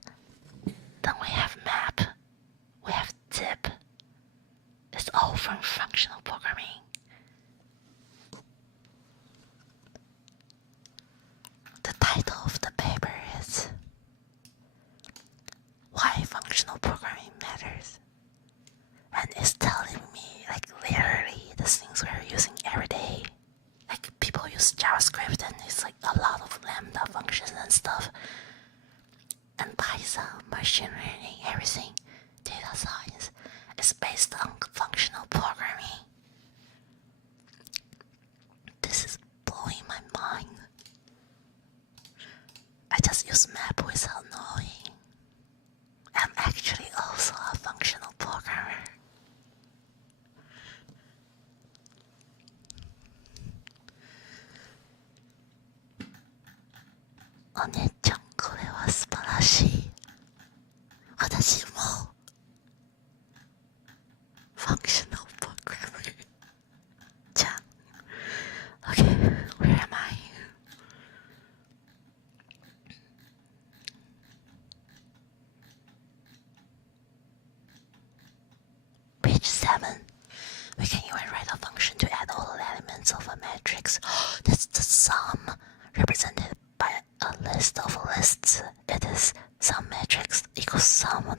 then we have map, we have zip. It's all from functional programming. The title of the paper is Why Functional Programming Matters, and it's telling me, like, literally the things we're using every day. Like, people use JavaScript and it's like a lot of lambda functions and stuff, and Python, machine learning, everything, data science is based on functional programming. This is blowing my mind. I just use map without knowing. I'm actually also a functional programmer. 언니짱, これは素晴らしい。私も functional programmer じゃん。Okay, where am I? Page 7. We can even write a function to add all the elements of a matrix. That's the sum represented by a list of lists. It is sum matrix equals sum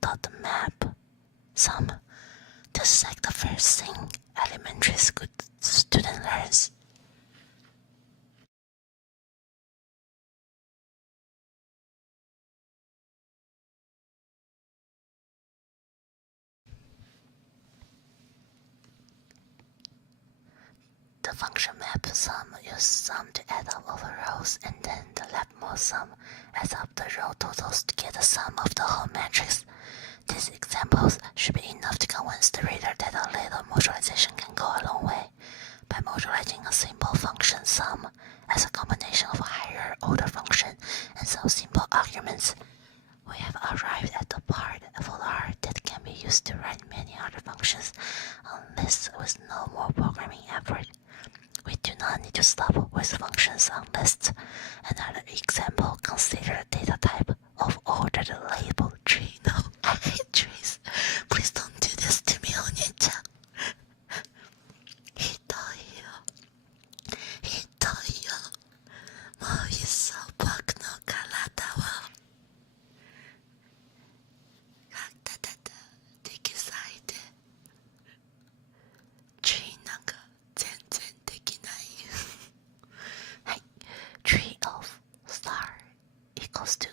dot map sum. This is like the first thing elementary school student learns. The function map sum uses sum to add up all the rows, and then the leftmost sum adds up the row totals to get the sum of the whole matrix. These examples should be enough to convince the reader that a little modularization can go a long way. By modularizing a simple function sum as a combination of a higher order function and some simple arguments, we have arrived at the part of R that can be used to write many other functions on lists with no more programming effort. We do not need to stop with functions on lists. Another example, consider a data type of ordered label tree. No, I hate trees. Please don't do this to me, Nyan. ひどいよ。ひどいよ。もういっそ僕の体をただ適材で tree なんか全然できないはい tree of star equals to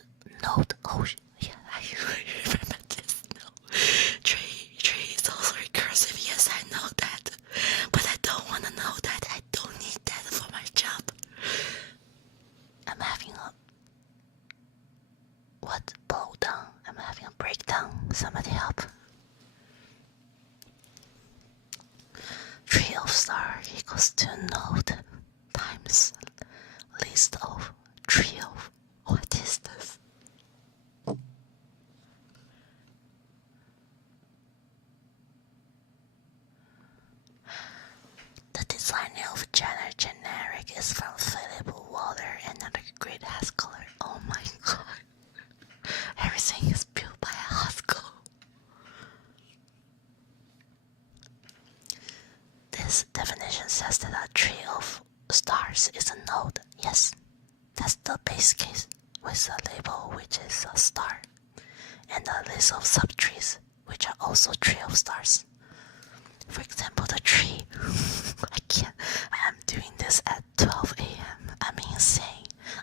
equals to node times list of tree of. What is this? The design of generic is from Philip Water and another great Haskell. Oh my god. Everything is built by Haskell. This definition says that a tree of stars is a node. Yes, that's the base case with a label which is a star, and a list of subtrees which are also tree of stars. For example, the tree. I can't. I am doing this at 12 a.m. I'm insane.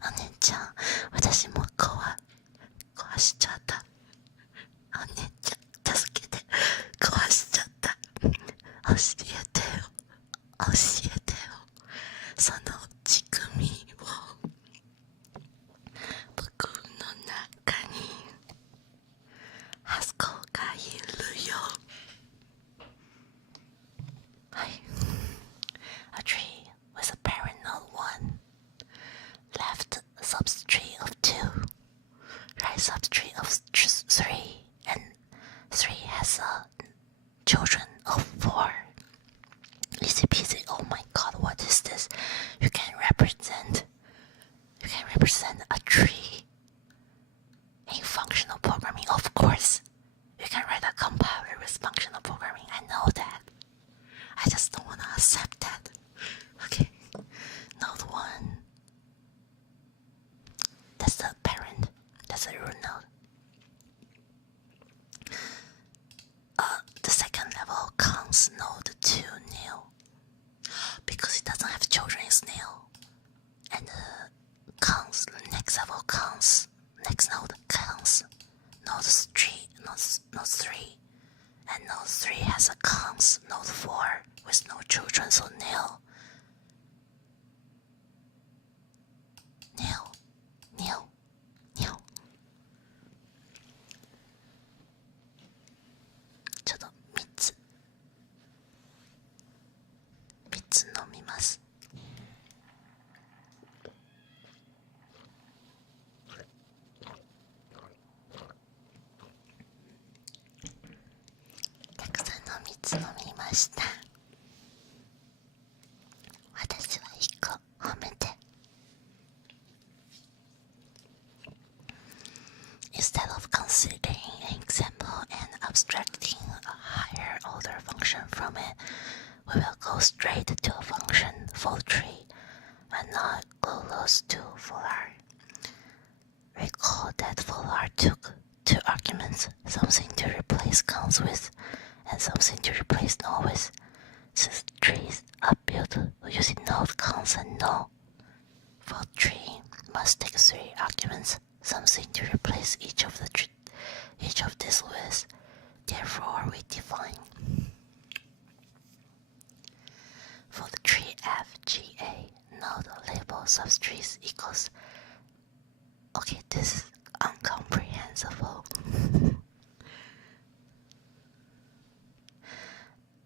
お姉ちゃん、私も壊しちゃった。お姉ちゃん、助けて。壊しちゃった。教えてよ。教えてよ。その仕組みを僕の中にハスコがいるよ。A tree with a parent node 1, left subtree of 2, right subtree of 3, and 3 has a children of 4. Easy peasy. Oh my god, what is this? You can represent a tree in functional programming. Of course, you can write a compiler with functional programming. I know that. I just don't want to accept that. Okay, node 1. That's the parent. That's the root node. The second level counts node 2 nil. Because it doesn't have children, it's nil. And the next level counts, next node counts node 3. And node 3 has a counts node 4 with no children, so nil. Nil. Nil. Nil. ちょっと3つ飲みます。たくさんの蜜飲みました。私は1個褒めて。Instead of considering an example and abstracting a higher order function from it, we will go straight to a function for tree and not close to for r. Recall that for r took 2 arguments, something to replace counts with and something to replace null with. Since trees are built using node counts and null, for tree must take 3 arguments, something to replace each of these with. Therefore, we define for the tree FGA node label subtrees equals. Okay, this is incomprehensible.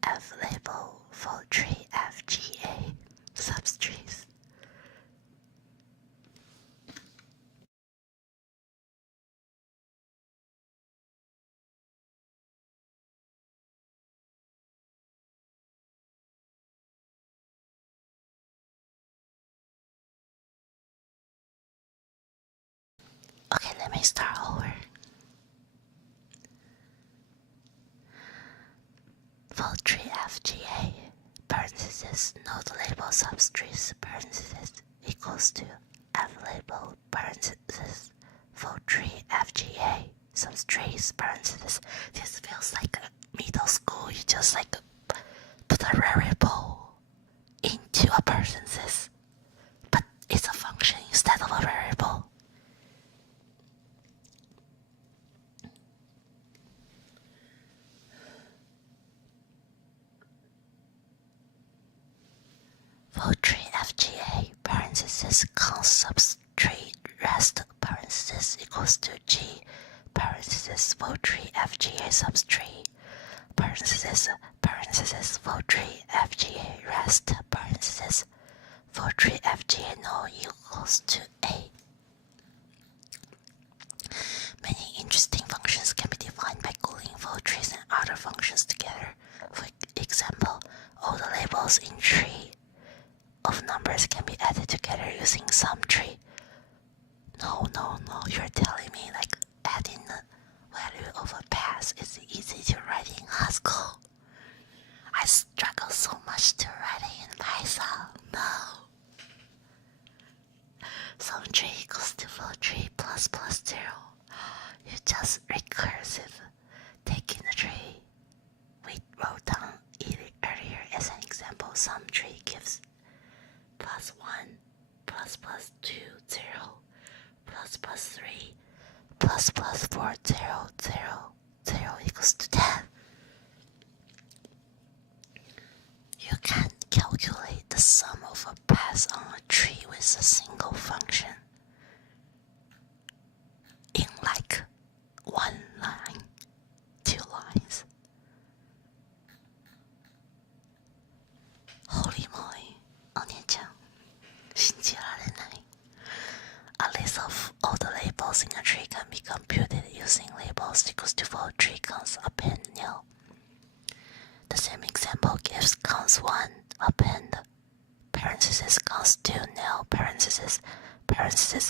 F label for tree FGA subtrees. Okay, let me start over. For tree FGA, parenthesis node label subtrees parenthesis equals to F label parenthesis for tree FGA subtrees parenthesis. This feels like a middle school. You just like put a variable into a parenthesis, but it's a function instead of a variable. For tree FGA, parenthesis const subtree rest parenthesis equals to G parenthesis for tree FGA subtree parenthesis parentheses for tree FGA rest parentheses for tree FGA no equals to A. Many interesting functions can be defined by gluing for trees and other functions together. For example, all the labels in tree of numbers can be added together using sum tree. No, you're telling me like adding the value of a pass is easy to write in Haskell. I struggle so much to write it in Python. No. Sum tree equals to flow tree plus 0. You just recursive taking the tree we wrote down earlier as an example. Sum tree gives +1 +2 0 +3 +4 0 0 0 equals to 10. You can calculate the sum of a pass on a tree with a single function in like 1 line, 2 lines. Holy moly, お姉ちゃん、信じられない。A list of all the labels in a tree can be computed using labels equals to for tree counts append nil. The same example gives counts 1 append parentheses counts 2 nil parentheses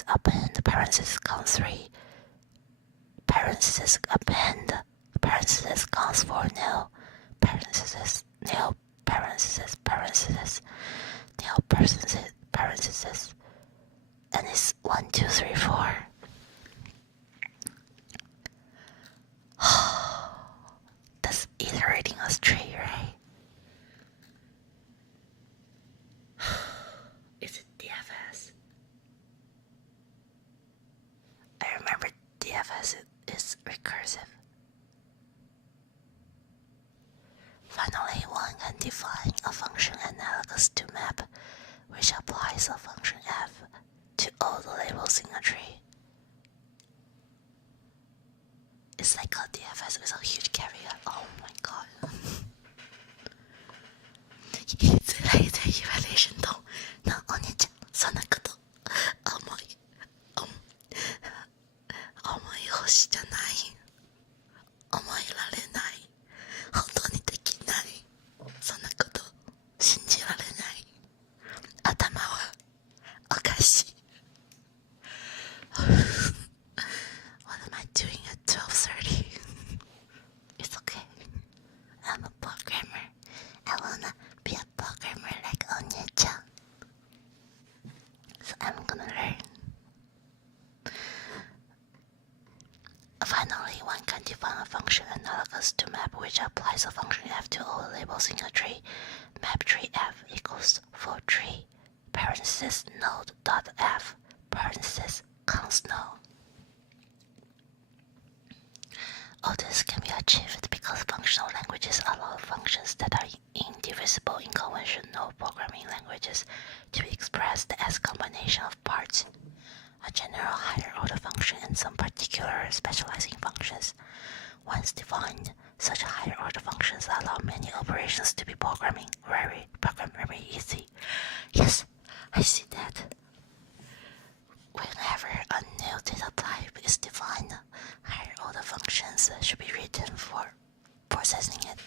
append parentheses counts 3 parentheses append parentheses counts 4 nil parentheses nil parentheses nil parentheses and it's 1 2 3 4. That's iterating a tree, right? Is it DFS? I remember DFS is recursive. Finally, one can define a function analogous to map, which applies a function f to all the labels in a tree. It's like a DFS with a huge caveat. Oh my god. いつらいで言われるのなお姉ちゃんそんなこと思い星じゃない思いられない本当にできないそんなこと信じられない頭はおかしいWhat am I doing at 12:30? It's okay. I'm a programmer. I wanna be a programmer like Onyechan. So I'm gonna learn. Finally, one can define a function analogous to map which applies a function f to all the labels in a tree. Map tree f equals for tree parentheses node dot f parentheses const node. All this can be achieved because functional languages allow functions that are indivisible in conventional programming languages to be expressed as combination of parts, a general higher order function and some particular specializing functions. Once defined, such higher order functions allow many operations to be programmed very easy. Yes, I see that. Whenever a new data type is defined, higher order functions should be written for processing it.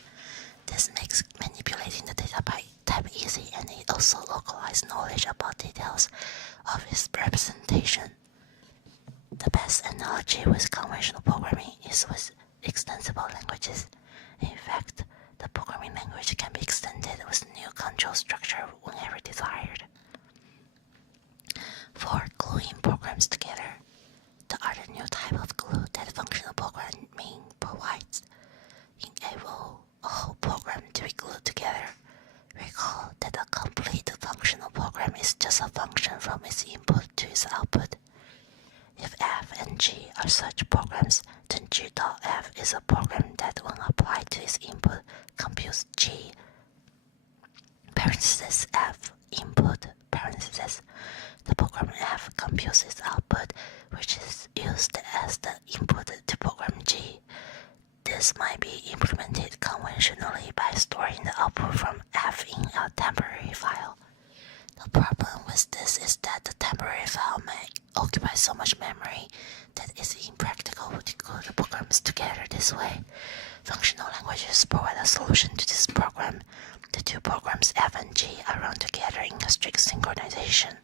This makes manipulating the data type easy, and it also localizes knowledge about details of its representation. The best analogy with conventional programming is with extensible languages. In fact, the programming language can be extended with new control structure whenever desired. For gluing programs together, the other new type of glue that functional programming provides enable a whole program to be glued together. Recall that a complete functional program is just a function from its input to its output. If f and g are such programs, then g.f is a program that when applied to its input computes g parentheses f input parentheses. The program f computes its output, which is used as the input to program g. This might be implemented conventionally by storing the so much memory that it's impractical to glue the programs together this way. Functional languages provide a solution to this problem. The two programs F and G are run together in a strict synchronization.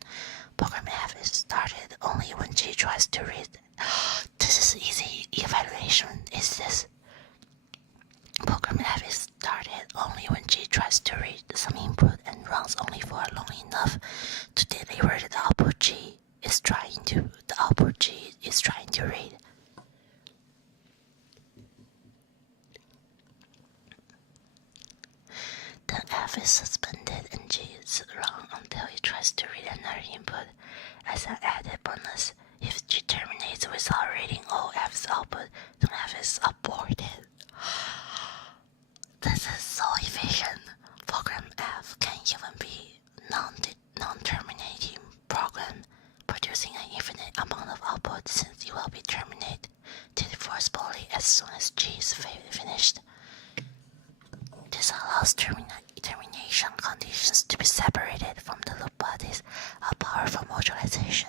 Program F is started only when G tries to read. This is easy evaluation, is this? Program F is started only when G tries to read some input and runs only for long enough to deliver the output G is trying to read. Then F is suspended and G is run until it tries to read another input. As an added bonus, if G terminates without reading all F's output, then F is aborted. This is so efficient. Program F can even be non-terminating program, producing an infinite amount of output since it will be terminated forcibly as soon as G is finished. This allows termination conditions to be separated from the loop bodies, a powerful modularization.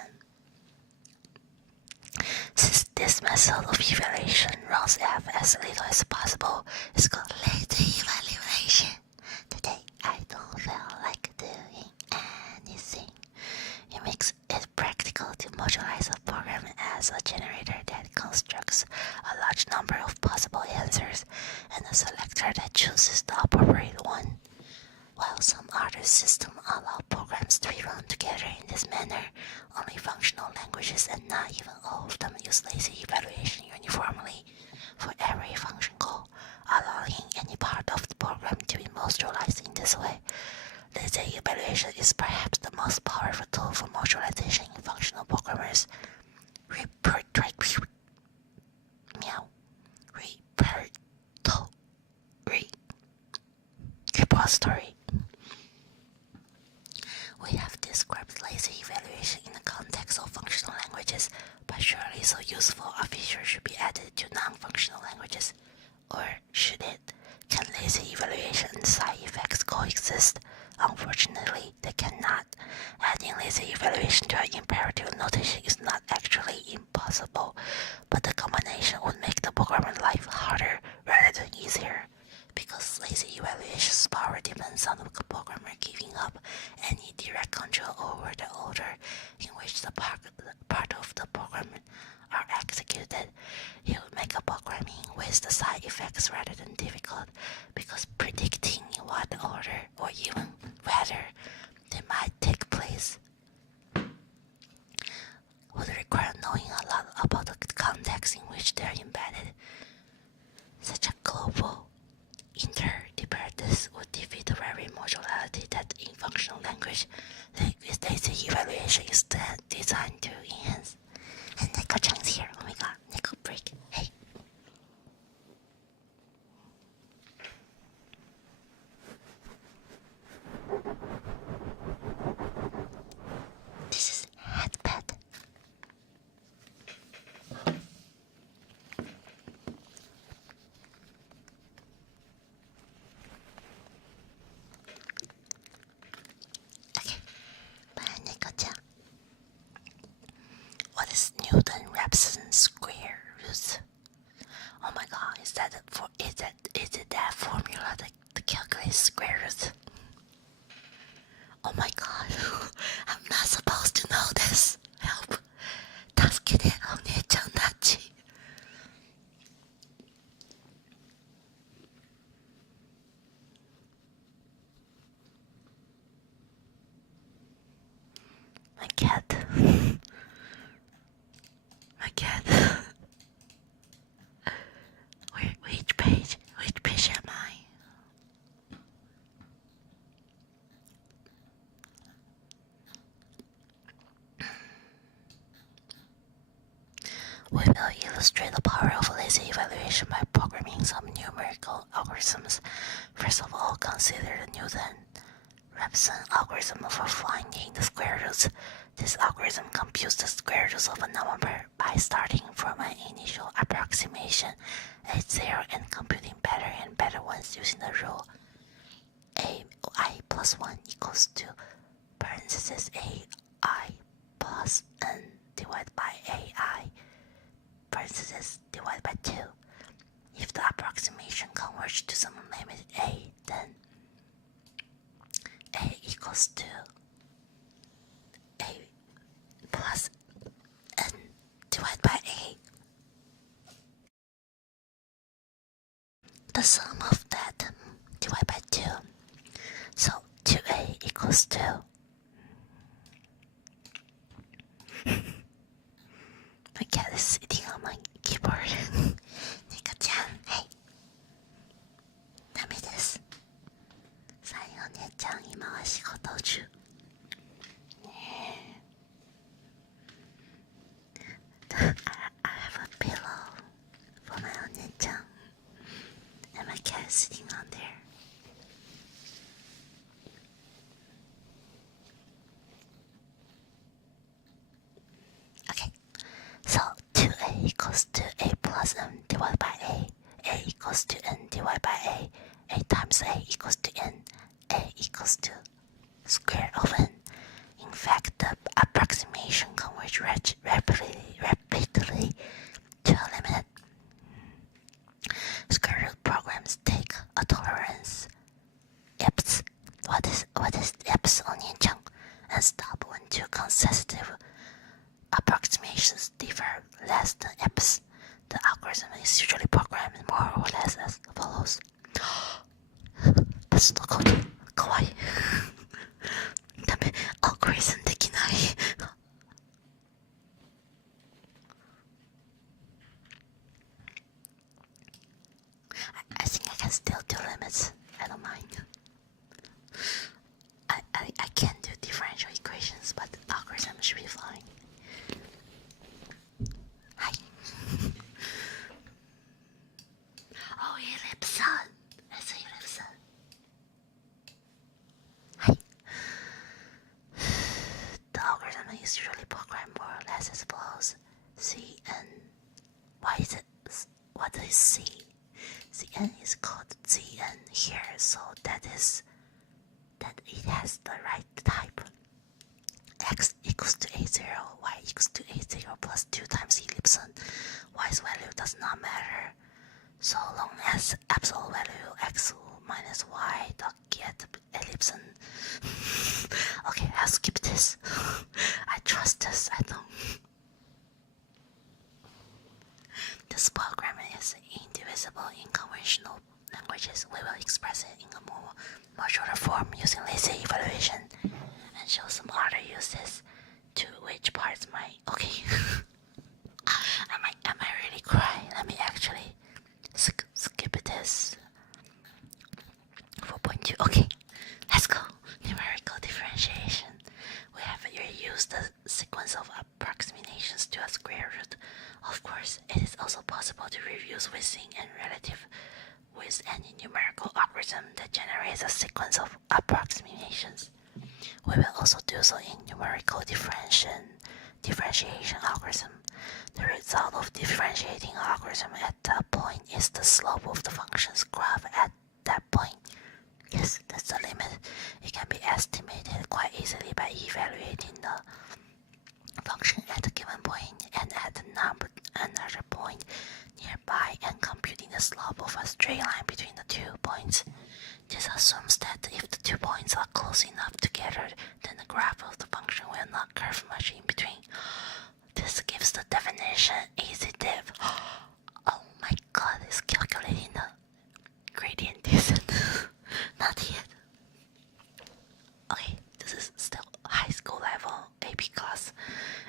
Since this method of evaluation runs F as little as possible, it's called lazy evaluation. Today I don't feel like doing anything. It makes it practical to modularize a program as a generator that constructs a large number of possible answers and a selector that chooses the appropriate one. While some other systems allow programs to be run together in this manner, only functional languages and not even all of them use lazy evaluation uniformly for every function call, allowing any part of the program to be modularized in this way. Lazy evaluation is perhaps the most powerful tool for modularization in functional programmers. Repository. We have described lazy evaluation in the context of functional languages, but surely so useful a feature should be added to non-functional languages. Or should it? Can lazy evaluation and side effects coexist? Unfortunately, they cannot. Adding lazy evaluation to an imperative notation is not actually impossible, but the combination would make the programmer's life harder rather than easier. Because lazy evaluation's power depends on the programmer giving up any direct control over the order in which the part of the program are executed, it would make a programming with the side effects rather than difficult, because predicting in what order or even whether they might take place would require knowing a lot about the context in which they are embedded. Such a global interdependence would defeat the very modularity that in functional language lazy evaluation is designed to enhance. And Neko-chan's here. Oh my god, Neko break. Hey. This is headpad. Okay, bye Neko-chan. What is Newton-Raphson square root? Oh my god, is it that formula that calculates square root? Oh my god, I'm not supposed to know this. Help. 助けて、お姉ちゃんたち。My cat. My cat. Which page? Which page am I? We will illustrate the power of lazy evaluation by programming some numerical algorithms. First of all, consider the Newton-Raphson algorithm for finding the square roots. This algorithm computes the square roots of a number by starting from an initial approximation at 0 and computing better and better ones using the rule ai plus 1 equals to parentheses ai plus n divided divided by AI parentheses divided by 2. If the approximation converges to some limited a, then a equals to a plus n divided by a. The sum of that divided by 2. So 2a equals to my cat is sitting on my keyboard. Neko-chan, hey. ダメです。さいお姉ちゃん、今は仕事中。ねえ。I have a pillow for my お姉ちゃん。And my cat is sitting on there. Okay, so 2a equals to a plus n divided by a equals to n divided by a times a equals to n, a equals to square of n. In fact, the approximation converges rapidly to a limit. Square root programs take a tolerance eps. What is eps on Nyan and stop when two consecutive approximations differ less than eps. The algorithm is usually programmed more or less as follows. パスのコードかわいいダメアルゴリズムできない I think I can still do limits. I don't mind. I can't do differential equations, but the algorithm should be fine. Hi. Oh, ellipson. Let's say ellipson. Hi. The algorithm is usually programmed more or less as follows. Cn. Why is it? What is C? Cn is called Cyan here, so that it has the right type. X equals to a0, y equals to a0 plus 2 times ellipson. Y's value does not matter so long as absolute value x minus y don't get ellipson. Okay, I'll skip this. I trust this, I don't. This program is indivisible in conventional languages. We will express it in a more shorter form using lazy evaluation and show some other uses to which parts might. Okay. I might really cry. Let me actually skip this. 4.2. Okay, let's go. Numerical differentiation. We have reused the sequence of approximations to a square root. Of course, it is also possible to reuse within and relative with any numerical algorithm that generates a sequence of approximations. We will also do so in numerical differentiation algorithm. The result of differentiating algorithm at that point is the slope of the function's graph at that point. Yes, that's the limit. It can be estimated quite easily by evaluating the function at a given point and at another point nearby and computing the slope of a straight line between the 2 points. This assumes that if the 2 points are close enough together, then the graph of the function will not curve much in between. This gives the definition easy div. Oh my god, it's calculating the gradient descent. Not yet. Okay, this is still high school level AP class.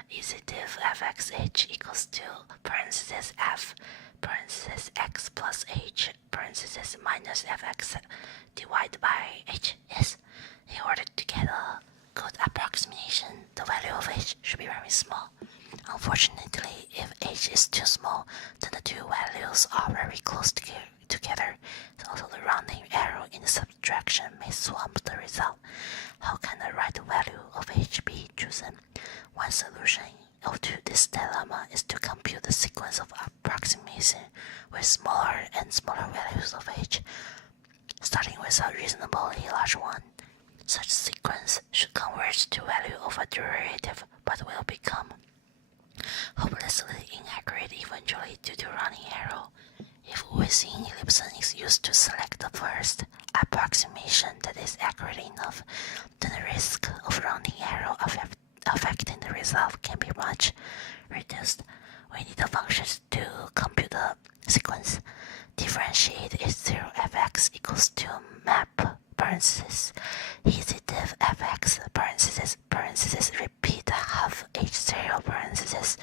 Easy div fxh equals to parentheses f parentheses x plus h parentheses minus fx divided by h. Yes, in order to get a good approximation, the value of h should be very small. Unfortunately, if h is too small, then the two values are very close together, so also the rounding error in the subtraction may swamp the result. How can the right value of h be chosen? One solution to this dilemma is to compute the sequence of approximation with smaller and smaller values of h, starting with a reasonably large one. Such sequence should converge to value of a derivative, but will become hopelessly inaccurate eventually due to running error. If within ellipson is used to select the first approximation that is accurate enough, then the risk of rounding error affecting the result can be much reduced. We need the functions to compute the sequence. Differentiate h0fx equals to map parenthesis hesitive fx parenthesis repeat half h0 parenthesis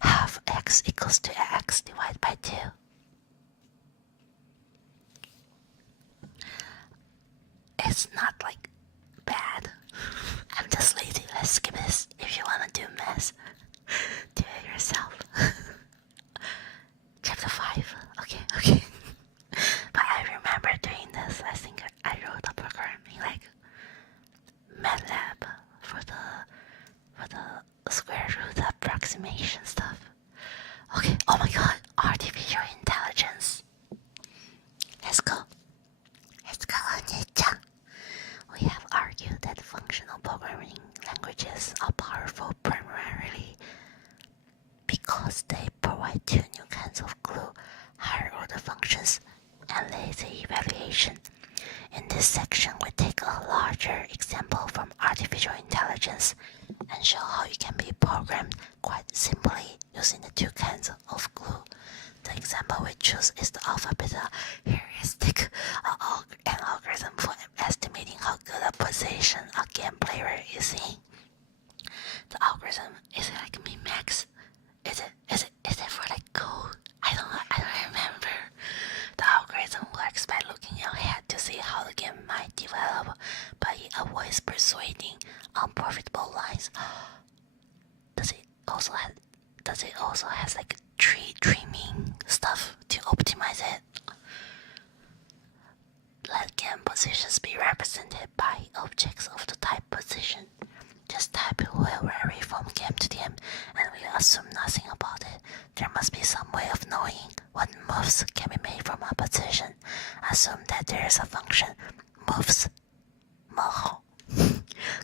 half x equals to x divided by 2. It's not like bad. I'm just lazy. Let's skip this. If you wanna do math, do it yourself. Chapter 5. Okay. But I remember doing this. I think I wrote a program in like MATLAB for the square root approximation stuff. Okay. Oh my god. Artificial intelligence. Let's go. Nyan. We have argued that functional programming languages are powerful primarily because they provide two new kinds of glue, higher order functions, and lazy evaluation. In this section, we take a larger example from artificial intelligence and show how it can be programmed quite simply using the two kinds of glue. The example we choose is the alpha-beta heuristic, an algorithm for estimating how good a position a game player is in. The algorithm is it like min-max? Is it for like code? I don't remember. The algorithm works by looking ahead to see how the game might develop, but it avoids persuading unprofitable lines. Does it also has like tree trimming stuff to optimize it? Let game positions be represented by objects of the type position. This type will vary from game to game, and we assume nothing about it. There must be some way of knowing what moves can be made from a position. Assume that there is a function moves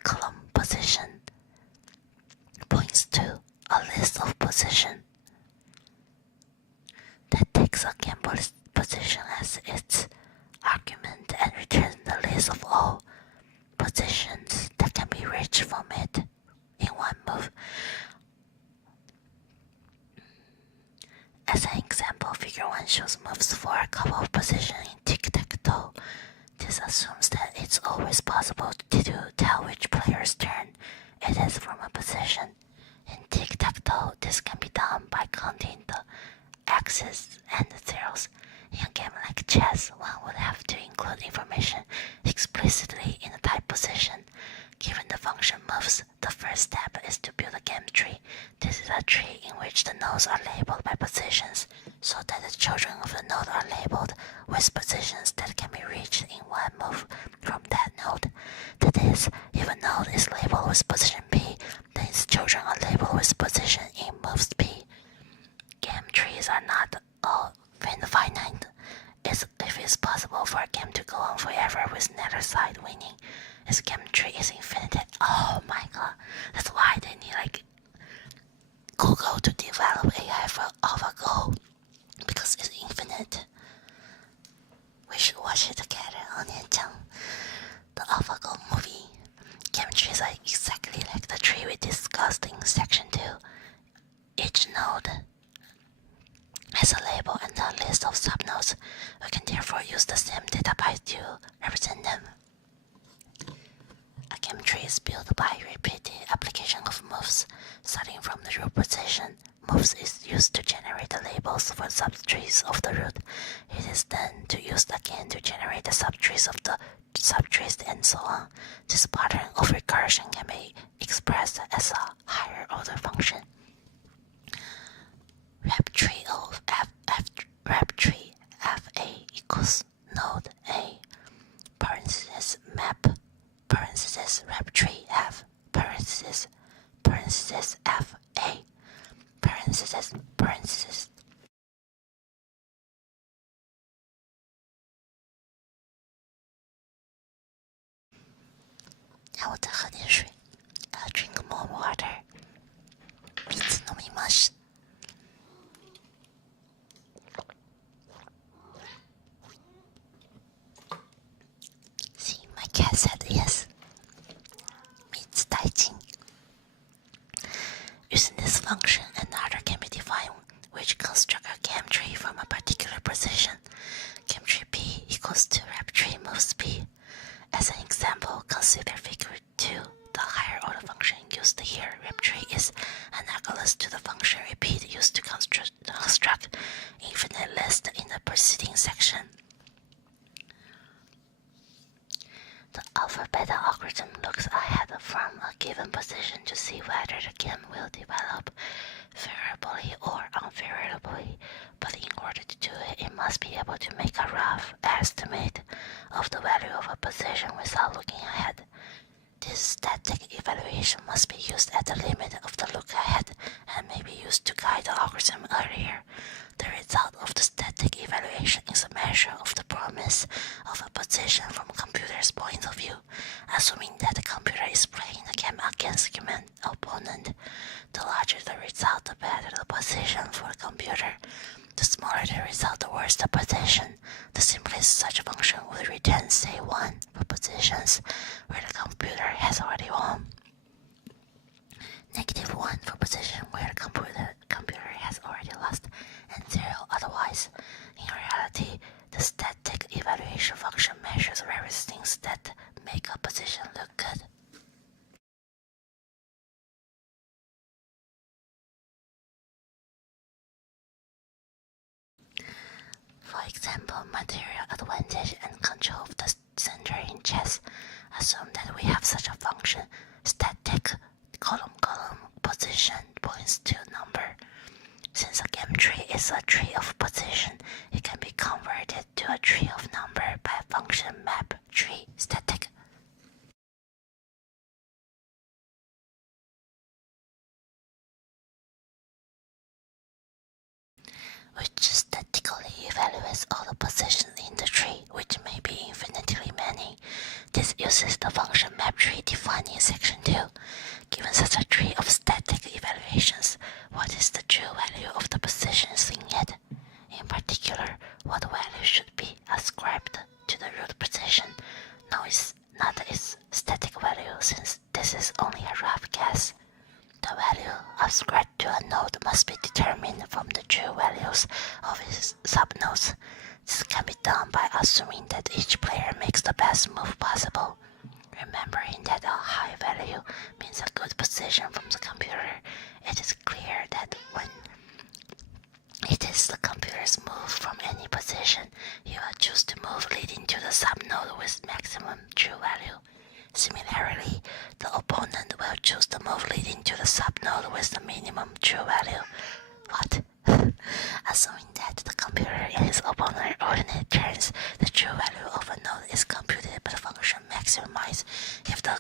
column position points to a list of position that takes a game position as its argument and returns the list of all positions that can be reached from it in one move. As an example, figure 1 shows moves for a couple of positions in tic-tac-toe. This assumes that it's always possible to tell which player's turn it is from a position. In tic-tac-toe, this can be done by counting the X's and the zeros. In a game like chess, one would have to include information explicitly in the type position. Given the function moves, the first step is to build a game tree. This is a tree in which the nodes are labeled by positions, so that the children of the node are labeled with positions that can be reached in one move from that node. That is, if a node is labeled with position B, then its children are labeled with position in moves B. Game trees are not all finite. If it's possible for a game to go on forever with neither side winning, its game tree is infinite. Oh my god, that's why they need like Google to develop AI for AlphaGo, because it's infinite. We should watch it together on Nyan, the AlphaGo movie. Game trees are exactly like the tree we discussed in section 2. Each node has a label and a list of subnodes. We can therefore use the same data type to represent them. A game tree is built by repeated application of moves. Starting from the root position, moves is used to generate the labels for subtrees of the root. It is then used again to generate the subtrees of the subtrees and so on. This pattern of recursion can be expressed as a higher order function. Rep tree fa equals node a parenthesis map parenthesis rep tree f parenthesis f a parenthesis. I want to drink more water. 水飲みま much. See, my cat said yes. Meets Daijin. Using this function, another can be defined which construct a game tree from a particular position. Game tree P equals to rep tree moves P. As an example, consider figure 2. The higher order function used here, rep tree, is analogous to the function repeat used to construct infinite list in the preceding section. The alpha-beta algorithm looks ahead from a given position to see whether the game will develop favorably or unfavorably, but in order to do it, it must be able to make a rough estimate of the value of a position without looking ahead. This static evaluation must be used at the limit of the look ahead and may be used to guide the algorithm earlier. The result of the static evaluation is a measure of the promise of a position from a computer's point of view, assuming that the computer is playing the game against a human opponent. The larger the result, the better the position for the computer. The smaller the result, the worse the position. The simplest such function would return, say, 1 for positions where the computer has already won, -1 for position where the computer has already lost, and 0 otherwise. In reality, the static evaluation function measures various things that make a position look good. For example, material advantage and control of the center in chess. Assume that we have such a function, static column position points to a number. Since a game tree is a tree of position, it can be converted to a tree of number by a function map tree static. Which statically evaluates all the positions in the tree, which may be infinitely many. This uses the function mapTree defined in section 2. Given such a tree of static evaluations, what is the true value of the positions in it? In particular, what value should be ascribed to the root position? Not its static value, since this is only a rough guess. The value ascribed to a node must be determined from the true values of its subnodes. This can be done by assuming that each player makes the best move possible. Remembering that a high value means a good position from the computer, it is clear that when it is the computer's move from any position, you will choose the move leading to the subnode with maximum true value. Similarly, the opponent will choose the move leading to the subnode with the minimum true value. What? Assuming that the computer in his opponent's ordinate turns, the true value of a node is computed by the function maximize if the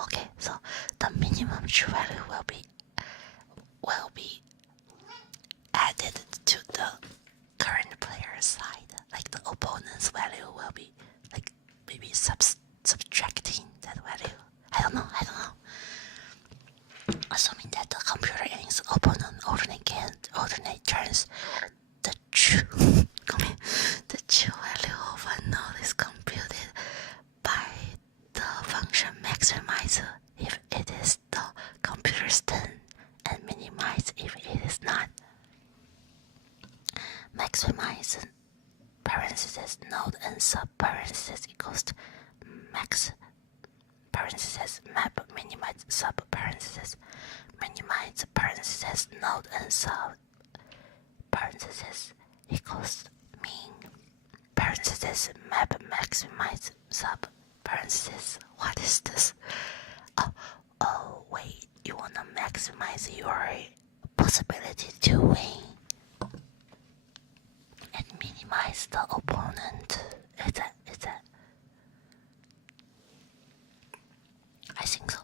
okay, so the minimum true value will be added to the current player's side. Like the opponent's value will be like maybe subtracting that value. I don't know. Assuming that the computer and its opponent alternate turns, the true value of a node is computed by the function maximizer if it is the computer's turn, and minimize if it is not. Maximize parentheses node and sub parentheses equals to max parentheses map minimize sub parentheses minimize parentheses node and sub parentheses equals mean parentheses map maximize sub parentheses. What is this? Oh wait, you wanna maximize your possibility to win and minimize the opponent. I think so.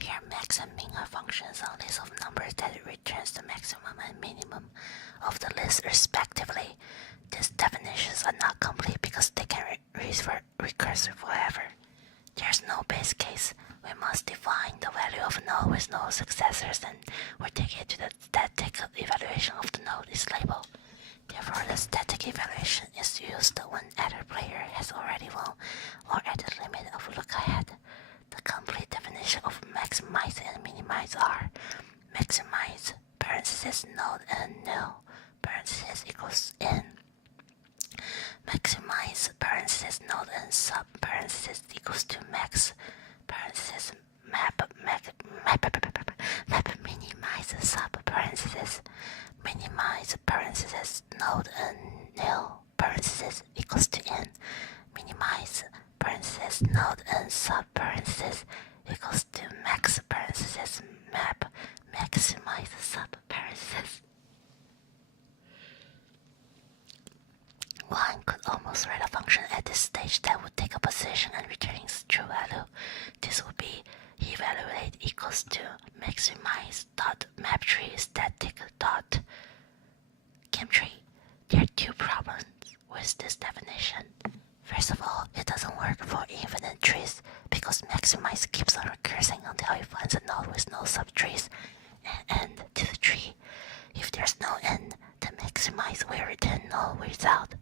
Here max and min are functions on list of numbers that returns the maximum and minimum of the list respectively. These definitions are not complete because they can recursive forever. There's no base case. We must define the value of a node with no successors and we take it to the static evaluation of the node is labeled. Therefore, the static evaluation is used when either player has already won or at the limit of look ahead. The complete definition of maximize and minimize are maximize parenthesis node and nil parenthesis equals n. Maximize parenthesis node and sub parenthesis equals to max parenthesis map minimize sub parenthesis minimize parenthesis node and nil parenthesis equals to n. Minimize parenthesis node and sub parenthesis equals to max parenthesis map maximize sub parenthesis. One could almost write a function at this stage that would take a position and returning its true value. This would be evaluate equals to maximize dot maptree static dot gametree. There are two problems with this definition. First of all, it doesn't work for infinite trees because maximize keeps on recursing until it finds a node with no subtrees and end to the tree. If there's no end, the maximize will return no result.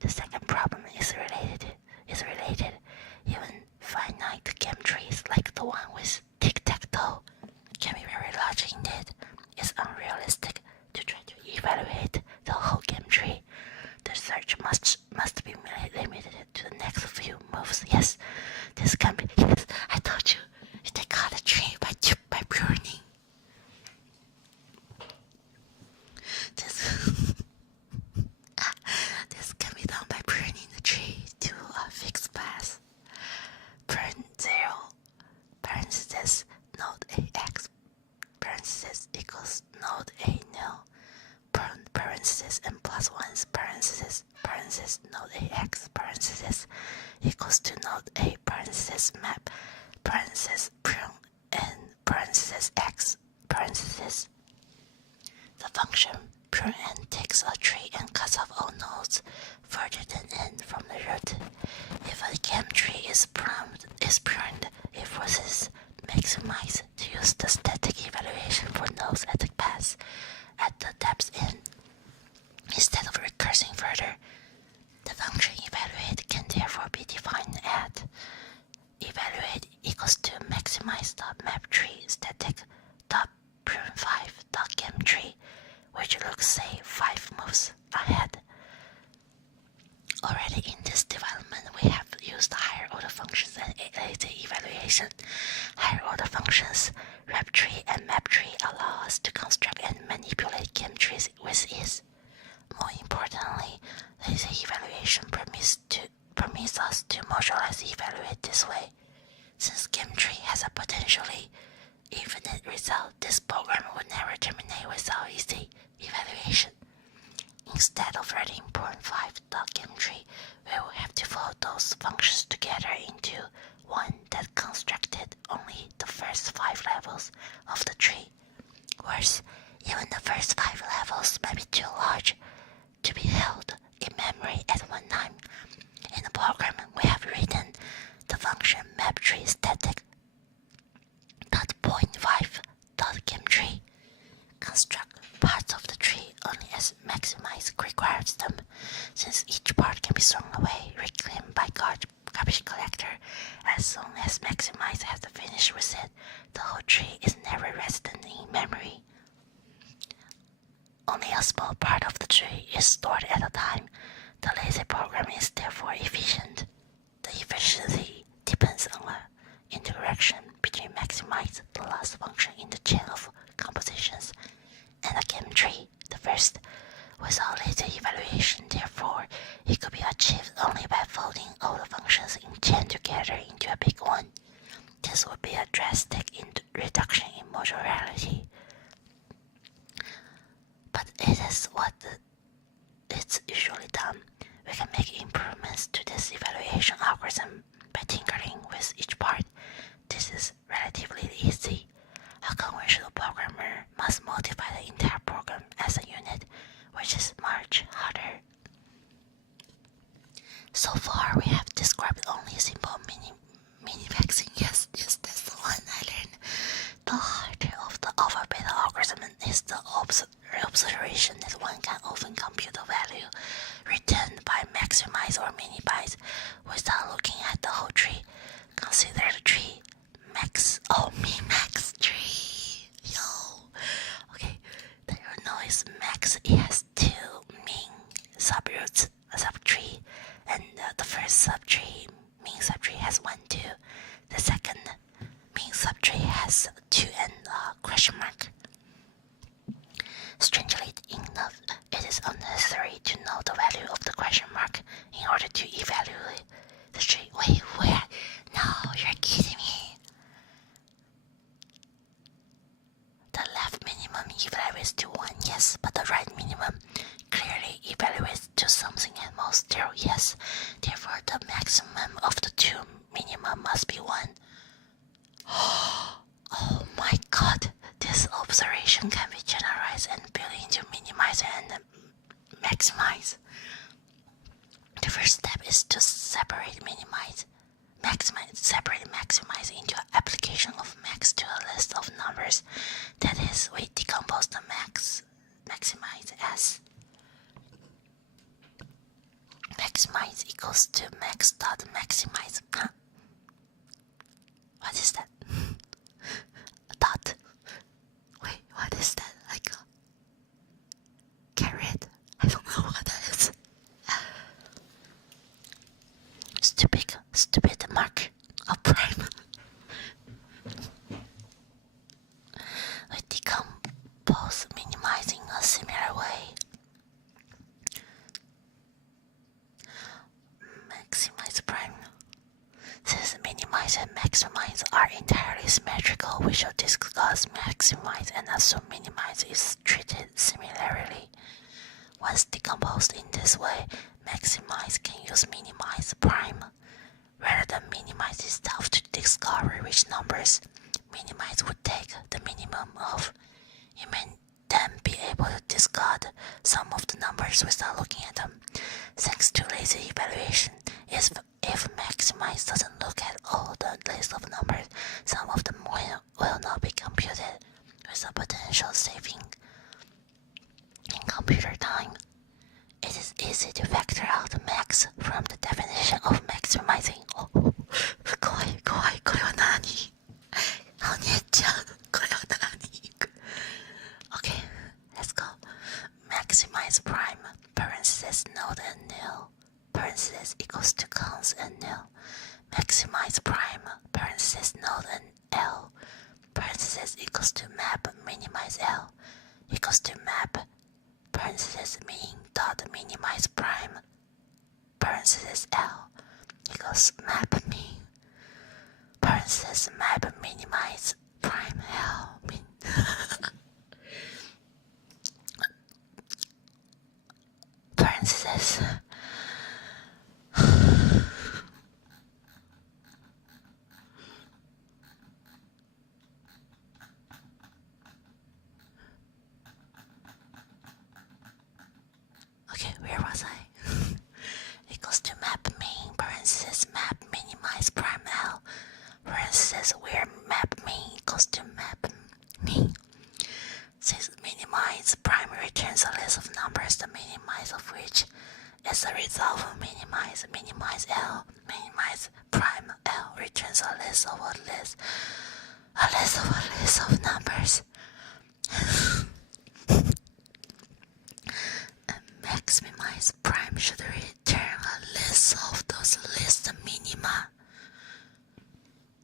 The second problem is related. Even finite game trees like the one with tic-tac-toe can be very large indeed. It's unrealistic to try to evaluate the whole game tree. The search must be limited to the next few moves. Yes, this can be. Yes, I told you. You take out a tree by pruning. This can be done by pruning the tree to a fixed path. Prune 0 parenthesis node ax parenthesis equals node a nil. Prune parenthesis and plus 1 parenthesis node ax parenthesis equals to node a parenthesis map parenthesis prune and parenthesis x parenthesis. The function pruneN takes a tree and cuts off all nodes further than n from the root. If a game tree is pruned, it forces maximize to use the static evaluation for nodes at the path at the depth n. Instead of recursing further, the function evaluate can therefore be defined at evaluate equals to maximize dot map tree static dot prune 5 dot game tree, which looks say 5 moves ahead. Already in this development, we have used higher order functions and lazy evaluation. Higher order functions, rep tree and map tree allow us to construct and manipulate game trees with ease. More importantly, lazy evaluation permits us to modularize evaluate this way. Since game tree has a potentially infinite result, this program would never terminate without easy evaluation. Instead of writing point 5.gametree, we will have to fold those functions together into one that constructed only the first 5 levels of the tree. Worse, even the first 5 levels may be too large to be held in memory at one time. In the program, we have written the function maptree static .point5.gametree. Construct parts of the tree only as maximize requires them. Since each part can be thrown away, reclaimed by garbage collector, as soon as maximize has finished with it, the whole tree is never resident in memory. Only a small part of the tree is stored at a time. The lazy program is therefore efficient. The efficiency depends on the interaction between maximize, the last function in the chain of compositions, and a game tree, the first. Without lazy evaluation, therefore, it could be achieved only by folding all the functions in chain together into a big one. This would be a drastic reduction in modularity. But it is what it's usually done. We can make improvements to this evaluation algorithm by tinkering with each part. This is relatively easy. A conventional programmer must modify the entire program as a unit, which is much harder. So far, we have described only simple mini has 2 and question mark. Strangely enough, it is unnecessary to know the value of the question mark in order to evaluate the tree. Wait, where? No, you're kidding me. The left minimum evaluates to 1, yes, but the right minimum clearly evaluates to something at most 0, yes. Therefore, the maximum of the 2 minimum must be 1. Oh my god, this observation can be generalized and built into minimize and maximize. The first step is to separate maximize into an application of max to a list of numbers. That is, we decompose the maximize as maximize equals to max dot maximize. Huh? What is that? Dot. Wait, what is that? Like a carrot? I don't know what that is. Stupid mark of prime. We decompose minimize in a similar way. Maximize prime. Since minimize and maximize are entirely symmetrical, we shall discuss maximize and assume minimize is treated similarly. Once decomposed in this way, maximize can use minimize prime. Rather than minimize itself to discover which numbers minimize would take the minimum of, you may then be able to discard some of the numbers without looking at them. Thanks to lazy evaluation, if maximize doesn't look at all the list of numbers, some of them will not be computed, with a potential saving in computer time. It is easy to factor out max from the definition of maximizing. Oh, 怖い怖い、これは何？お姉ちゃん、これは何？ Okay, let's go. Maximize prime, parenthesis node and nil, parenthesis equals to cons and nil. Maximize prime, parenthesis node and L, parenthesis equals to map minimize L, equals to map, parenthesis mean dot minimize prime, parenthesis L, equals map mean, parenthesis map minimize prime L, mean. Parenthesis. Okay, where was I? Equals to map mean, parenthesis map minimize prime L, parenthesis where map mean equals to map mean. Since minimize prime returns a list of numbers, the minimize of which is the result of minimize L, minimize prime L returns a list of numbers. Maximize prime should return a list of those list minima.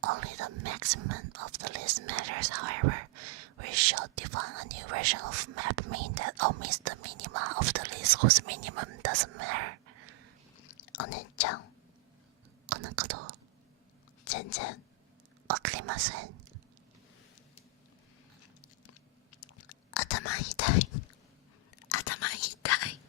Only the maximum of the list matters, however. We shall define a new version of map mean that omits the minima of the list whose minimum doesn't matter. お姉ちゃん、このこと全然わかりません。頭痛い。頭痛い。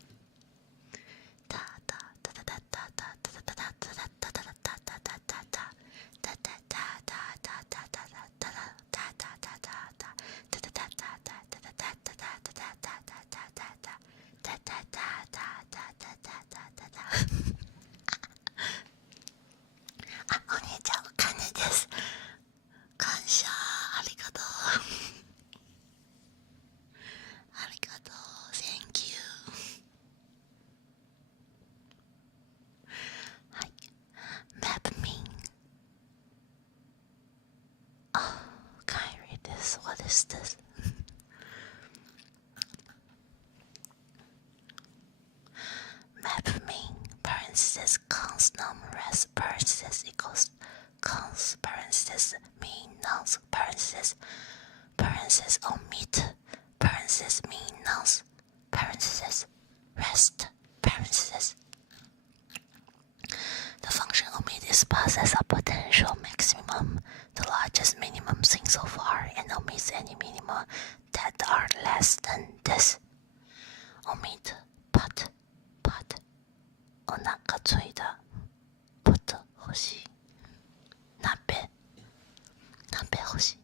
お姉ちゃん、お金です。感謝、ありがとう。ありがとう、Thank you。はい、Map mean。Can I read this? What is this? Map mean, parenthesis, cons num res, parenthesis equals cons, parenthesis parenthesis mean nouns, parenthesis omit, parenthesis mean nouns, parenthesis rest, parenthesis. The function omit is passed as a potential maximum, the largest minimum seen so far, and omits any minima that are less than this. Omit pot, pot. お腹ついた。ポット欲しい。鍋欲しい。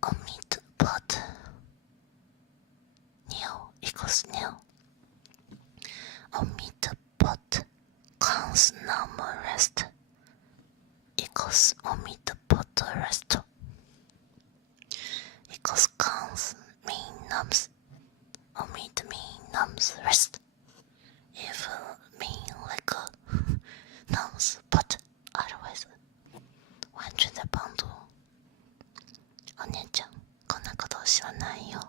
omit pot. Nil equals nil. Omit pot. Cons normal rest equals omit pot rest equals cons mean nums omit mean nums rest if mean like nums pot otherwise 完全在帮助お姉ちゃんこんなことを知らないよ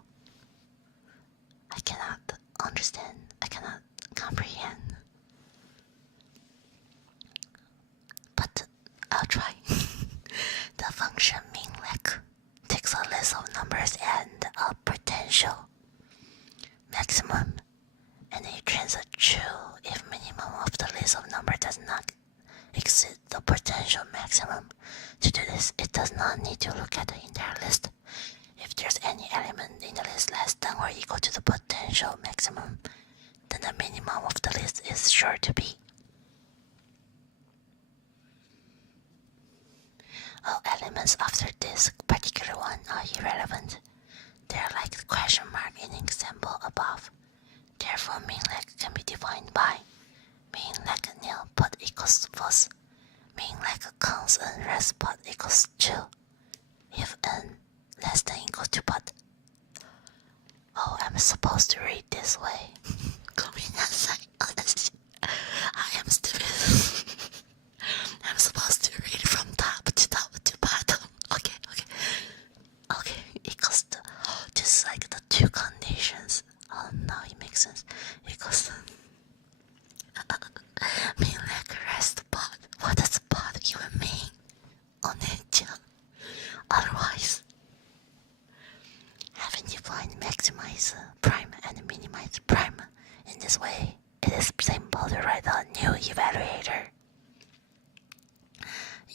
I cannot understand I cannot comprehend but I'll try. The function meanlek takes a list of numbers and a potential maximum, and it returns a true if minimum of the list of numbers does not exceed the potential maximum. To do this, it does not need to look at the entire list. If there's any element in the list less than or equal to the potential maximum, then the minimum of the list is sure to be. All elements after this particular one are irrelevant. They are like the question mark in the example above. Therefore, meanlek can be defined by meanlek nil pot equals false, meanlek cons and rest pot equals true, if n less than equals to pot. Oh, I'm supposed to read this way. ごめんなさい、私 I am stupid. I'm supposed to read from top to bottom. Okay. Equals to just like the two conditions. Oh, now it makes sense. Equals mean like rest pot. What does pot even mean? お姉ちゃん Otherwise, having defined maximize prime and minimize prime in this way, it is simple to write a new evaluator.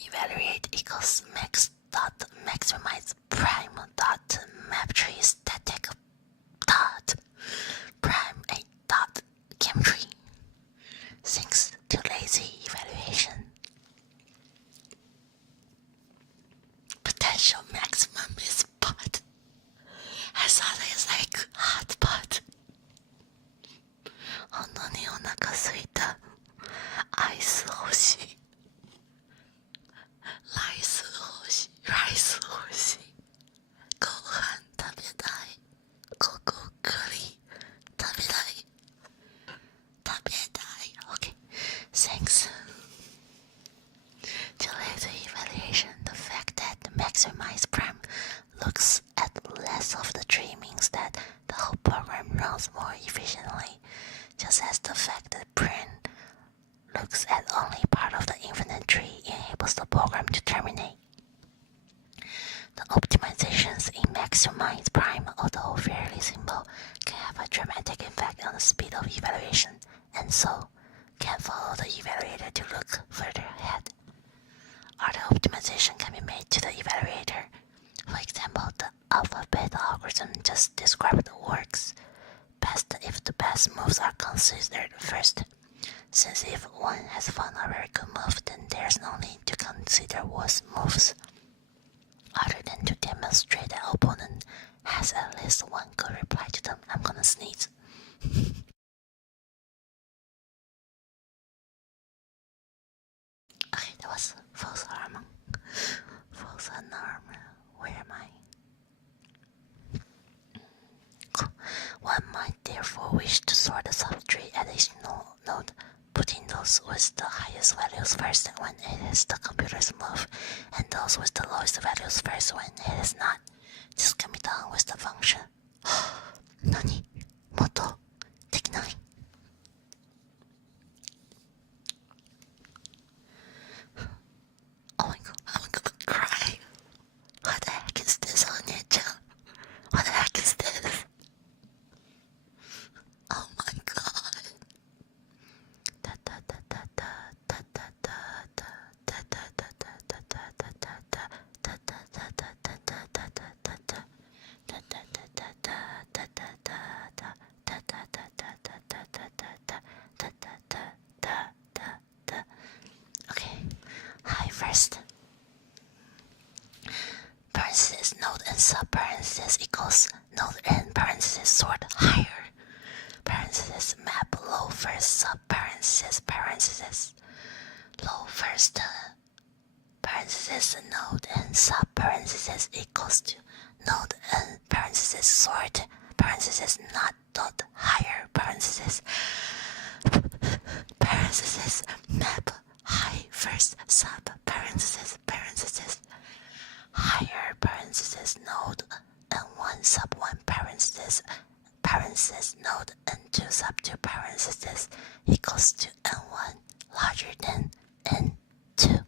Evaluate equals max dot maximize prime dot maptree static dot prime 8 dot chemtree. Thanks to lazy evaluation. Potential maximum is pot. I thought it's like hot pot. 本当にお腹すいた。アイス欲しい。ライス欲しい。ご飯食べたい。ココクリ食べたい。Okay, thanks. To later evaluation, the fact that maximize prime looks at less of the tree means that the whole program runs more efficiently, just as the fact that print looks at only part of the infinite tree enables the program to terminate. The optimizations in maximize prime, although fairly simple, can have a dramatic effect on the speed of evaluation, and so can follow the evaluator to look further ahead. Other optimization can be made to the evaluator. For example, the alpha-beta algorithm just described works best if the best moves are considered first. Since if one has found a very good move, then there's no need to consider worse moves, other than to demonstrate that opponent has at least one good reply to them. I'm gonna sneeze. Okay, that was false alarm. False alarm. Where am I? Cool. One might therefore wish to sort the subtree additional node, putting those with the highest values first when it is the computer's move, and those with the lowest values first when it is not. This can be done with the function. 何？もっとできない？ Oh my god, I'm gonna cry. sub parenthesis equals node n parenthesis sort higher parenthesis map low first sub parenthesis low first parenthesis node n sub parenthesis equals to node n parenthesis sort parenthesis not dot higher parenthesis map high first sub parenthesis higher parenthesis node n1 sub 1 parenthesis node n2 sub 2 parenthesis equals to n1 larger than n2.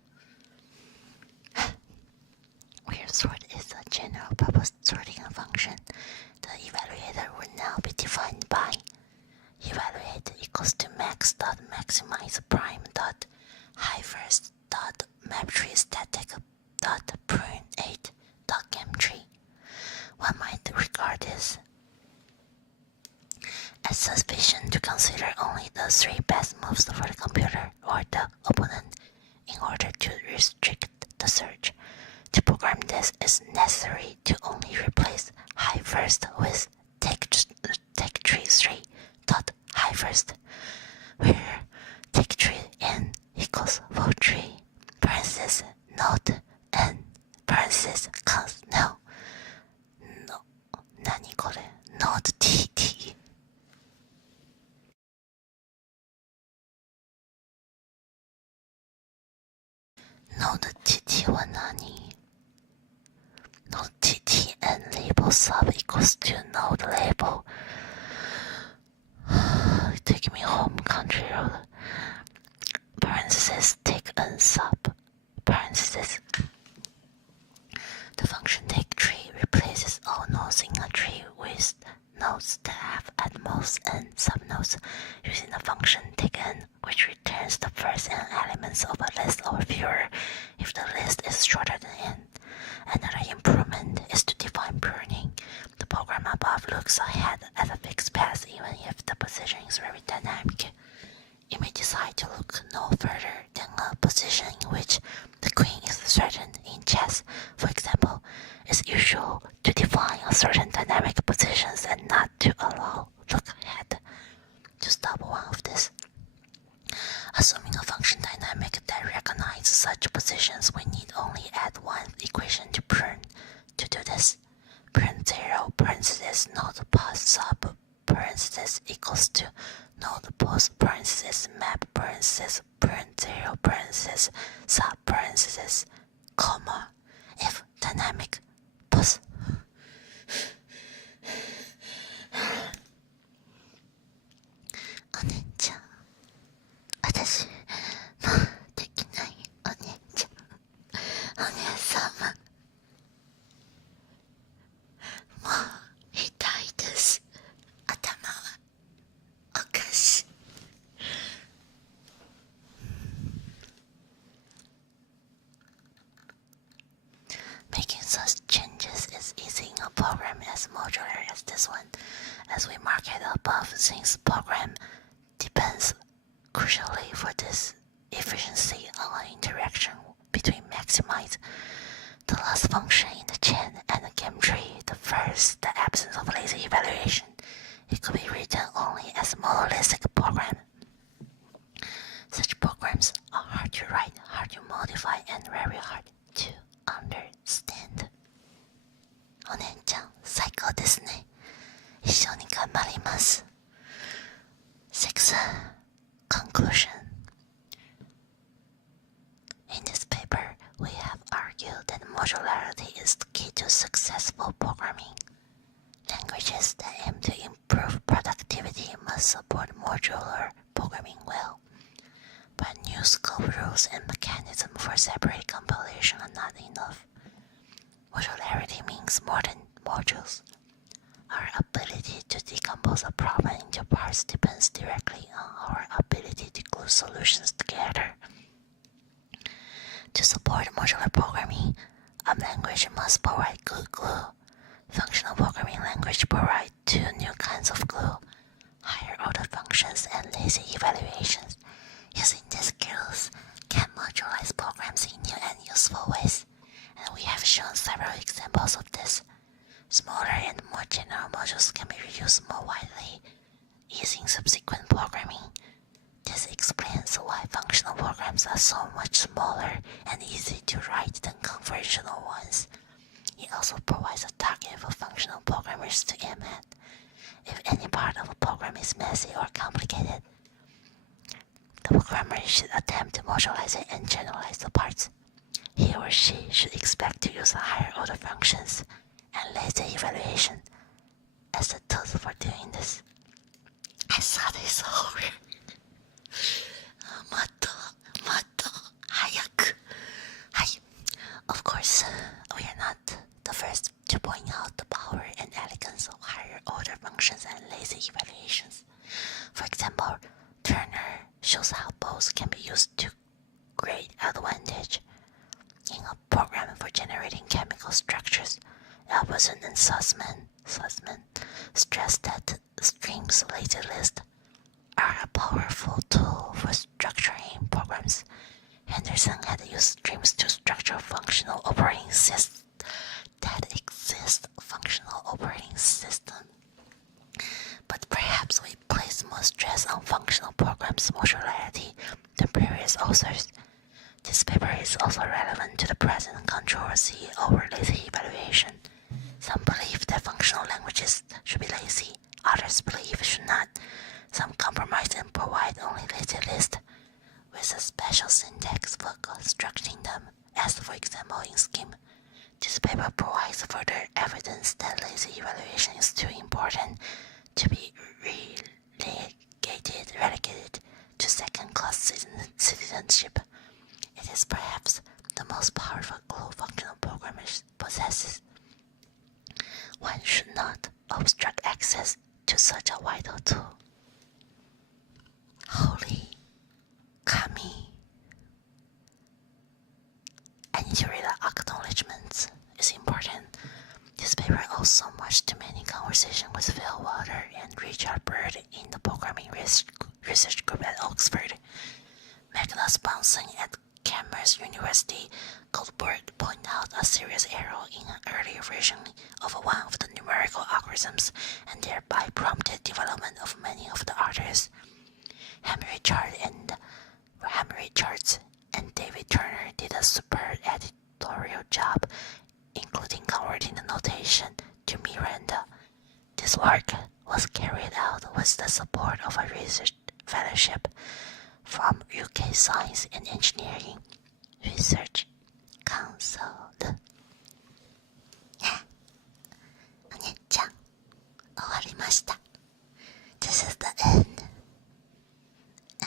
Where sort is a general purpose sorting function, the evaluator will now be defined by evaluate equals to max dot maximize prime dot high first dot maptree static dot prune 8 dot gametree. One might regard this as sufficient to consider only the 3 best moves for the computer or the opponent in order to restrict the search. To program this, is necessary to only replace high first with take tree 3 dot high first, where take tree n equals vote tree parenthesis node n parenthesis cons no 何これ node tt node tt は何 node tt n label sub equals to node label take me home country road parenthesis take n sub parenthesis. The function take tree replaces all nodes in a tree with nodes that have at most n subnodes using the function take n, which returns the first n elements of a list or fewer if the list is shorter than n. Another improvement is to define pruning. The program above looks ahead at a fixed path even if the position is very dynamic. You may decide to look no further than a position in which the queen is threatened in chess. For example, it's usual to define a certain dynamic positions and not to allow look ahead. To stop one of this, assuming a function dynamic that recognizes such positions, we need only add one equation to prune. To do this, prune 0 parenthesis node pos sub parenthesis equals to node pos parenthesis map parenthesis prune 0 parenthesis sub parenthesis comma if dynamic pos. お姉ちゃん、私もうできないお姉ちゃん、お姉様、もう痛いです。頭はおかしい。Making such changes is easy in a program as modular as this one, as we marked above, since program depends crucially for this efficiency on an interaction between maximize, the last function in the chain, and the game tree, the first, the absence of lazy evaluation. It could be written only as a monolithic program. Such programs are hard to write, hard to modify, and very hard to understand. お姉ちゃん、最高ですね。一緒に頑張ります。6. Conclusion. In this paper, we have argued that modularity is the key to successful programming. Languages that aim to improve productivity must support modular programming well. But new scope rules and mechanisms for separate compilation are not enough. Modularity means more than modules. Our ability to decompose a problem into parts depends directly on our ability to glue solutions together. To support modular programming, a language must provide good glue. Functional programming language provide two new kinds of glue: higher order functions and lazy evaluations. Using these skills can modularize programs in new and useful ways, and we have shown several examples of this. ones. It also provides a target for functional programmers to aim at. If any part of a program is messy or complicated, the programmer should attempt to modularize it and generalize the parts. He or she should expect to use higher order functions and lazy evaluation as the tools for doing this. I saw this horror. 早く. Of course, we are not the first to point out the power and elegance of higher order functions and lazy evaluations. For example, Turner shows how both can be used to great advantage. In a program for generating chemical structures, Albertson and Sussman stressed that strings lazy list are a powerful tool for structuring programs. Henderson had used streams to structure functional operating systems that exist functional operating system. But perhaps we place more stress on functional programs' modularity than previous authors. This paper is also relevant to the present controversy over lazy evaluation. Some believe that functional languages should be lazy, others believe should not. Some compromise and provide only lazy lists with a special syntax for constructing them, as for example in Scheme. This paper provides further evidence that lazy evaluation is too important to be relegated to second-class citizenship. It is perhaps the most powerful glue functional programmers possesses. One should not obstruct access to such a vital tool. Holy Kami. I need to read the acknowledgements. It's important. This paper owes so much to many conversations with Phil Walter and Richard Bird in the programming research group at Oxford. Magnus Bunsen at Cambridge University, Goldberg pointed out a serious error in an earlier version of one of the numerical algorithms and thereby prompted development of many of the others. Henry Richards and David Turner did a superb editorial job, including converting the notation to Miranda. This work was carried out with the support of a research fellowship from UK Science and Engineering Research Council. お姉ちゃん、終わりました。This is the end,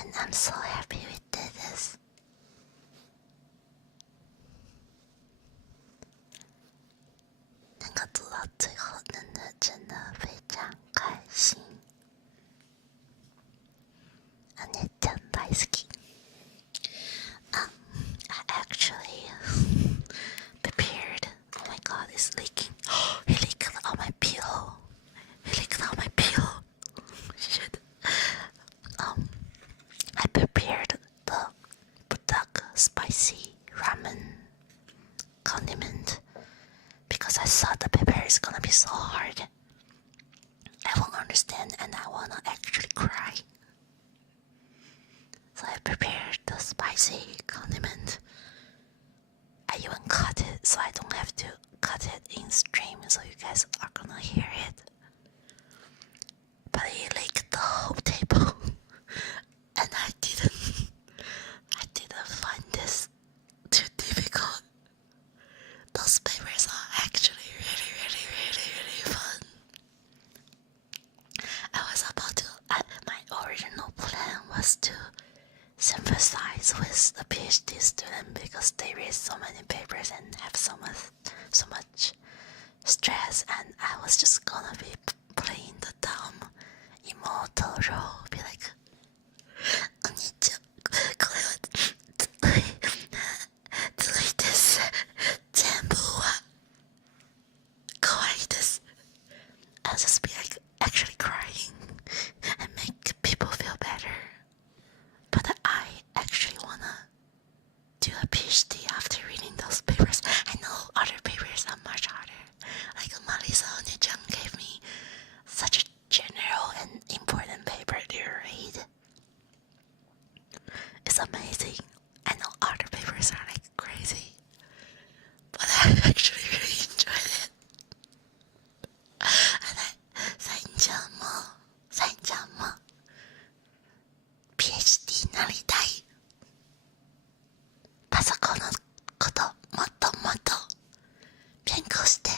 and I'm so happy we did this. 能够做到最后，真的非常开心。お姉ちゃん大好き。I actually prepared. Oh my god, it's leaking. It leaked on my pillow. Shit. I prepared the budak spicy ramen condiment because I thought the pepper is gonna be so hard. I won't understand and I wanna actually cry. So I prepared the spicy condiment. I even cut it so I don't have to cut it in stream so you guys are gonna hear it. But it leaked the whole table and I didn't find this too difficult. Those papers are actually really fun. My original plan was to sympathize with the PhD student because they read so many papers and have so much stress, and I was just gonna be playing the dumb immortal role, be like, お兄ちゃん、これはずるいです。全部は可愛いです。I'll just be like actually crying and make people feel better. But I actually wanna do a PhD after reading those papers. I know other papers are much harder. Like Marisa Onechan gave me such a general and important paper. actually really enjoyed it. Andサインちゃんも PhD になりたい。パソコンのこともっともっと勉強して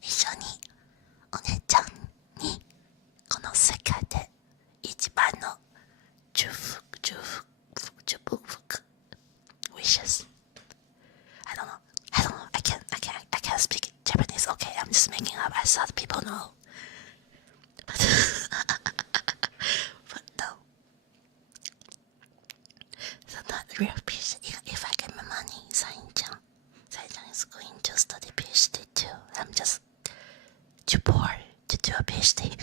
一緒にお姉ちゃんにこの世界で一番の祝福 wishes. I don't know. I can't speak Japanese. Okay, I'm just making up. I thought people know. But no. So not real PhD. If I get my money, Cyan is going to study PhD too. I'm just too poor to do a PhD.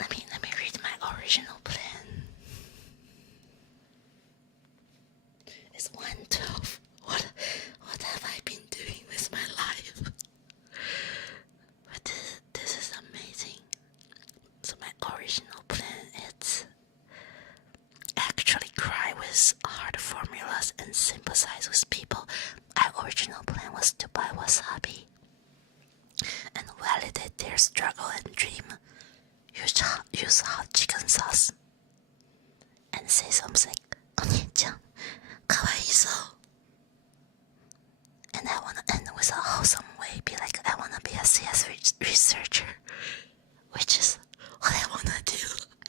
Let me read my original plan. It's 1:12. What have I been doing with my life? But this is amazing. So my original plan is actually cry with hard formulas and sympathize with people. My original plan was to buy wasabi and validate their struggle and dream. Use hot chicken sauce and say something. お兄ちゃん、かわいいぞ. And I wanna end with a wholesome way. Be like, I wanna be a CS researcher, which is what I wanna do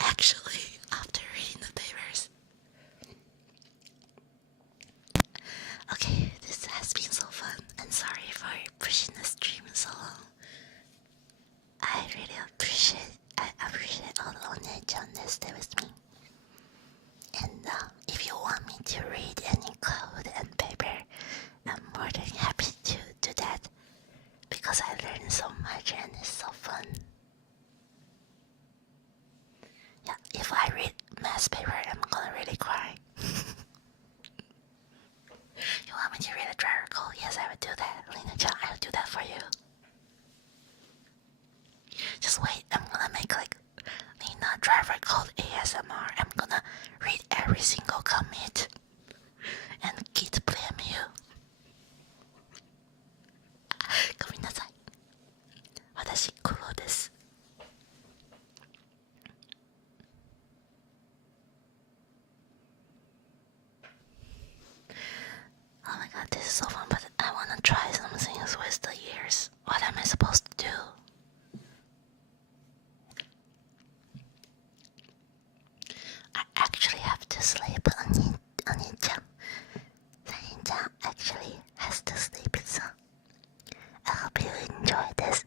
actually after reading the papers. Okay, this has been so fun, and sorry for pushing the stream so long. I really appreciate all the onechan that stay with me. And if you want me to read any code and paper, I'm more than happy to do that because I learned so much and it's so fun. Yeah, if I read math paper, I'm gonna really cry. You want me to read a driver code? Yes, I would do that. Lena-chan, I will do that for you. Just wait, I'm gonna make like Lena driver code ASMR. I'm gonna read every single commit and git blame you. ごめんなさい。私、苦労です。Oh my god, this is so fun, but I wanna try some things with the ears. What am I supposed to do? I actually have to sleep. Oni-chan actually has to sleep, so I hope you enjoy this.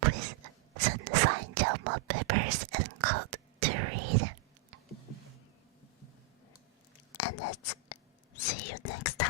Please send Cyan more papers and code to read. And let's see you next time.